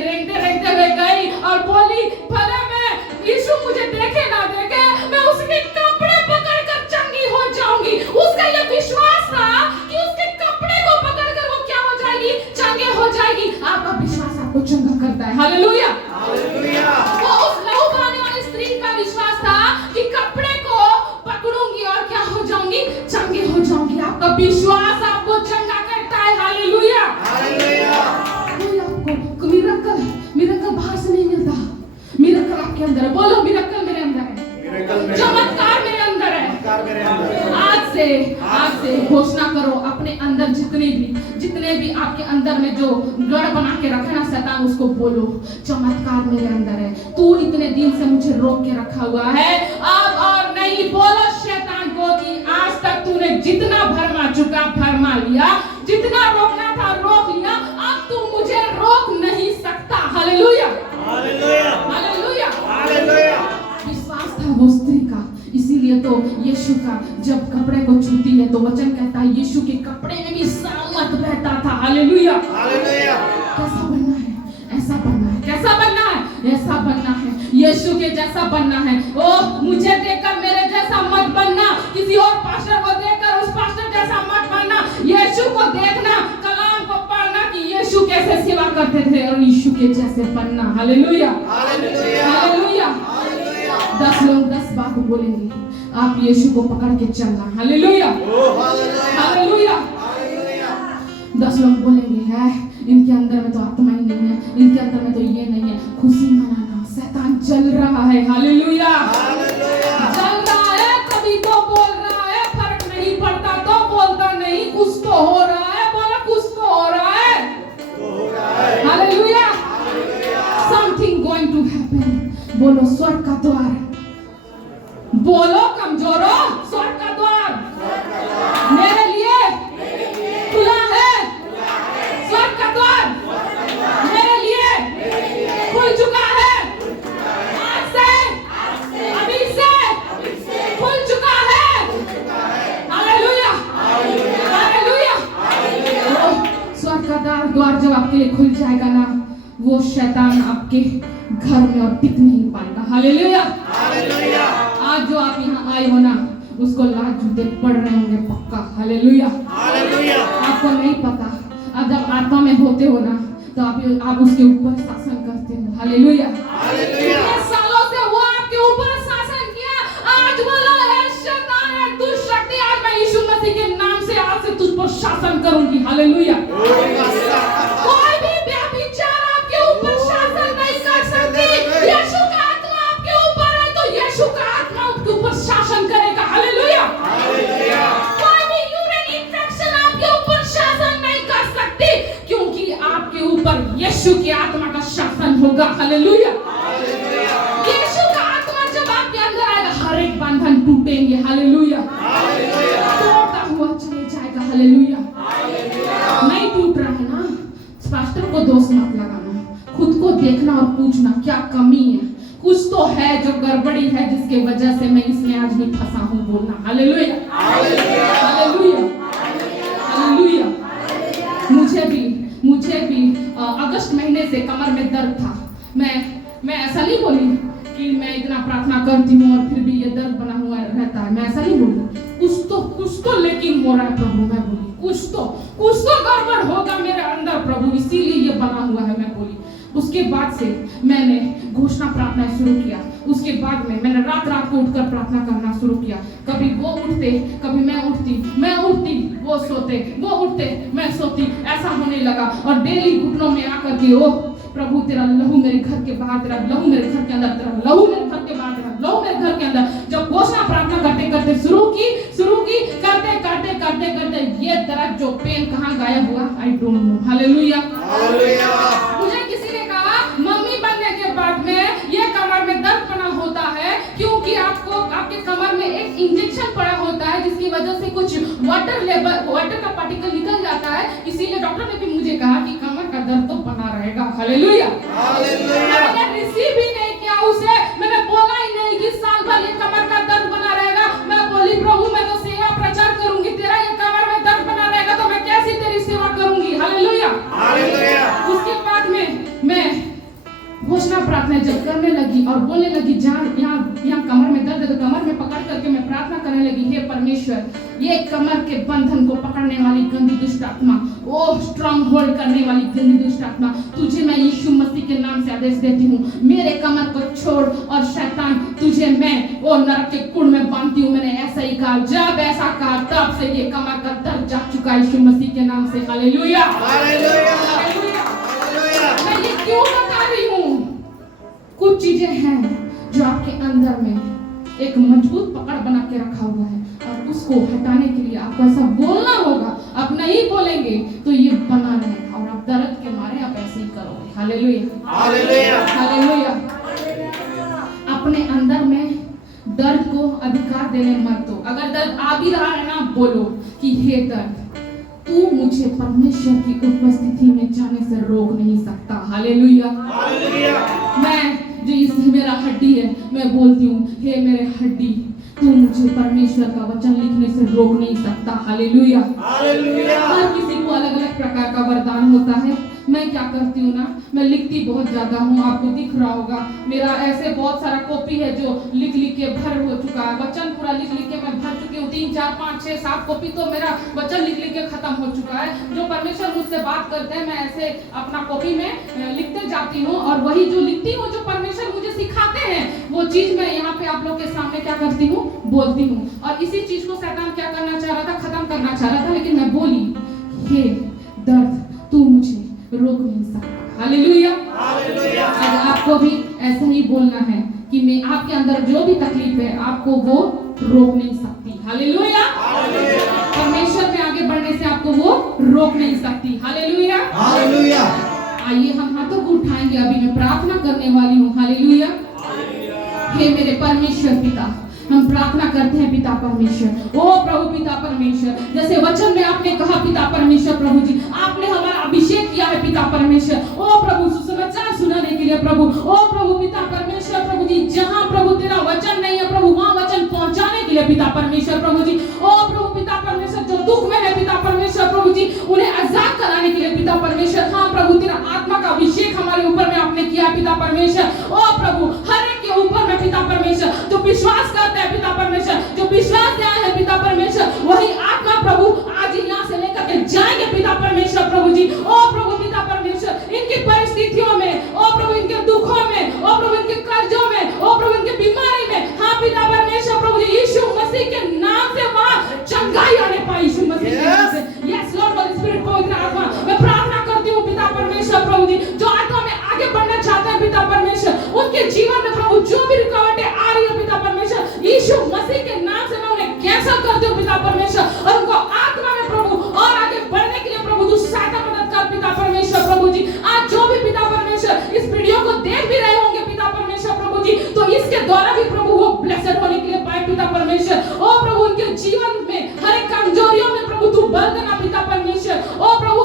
रेंगते रेंगते हुए गई और बोली भले मैं यीशु मुझे देखे ना देखे, मैं उसके कपड़े पकड़कर चंगी हो जाऊंगी। उसका ये विश्वास था कि उसके कपड़े को पकड़कर वो क्या हो जाएगी, चंगे हो जाएगी। आपका विश्वास आपको चंगा करता है। Hallelujah, hallelujah. वो उस लहू बहाने वाली स्त्री का विश्वास था कि कपड़े को पकड़ूंगी और क्या हो जाऊंगी, चंगे हो जाऊंगी। आपका विश्वास आपको चंगा करता है। Hallelujah, hallelujah. कोई आपको मिरेकल बाहर से नहीं मिलता, मिरेकल आपके अंदर है। बोलो मिरेकल मेरे अंदर है, चमत्कार मेरे अंदर है। आज से घोषणा करो अपने अंदर जितने भी आपके अंदर में जो गढ़ बना के रखा ना शैतान, उसको बोलो चमत्कार मेरे अंदर है। तू इतने दिन से मुझे रोक के रखा हुआ है, अब और नहीं। बोलो शैतान को कि आज तक तूने जितना भरमा चुका भरमा लिया, जितना रोकना था रोक लिया, अब तू मुझे रोक नहीं सकता। Hallelujah, hallelujah, hallelujah, hallelujah. विश्वास था वो स्त्री का, इसीलिए तो यीशु का जब कपड़े को छूती है तो वचन कहता है यीशु के कपड़े में भी सामर्थ बहता था। Hallelujah, hallelujah. कैसा बनना है, ऐसा बनना है। कैसा बनना है, ऐसा बनना है, यीशु के जैसा बनना है। ओ मुझे देखकर मेरे जैसा मत बनना, किसी और पास्टर को देखकर उस पास्टर जैसा मत बनना। यीशु को देखना, कलाम को पढ़ना कि यीशु कैसे सेवा करते थे और यीशु के जैसे बनना। Hallelujah, hallelujah, hallelujah. हालेलुया। 10 लोग 10 बात बोलेंगे, आप यीशु को पकड़ के चलना। हालेलुया, ओ हालेलुया, हालेलुया। हालेलुया। 10 लोग बोलेंगे है इनके अंदर में तो आत्मा ही नहीं है, इनके अंदर में तो ये नहीं है। खुशी मनाना, शैतान चल रहा है। Hallelujah, hallelujah. चल रहा है, कभी तो बोल रहा है, फर्क नहीं पड़ता तो बोलता नहीं, कुछ तो हो रहा है। बोलो कुछ तो हो रहा है, तो हो रहा है। Hallelujah, hallelujah. Something going to happen. बोलो स्वर्ग का द्वार, बोलो कमजोरों, स्वर्ग का द्वार मेरे लिए खुला है। स्वर्ग का द्वार मेरे लिए खुल चुका है। आज से, अभी से खुल चुका है। Hallelujah, hallelujah. स्वर्ग का द्वार जब आपके लिए खुल जाएगा ना, वो शैतान आपके घर में और टिक नहीं पाएगा। Hallelujah, hallelujah. आज जो आप यहाँ आए हो ना, उसको लात जूते पड़ रहे होंगे पक्का। Hallelujah, hallelujah. आपको नहीं पता, अब जब आत्मा में होते हो ना तो आप उसके ऊपर शासन करते हो। Hallelujah, hallelujah. कितने सालों से वो आपके ऊपर शासन किया, आज बोलो है शैतान है दुष्ट शक्ति, आज मैं यीशु मसीह के नाम से आज से तुझ पर शासन करूंगी। हालेलुया, कोई भी व्यभिचार आपके ऊपर शासन नहीं कर सकती। यीशु का आत्मा आपके ऊपर है तो यीशु का आत्मा आपके ऊपर शासन करेगा। Hallelujah, hallelujah. कोई भी यूरिन इन्फेक्शन आपके ऊपर शासन नहीं कर सकती, क्योंकि आपके ऊपर यीशु की आत्मा का शासन होगा। Hallelujah, hallelujah. यीशु का आत्मा जब आपके अंदर आएगा, हर एक बंधन टूटेंगे। Hallelujah, hallelujah. टूटता हुआ चले जाएगा। Hallelujah, hallelujah. नहीं टूट रहा है ना, पास्टर को दोष मत लगाना, खुद को देखना और पूछना क्या कमी है, कुछ तो है जो गड़बड़ी है जिसके वजह से मैं इसमें आज भी फंसा हूँ। बोलना हालेलुया, हालेलुया, हालेलुया। मुझे भी अगस्त महीने से कमर में दर्द था। मैं ऐसा नहीं बोली कि मैं इतना प्रार्थना करती हूँ और फिर भी ये दर्द बना हुआ रहता है, मैं ऐसा नहीं बोली। कुछ तो लेकिन हो रहा है प्रभु, मैं बोली कुछ तो गड़बड़ होगा मेरे अंदर प्रभु, इसीलिए ये बना हुआ है, मैं बोली। उसके बाद से मैंने घोषणा प्रार्थना शुरू किया। उसके बाद में मैंने रात को उठकर प्रार्थना करना शुरू किया। कभी वो उठते, कभी मैं उठती, वो सोते, वो उठते, मैं सोती, ऐसा होने लगा। और डेली घुटनों में आकर के ओ प्रभु तेरा लहू मेरे घर के बाहर, तेरा लहू मेरे घर के अंदर, तेरा लहू मेरे घर के बाहर, तेरा लहू मेरे घर के अंदर। जब घोषणा प्रार्थना करते शुरू की करते ये दर्द जो पेन कहाँ गायब हुआ, I don't know. Hallelujah, hallelujah. मुझे किसी ने कहा मम्मी बनने के बाद में ये कमर में दर्द बना होता है क्योंकि आपको आपके कमर में एक एक इंजेक्शन पड़ा होता है जिसकी वजह से कुछ वाटर का पार्टिकल निकल जाता है, इसीलिए डॉक्टर ने भी मुझे कहा कि कमर का दर्द तो बना रहेगा। Hallelujah, hallelujah. मैंने रिसीव ही नहीं किया उसे, मैंने बोला ही नहीं कि साल भर ये कमर का दर्द बना रहेगा। मैं बोली प्रभु मैं तो सेवा प्रचार करूंगी, तेरा ये कमर में दर्द बना रहेगा तो मैं कैसे तेरी सेवा करूंगी। Hallelujah, hallelujah. उसके बाद में मैं घोषणा प्रार्थना जब करने लगी और बोलने लगी, जान यहाँ कमर में दर्द है, तो कमर में पकड़ करके मैं प्रार्थना करने लगी, हे परमेश्वर ये कमर के बंधन को पकड़ने वाली गंदी दुष्ट आत्मा, वो स्ट्रॉन्ग होल्ड करने वाली गंदी दुष्ट आत्मा, तुझे मैं यीशु मसीह के नाम से आदेश देती हूँ, मेरे कमर को छोड़ और शैतान तुझे मैं वो नरक के कुंड में बांधती हूँ। मैंने ऐसा ही कहा, जब ऐसा कहा तब से ये कमर का दर्द जा चुका है यीशु मसीह के नाम से। Hallelujah, hallelujah. मैं ये क्यों बता रही हूँ? कुछ चीजें हैं जो आपके अंदर में एक मजबूत पकड़ बना के रखा हुआ है और उसको हटाने के लिए आपको ऐसा बोलना होगा। आप नहीं बोलेंगे तो ये बना रहेगा और आप दर्द के मारे आप ऐसे ही करोगे। Hallelujah, hallelujah. हालेलुया। अपने अंदर में दर्द को अधिकार देने मत दो। अगर दर्द आ भी रहा है ना, बोलो कि हे दर्द तू मुझे परमेश्वर की उपस्थिति में जाने से रोक नहीं सकता। Hallelujah, hallelujah. मैं जो इस मेरा हड्डी है, मैं बोलती हूँ, हे मेरे हड्डी तू मुझे परमेश्वर का वचन लिखने से रोक नहीं सकता। Hallelujah, hallelujah. हर किसी को अलग अलग प्रकार का वरदान होता है। मैं क्या करती हूँ ना, मैं लिखती बहुत ज्यादा हूँ, आपको दिख रहा होगा मेरा ऐसे बहुत सारा कॉपी है जो लिख लिख के भर हो चुका है। वचन पूरा लिख लिख के मैं भर चुकी हूँ, 3 4 5 6 7 कॉपी तो मेरा वचन लिख लिख के खत्म हो चुका है। जो परमेश्वर मुझसे बात करते हैं मैं ऐसे अपना कॉपी में लिखते जाती हूँ और वही जो लिखती हूँ जो परमेश्वर मुझे सिखाते हैं वो चीज मैं यहाँ पे आप लोग के सामने क्या करती हूँ, बोलती हूँ। और इसी चीज को शैतान क्या करना चाह रहा था, खत्म करना चाह रहा था, लेकिन मैं बोली, हे दर्द तू मुझे रोक नहीं सकता। Hallelujah, hallelujah. अगर आपको भी ऐसा ही बोलना है कि मैं आपके अंदर जो भी तकलीफ है आपको वो रोक नहीं सकती। हालेलुया, परमेश्वर में आगे बढ़ने से आपको वो रोक नहीं सकती। Hallelujah, hallelujah. आइए हम हाथों को उठाएंगे, अभी मैं प्रार्थना करने वाली हूँ। हालेलुया, हे मेरे परमेश्वर पिता, हम प्रार्थना करते हैं पिता परमेश्वर। ओ प्रभु पिता परमेश्वर, जैसे वचन में आपने कहा पिता परमेश्वर, प्रभु जी आपने हमारा अभिषेक किया है पिता परमेश्वर। ओ प्रभु सुसमाचार सुनाने के लिए प्रभु, ओ प्रभु पिता परमेश्वर, प्रभु जी जहां प्रभु तेरा वचन नहीं है प्रभु वहां वचन पहुंचाने के लिए पिता परमेश्वर, प्रभु जी ओ प्रभु पिता परमेश्वर जो दुख में है पिता परमेश्वर, प्रभु जी उन्हें आजाद कराने के लिए पिता परमेश्वर। हाँ प्रभु तेरा आत्मा का अभिषेक हमारे ऊपर में आपने किया पिता परमेश्वर। ओ प्रभु हर एक के ऊपर में पिता परमेश्वर जो विश्वास करते हैं पिता परमेश्वर, जो विश्वास दिया है पिता परमेश्वर, वही आत्मा प्रभु आज यहाँ से लेकर के जाएंगे पिता परमेश्वर, प्रभु जी ओ प्रभु पिता परमेश्वर इनकी परिस्थितियों में, ओ प्रभु इनके दुखों में, ओ प्रभु इनके कर्जों में, ओ प्रभु इनके बीमारी में, हाँ पिता परमेश्वर प्रभु जी यीशु मसीह के नाम से वहाँ चंगाई आने पाए यीशु मसीह के नाम से। यस लॉर्ड होली स्पिरिट पवित्र आत्मा मैं प्रार्थना करती हूँ पिता परमेश्वर, प्रभु जी जो आत्मा में आगे बढ़ना चाहते हैं पिता परमेश्वर उनके जीवन में प्रभु जो भी रुकावटें आ रही है पिता परमेश्वर यीशु मसीह के नाम से मैं उन्हें कैंसल करती हूँ पिता परमेश्वर और उनको आत्मा में प्रभु और आगे बढ़ने के लिए प्रभु तू सहायता मदद कर पिता परमेश्वर, प्रभु जी आज जो भी पिता परमेश्वर इस वीडियो को देख भी रहे होंगे पिता परमेश्वर, प्रभु जी तो इसके द्वारा भी प्रभु वो ब्लेस्ड होने के लिए पाए पिता परमेश्वर। ओ प्रभु उनके जीवन में हर एक कमजोरियों में प्रभु तू बल देना पिता परमेश्वर। ओ प्रभु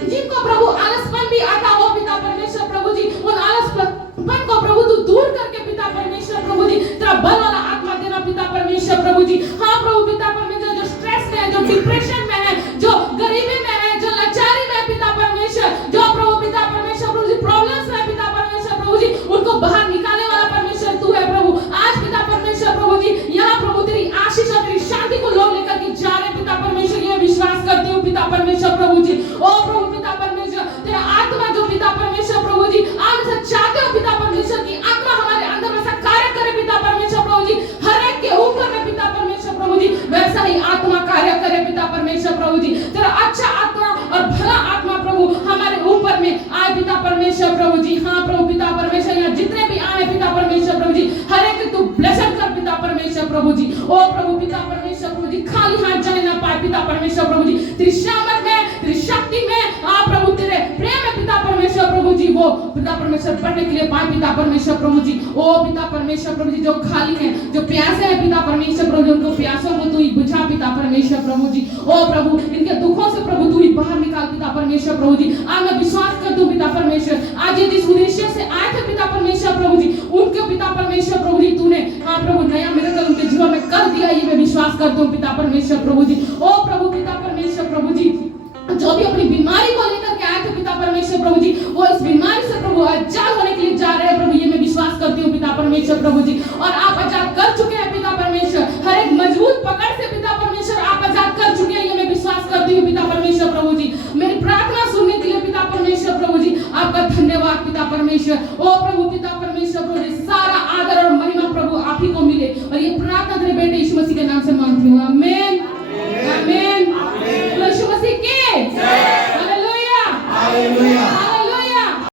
जिनको प्रभु आलसपन भी आता हो पिता परमेश्वर, प्रभु जी उन आलसपन को प्रभु तू दूर करके पिता परमेश्वर, प्रभु जी तेरा बल वाला आत्मा देना पिता परमेश्वर, प्रभु जी हाँ प्रभु पिता परमेश्वर जो स्ट्रेस में है, जो डिप्रेशन में है, जो गरीबी में है, जो लाचारी में है पिता परमेश्वर, जो प्रभु पिता परमेश्वर प्रभु जी प्रॉब्लम्स में पिता परमेश्वर, प्रभु जी उनको बाहर निकालने वाला परमेश्वर तू है प्रभु। आज पिता परमेश्वर प्रभु जी यहाँ प्रभु तेरी आशीष और तेरी शांति को लोग लेकर के जा रहे पिता परमेश्वर, ये विश्वास करती हूँ पिता परमेश्वर, प्रभु जी ओ प्रभु पिता परमेश्वर तेरा आत्मा जो पिता परमेश्वर प्रभु जी आज से चाहते हो पिता परमेश्वर की आत्मा हमारे अंदर वैसा कार्य करे पिता परमेश्वर, प्रभु जी हर एक के ऊपर में पिता परमेश्वर, प्रभु जी वैसा ही आत्मा कार्य करे पिता परमेश्वर, प्रभु जी तेरा अच्छा आत्मा और भला आत्मा प्रभु हमारे ऊपर में आए पिता परमेश्वर, प्रभु जी हाँ प्रभु पिता परमेश्वर यहाँ जितने भी आए पिता परमेश्वर, प्रभु जी हर एक तू ब्लेस्ड कर पिता परमेश्वर, प्रभु जी ओ प्रभु पिता परमेश्वर, प्रभु जी खाली हाथ जाने ना पाए पिता परमेश्वर, प्रभु जी तेरी सामर्थ में तेरी शक्ति में आप प्रभु तेरे प्रेम में पिता परमेश्वर, प्रभु जी वो पिता परमेश्वर पढ़ने के लिए पाए पिता परमेश्वर प्रभु जी। ओ पिता परमेश्वर प्रभु जी, जो खाली है, जो प्यासे है पिता परमेश्वर प्रभु जी, उनको प्यासों को तू ही बुझा पिता परमेश्वर प्रभु जी। ओ प्रभु, इनके दुखों से प्रभु तू ही बाहर निकाल पिता परमेश्वर प्रभु जी। आज मैं विश्वास करता हूँ पिता परमेश्वर, आज ये जिस उद्देश्य से आए थे पिता परमेश्वर प्रभु जी, उनके पिता परमेश्वर प्रभु जी तूने हाँ प्रभु नया मिरेकल उनके जीवन में कर दिया, ये मैं विश्वास करता हूँ पिता परमेश्वर प्रभु जी। ओ प्रभु पिता परमेश्वर प्रभु जी, जो भी अपनी बीमारी को लेकर के आए थे पिता परमेश्वर प्रभु जी, वो इस बीमारी से प्रभु आजाद होने के लिए जा रहे हैं प्रभु, ये मैं विश्वास करती हूँ पिता परमेश्वर प्रभु जी। और आप आजाद कर चुके हैं पिता परमेश्वर, हर एक मजबूत पकड़ से पिता परमेश्वर आप आजाद कर चुके हैं, ये मैं विश्वास करती हूँ पिता परमेश्वर प्रभु जी। मेरी प्रार्थना सुनने के लिए पिता परमेश्वर प्रभु जी आपका धन्यवाद पिता परमेश्वर। ओ प्रभु पिता परमेश्वर प्रभु जी, सारा आदर और महिमा प्रभु आप ही को मिले, और ये प्रार्थना तेरे बेटे यीशु मसीह के नाम से मांगती हूँ, आमीन।